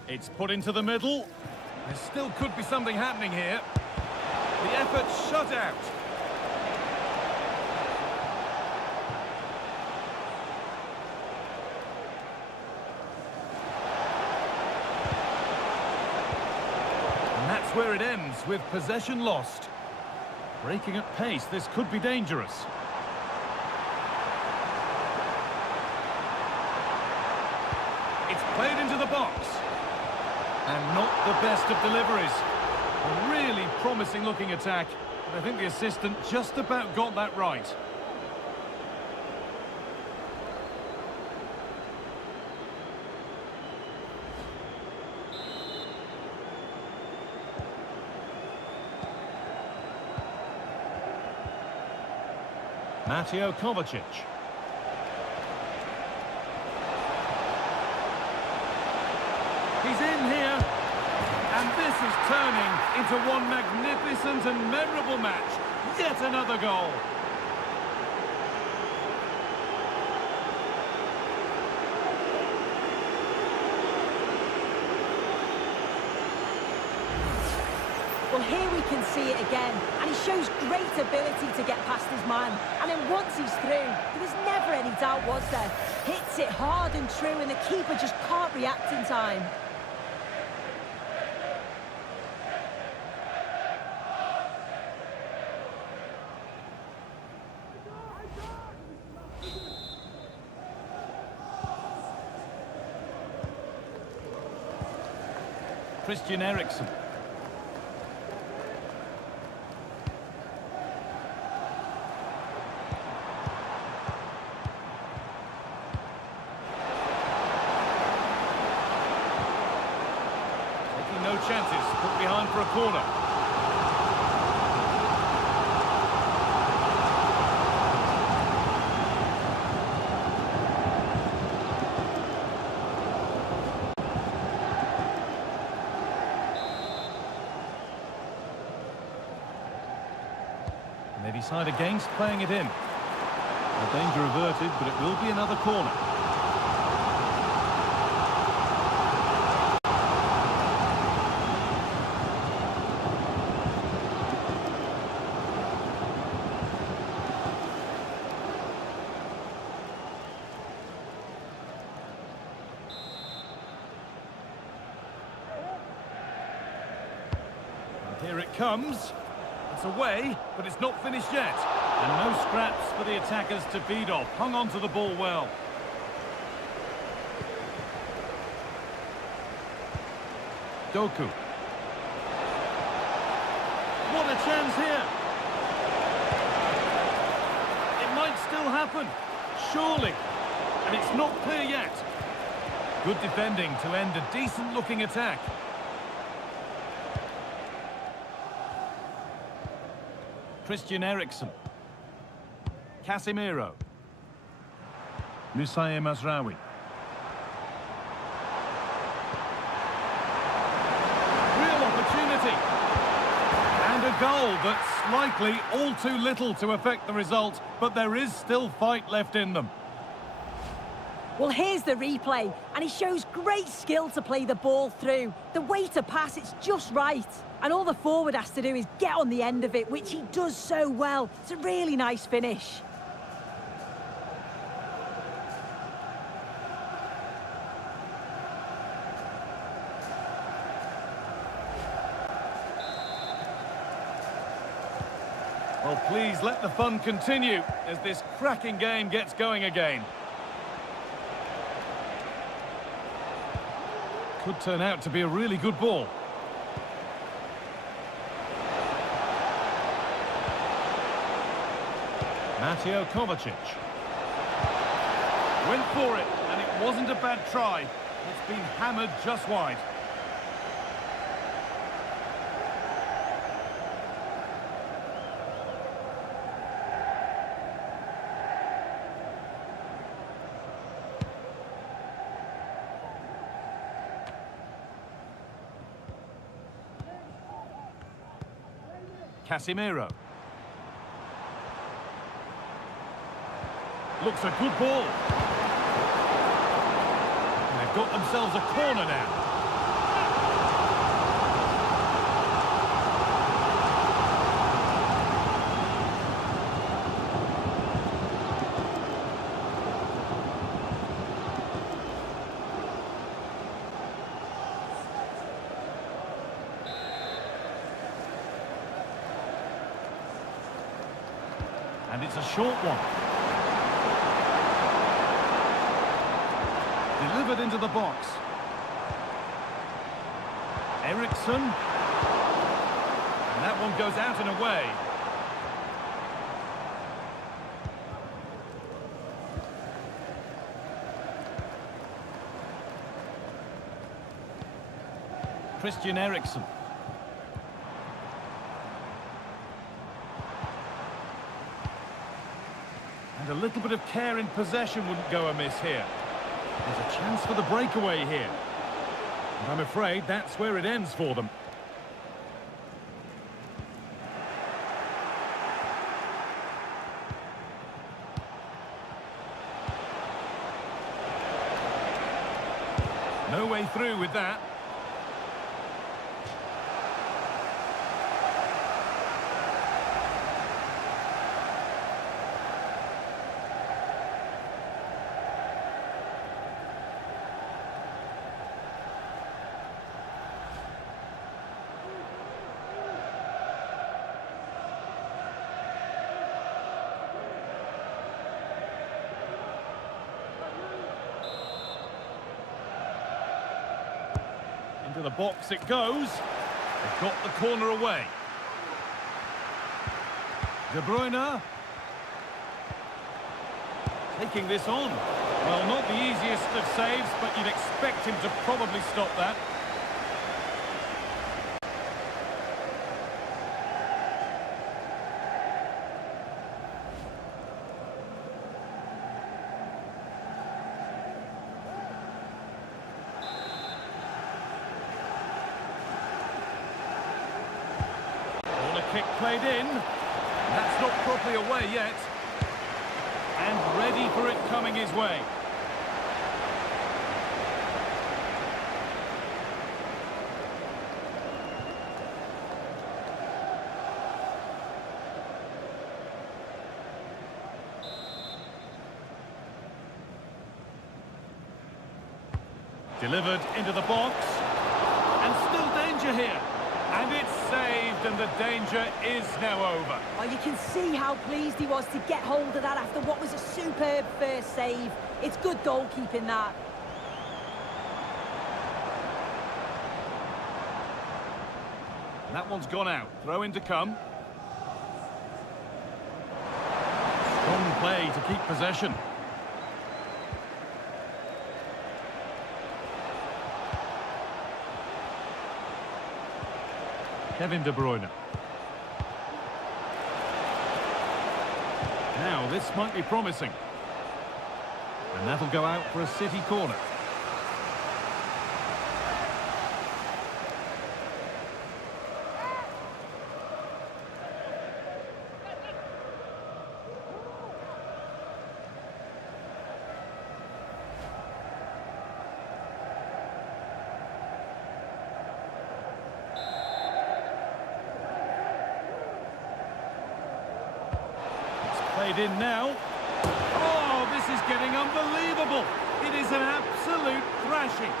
It's put into the middle. There still could be something happening here. The effort's shut out. And that's where it ends, with possession lost. Breaking at pace, this could be dangerous. It's played into the box. And not the best of deliveries. A really promising looking attack. But I think the assistant just about got that right. Mateo Kovacic. He's in here, and this is turning into one magnificent and memorable match. Yet another goal. Well, here we can see it again, and he shows great ability to get past his man. And then once he's through, there was never any doubt, was there? Hits it hard and true, and the keeper just can't react in time. Christian Eriksen. Taking no chances, put behind for a corner. They decide against playing it in. The danger averted, but it will be another corner. Here it comes. It's away, but it's not finished yet. And no scraps for the attackers to feed off. Hung on to the ball well. Doku. What a chance here. It might still happen. Surely. And it's not clear yet. Good defending to end a decent-looking attack. Christian Eriksen. Casemiro. Musaye Mazraoui. Real opportunity. And a goal, but slightly all too little to affect the result, but there is still fight left in them. Well, here's the replay, and he shows great skill to play the ball through. The way to pass, it's just right. And all the forward has to do is get on the end of it, which he does so well. It's a really nice finish. Well, please let the fun continue as this cracking game gets going again. Could turn out to be a really good ball. Mateo Kovacic. Went for it, and it wasn't a bad try. It's been hammered just wide. Casemiro. Looks a good ball. And they've got themselves a corner now. And it's a short one. Delivered into the box. Eriksen. And that one goes out and away. Christian Eriksen. And a little bit of care in possession wouldn't go amiss here. There's a chance for the breakaway here. And I'm afraid that's where it ends for them. No way through with that. Into the box it goes. They've got the corner away. De Bruyne. Taking this on. Well, not the easiest of saves, but you'd expect him to probably stop that. Kick played in. That's not properly away yet. And ready for it coming his way. Delivered into the box. And still danger here. And it's saved, and the danger is now over. Oh, you can see how pleased he was to get hold of that after what was a superb first save. It's good goalkeeping, that. That one's gone out. Throw in to come. Strong play to keep possession. Kevin De Bruyne. Now, this might be promising. And that'll go out for a City corner. Played in now. Oh, this is getting unbelievable. It is an absolute thrashing.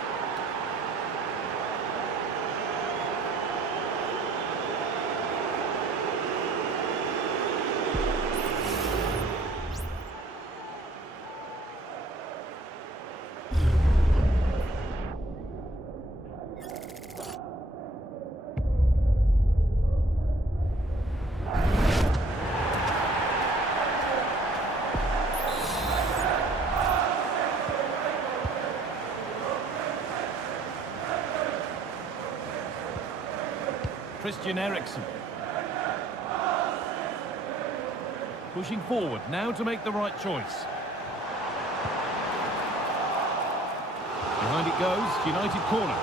Christian Eriksen. Pushing forward now to make the right choice. Behind it goes, United corner.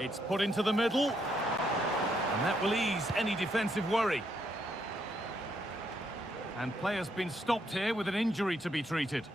It's put into the middle, and that will ease any defensive worry. And player's been stopped here with an injury to be treated.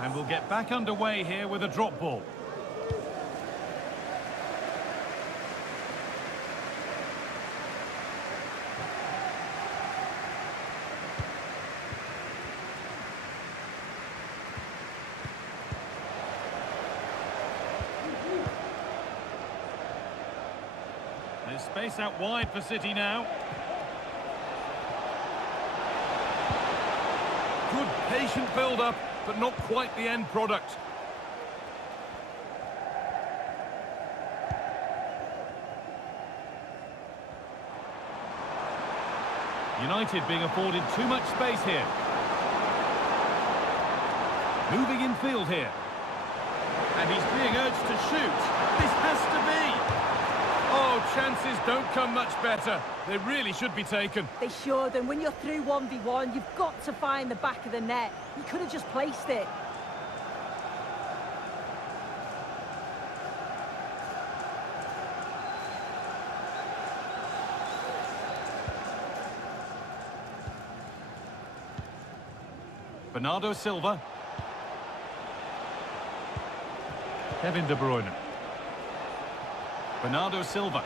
And we'll get back underway here with a drop ball. There's space out wide for City now. Good patient build-up, but not quite the end product. United being afforded too much space here. Moving in field here. And he's being urged to shoot. This has to be. Oh, chances don't come much better. They really should be taken. They should, and when you're through 1v1, you've got to find the back of the net. You could have just placed it. Bernardo Silva. Kevin De Bruyne. Bernardo Silva.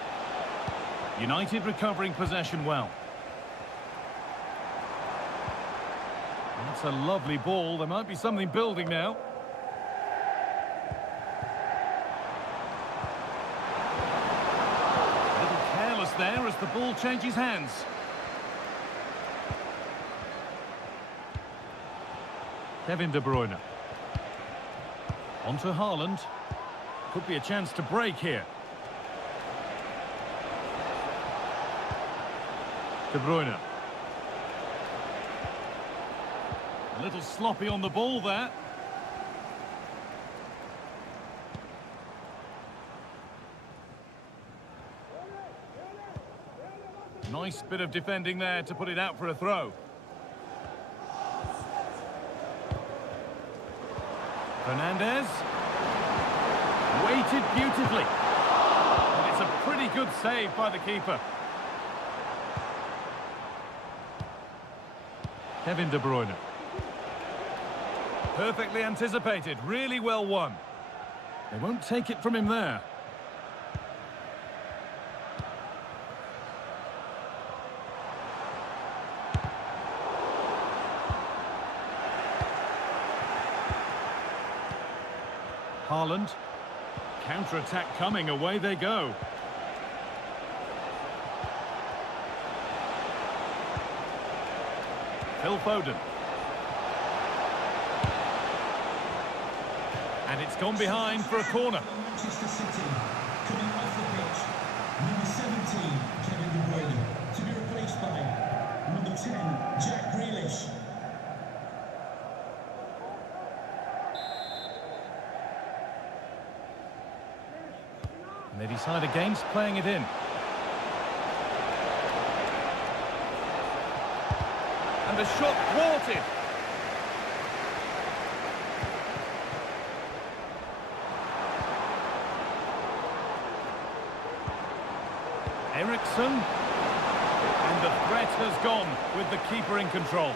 United recovering possession well. That's a lovely ball. There might be something building now. A little careless there as the ball changes hands. Kevin De Bruyne. On to Haaland. Could be a chance to break here. De Bruyne. A little sloppy on the ball there. Nice bit of defending there to put it out for a throw. Fernandez. Waited beautifully. And it's a pretty good save by the keeper. Kevin De Bruyne. Perfectly anticipated, really well won. They won't take it from him there. Haaland. Counter-attack coming, away they go. Phil Foden. And it's gone behind for a corner. Manchester City coming off the pitch. Number 17, Kevin De Bruyne, to be replaced by number 10, Jack Grealish. And they decide against playing it in. And the shot thwarted. Eriksson. And the threat has gone with the keeper in control.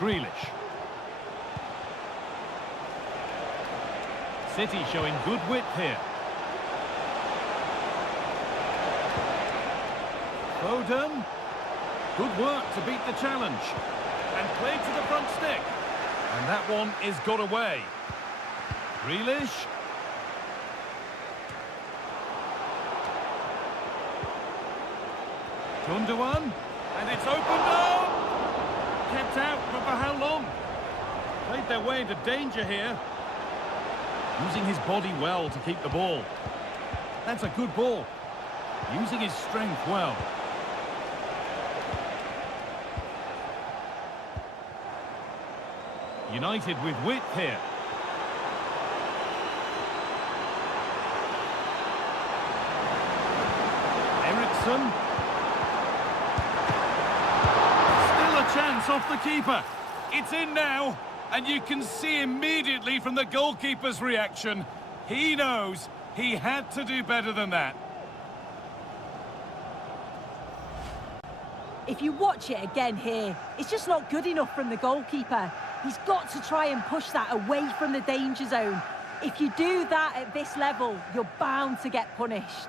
Grealish. City showing good width here. Foden. Good work to beat the challenge. And played to the front stick. And that one is got away. Grealish. Gundogan. And it's opened up. Kept out, but for how long? Played their way into danger here. Using his body well to keep the ball. That's a good ball. Using his strength well. United with width here. Eriksson. Still a chance off the keeper. It's in now. And you can see immediately from the goalkeeper's reaction, he knows he had to do better than that. If you watch it again here, it's just not good enough from the goalkeeper. He's got to try and push that away from the danger zone. If you do that at this level, you're bound to get punished.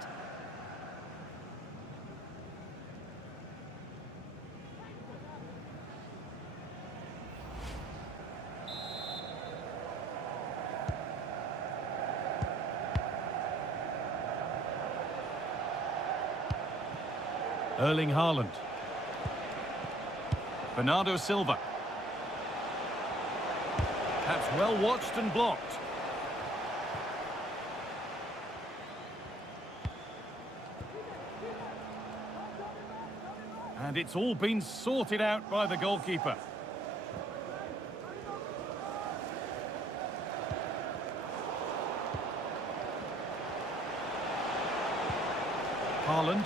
Erling Haaland. Bernardo Silva. That's well watched and blocked. And it's all been sorted out by the goalkeeper. Haaland.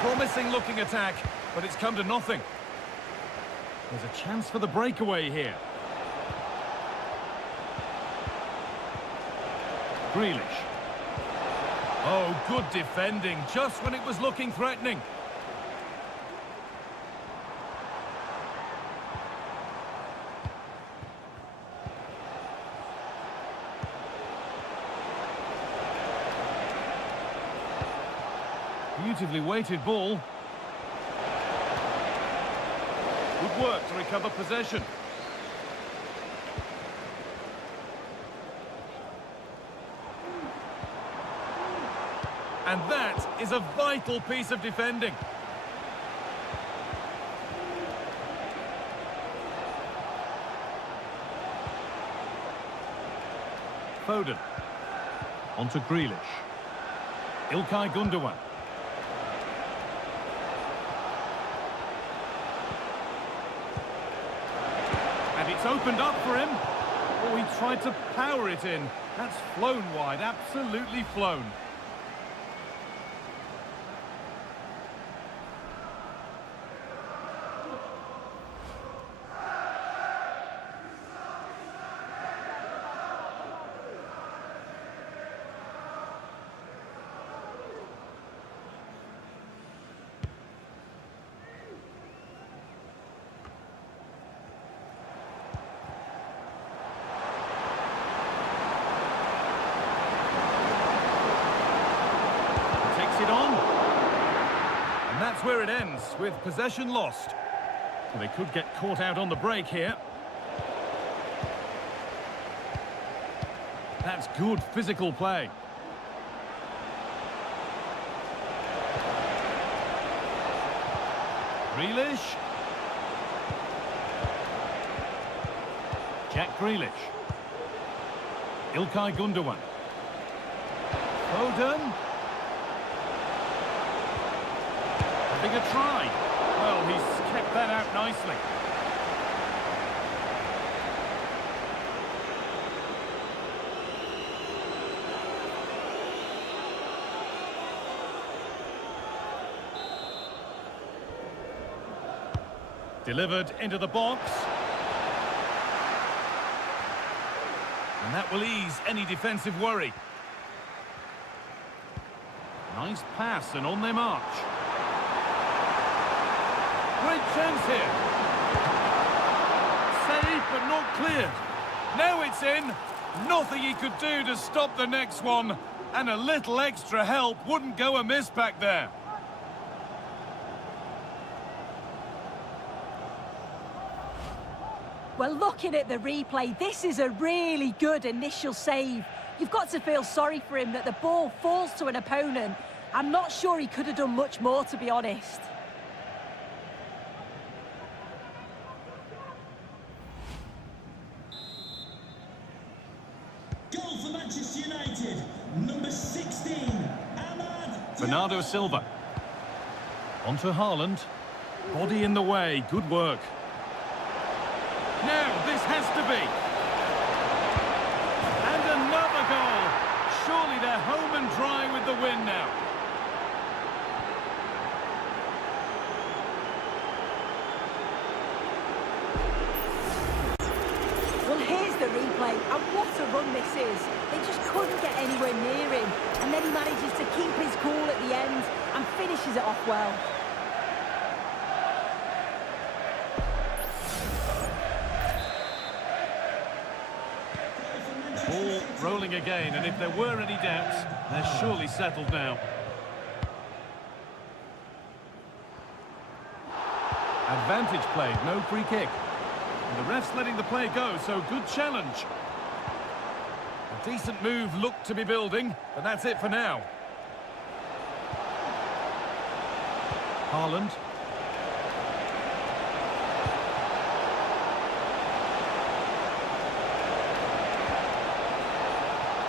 Promising looking attack, but it's come to nothing. There's a chance for the breakaway here. Grealish. Oh, good defending, just when it was looking threatening. Beautifully weighted ball. Good work to recover possession. And that is a vital piece of defending. Foden. Onto Grealish. İlkay Gundogan. It's opened up for him. Oh, he tried to power it in. That's flown wide, absolutely flown. It on, and that's where it ends, with possession lost. Well, they could get caught out on the break here. That's good physical play. Grealish. Jack Grealish. Ilkay Gundogan. Foden. Having a try. Well, he's kept that out nicely. Delivered into the box. And that will ease any defensive worry. Nice pass and on they march. Great chance here. Saved but not cleared. Now it's in. Nothing he could do to stop the next one. And a little extra help wouldn't go amiss back there. Well, looking at the replay, this is a really good initial save. You've got to feel sorry for him that the ball falls to an opponent. I'm not sure he could have done much more, to be honest. Goal for Manchester United, number 16, Bernardo Silva. On to Haaland. Body in the way. Good work. Now, this has to be. And another goal. Surely they're home and dry with the win now. Well, here's the replay, and what a run this is. They just couldn't get anywhere near him, and then he manages to keep his cool at the end and finishes it off well. Ball rolling again, and if there were any doubts, they're surely settled now. Advantage played, no free kick. And the ref's letting the play go, so good challenge. A decent move looked to be building, but that's it for now. Haaland.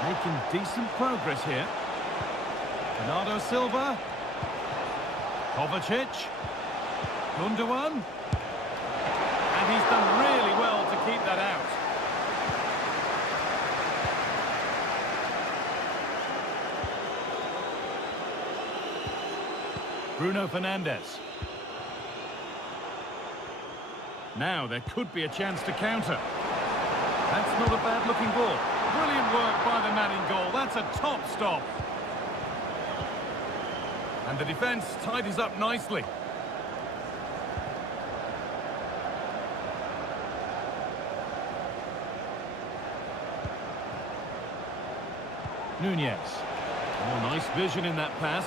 Making decent progress here. Bernardo Silva. Kovacic. Gundogan. And he's done really well to keep that out. Bruno Fernandes. Now there could be a chance to counter. That's not a bad-looking ball. Brilliant work by the man in goal. That's a top stop. And the defence tidies up nicely. Nunez. Oh, nice vision in that pass.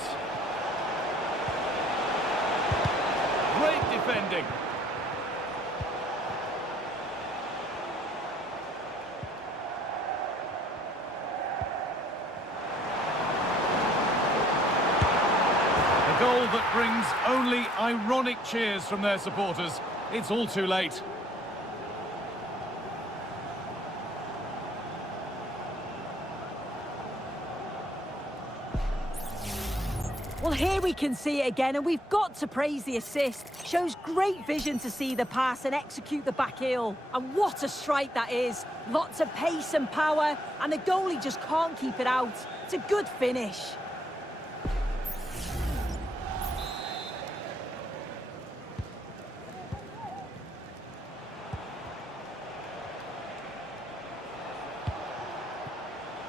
Great defending. A goal that brings only ironic cheers from their supporters. It's all too late. Well, here we can see it again, and we've got to praise the assist. Shows great vision to see the pass and execute the back heel. And what a strike that is. Lots of pace and power, and the goalie just can't keep it out. It's a good finish.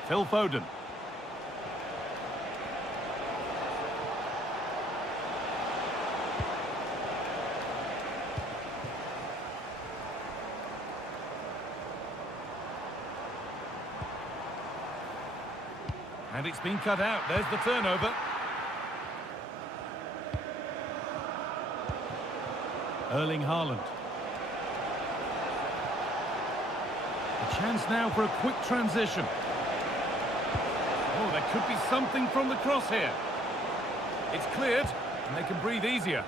Phil Foden. And it's been cut out. There's the turnover. Erling Haaland. A chance now for a quick transition. Oh, there could be something from the cross here. It's cleared, and they can breathe easier.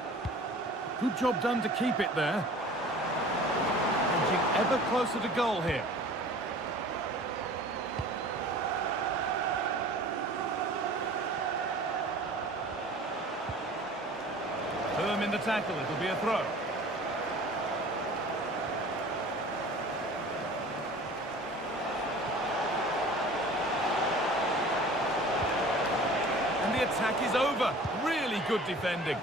Good job done to keep it there. Edging ever closer to goal here. Firm in the tackle, it'll be a throw. And the attack is over. Really good defending.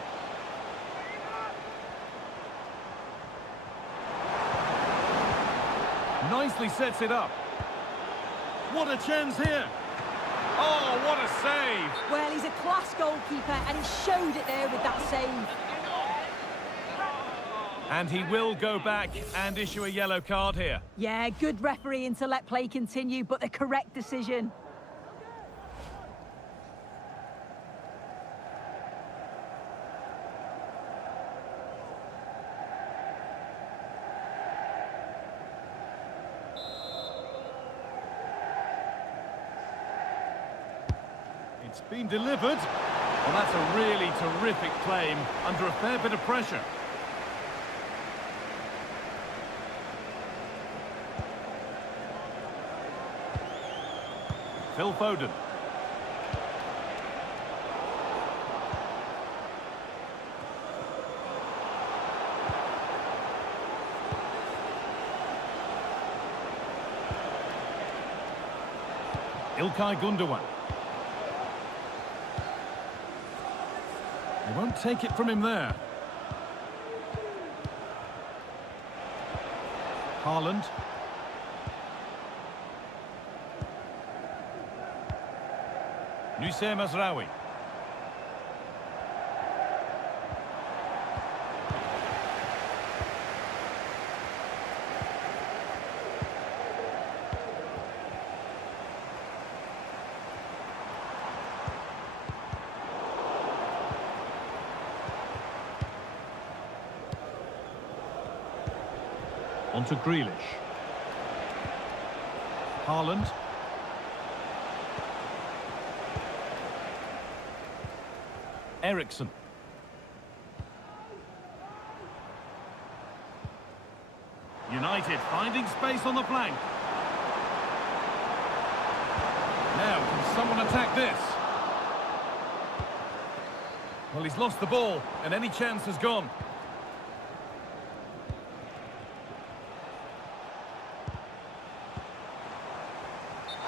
Nicely sets it up. What a chance here. Oh, what a save. Well, he's a class goalkeeper, and he showed it there with that save. And he will go back and issue a yellow card here. Yeah, good refereeing to let play continue, but the correct decision. It's been delivered. Well, that's a really terrific claim under a fair bit of pressure. Phil Foden. İlkay Gundogan. They won't take it from him there. Haaland. Nusayr Mazraoui. On to Grealish. Haaland. Eriksson. United finding space on the flank. Now, can someone attack this? Well, he's lost the ball, and any chance has gone.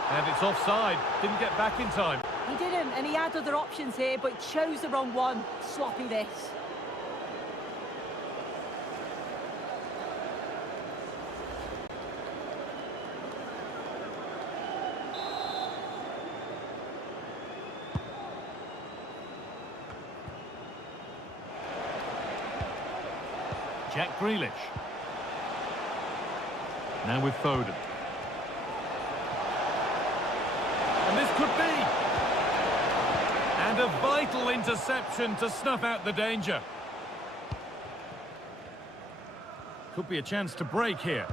And it's offside. Didn't get back in time. He didn't, and he had other options here, but chose the wrong one. Sloppy this. Jack Grealish. Now with Foden. And this could be. And a vital interception to snuff out the danger. Could be a chance to break here.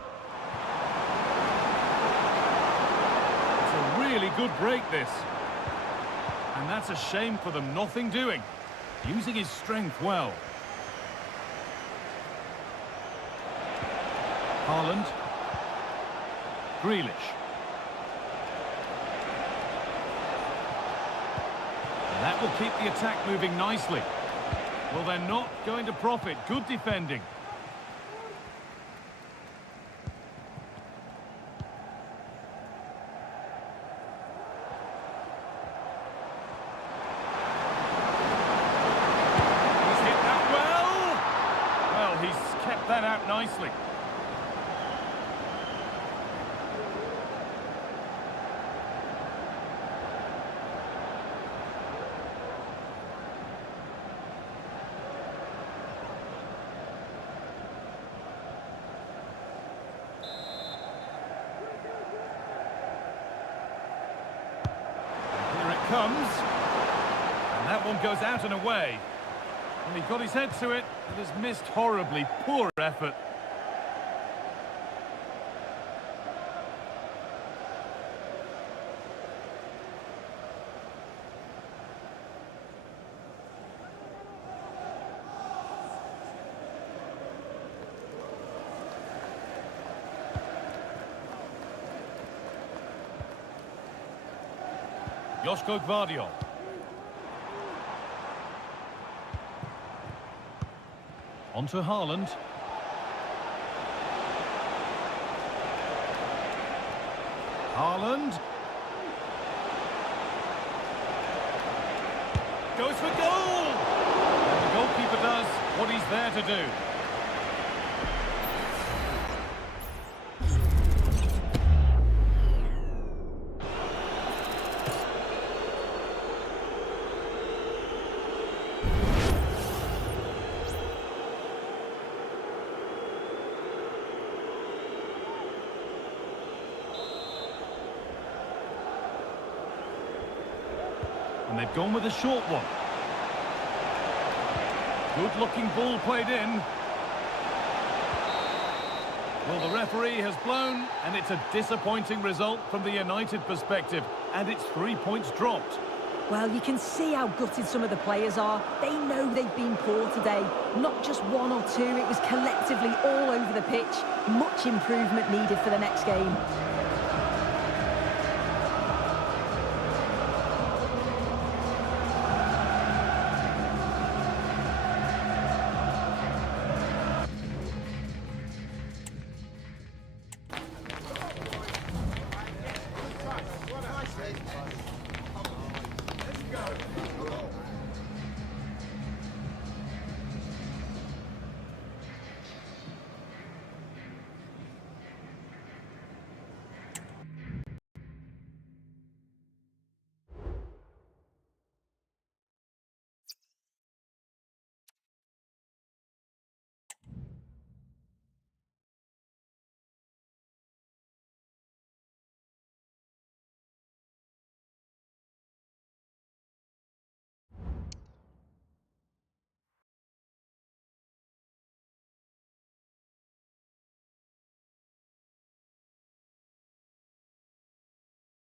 It's a really good break, this. And that's a shame for them. Nothing doing. Using his strength well. Haaland. Grealish. That will keep the attack moving nicely. Well, they're not going to profit. Good defending. He's hit that well. Well, he's kept that out nicely. Comes, and that one goes out and away. And he got his head to it, but has missed horribly. Poor effort. Josko Gvardiol. On to Haaland. Haaland. Goes for goal! And the goalkeeper does what he's there to do. And they've gone with a short one. Good-looking ball played in. Well, the referee has blown, and it's a disappointing result from the United perspective. And it's 3 points dropped. Well, you can see how gutted some of the players are. They know they've been poor today. Not just one or two, it was collectively all over the pitch. Much improvement needed for the next game.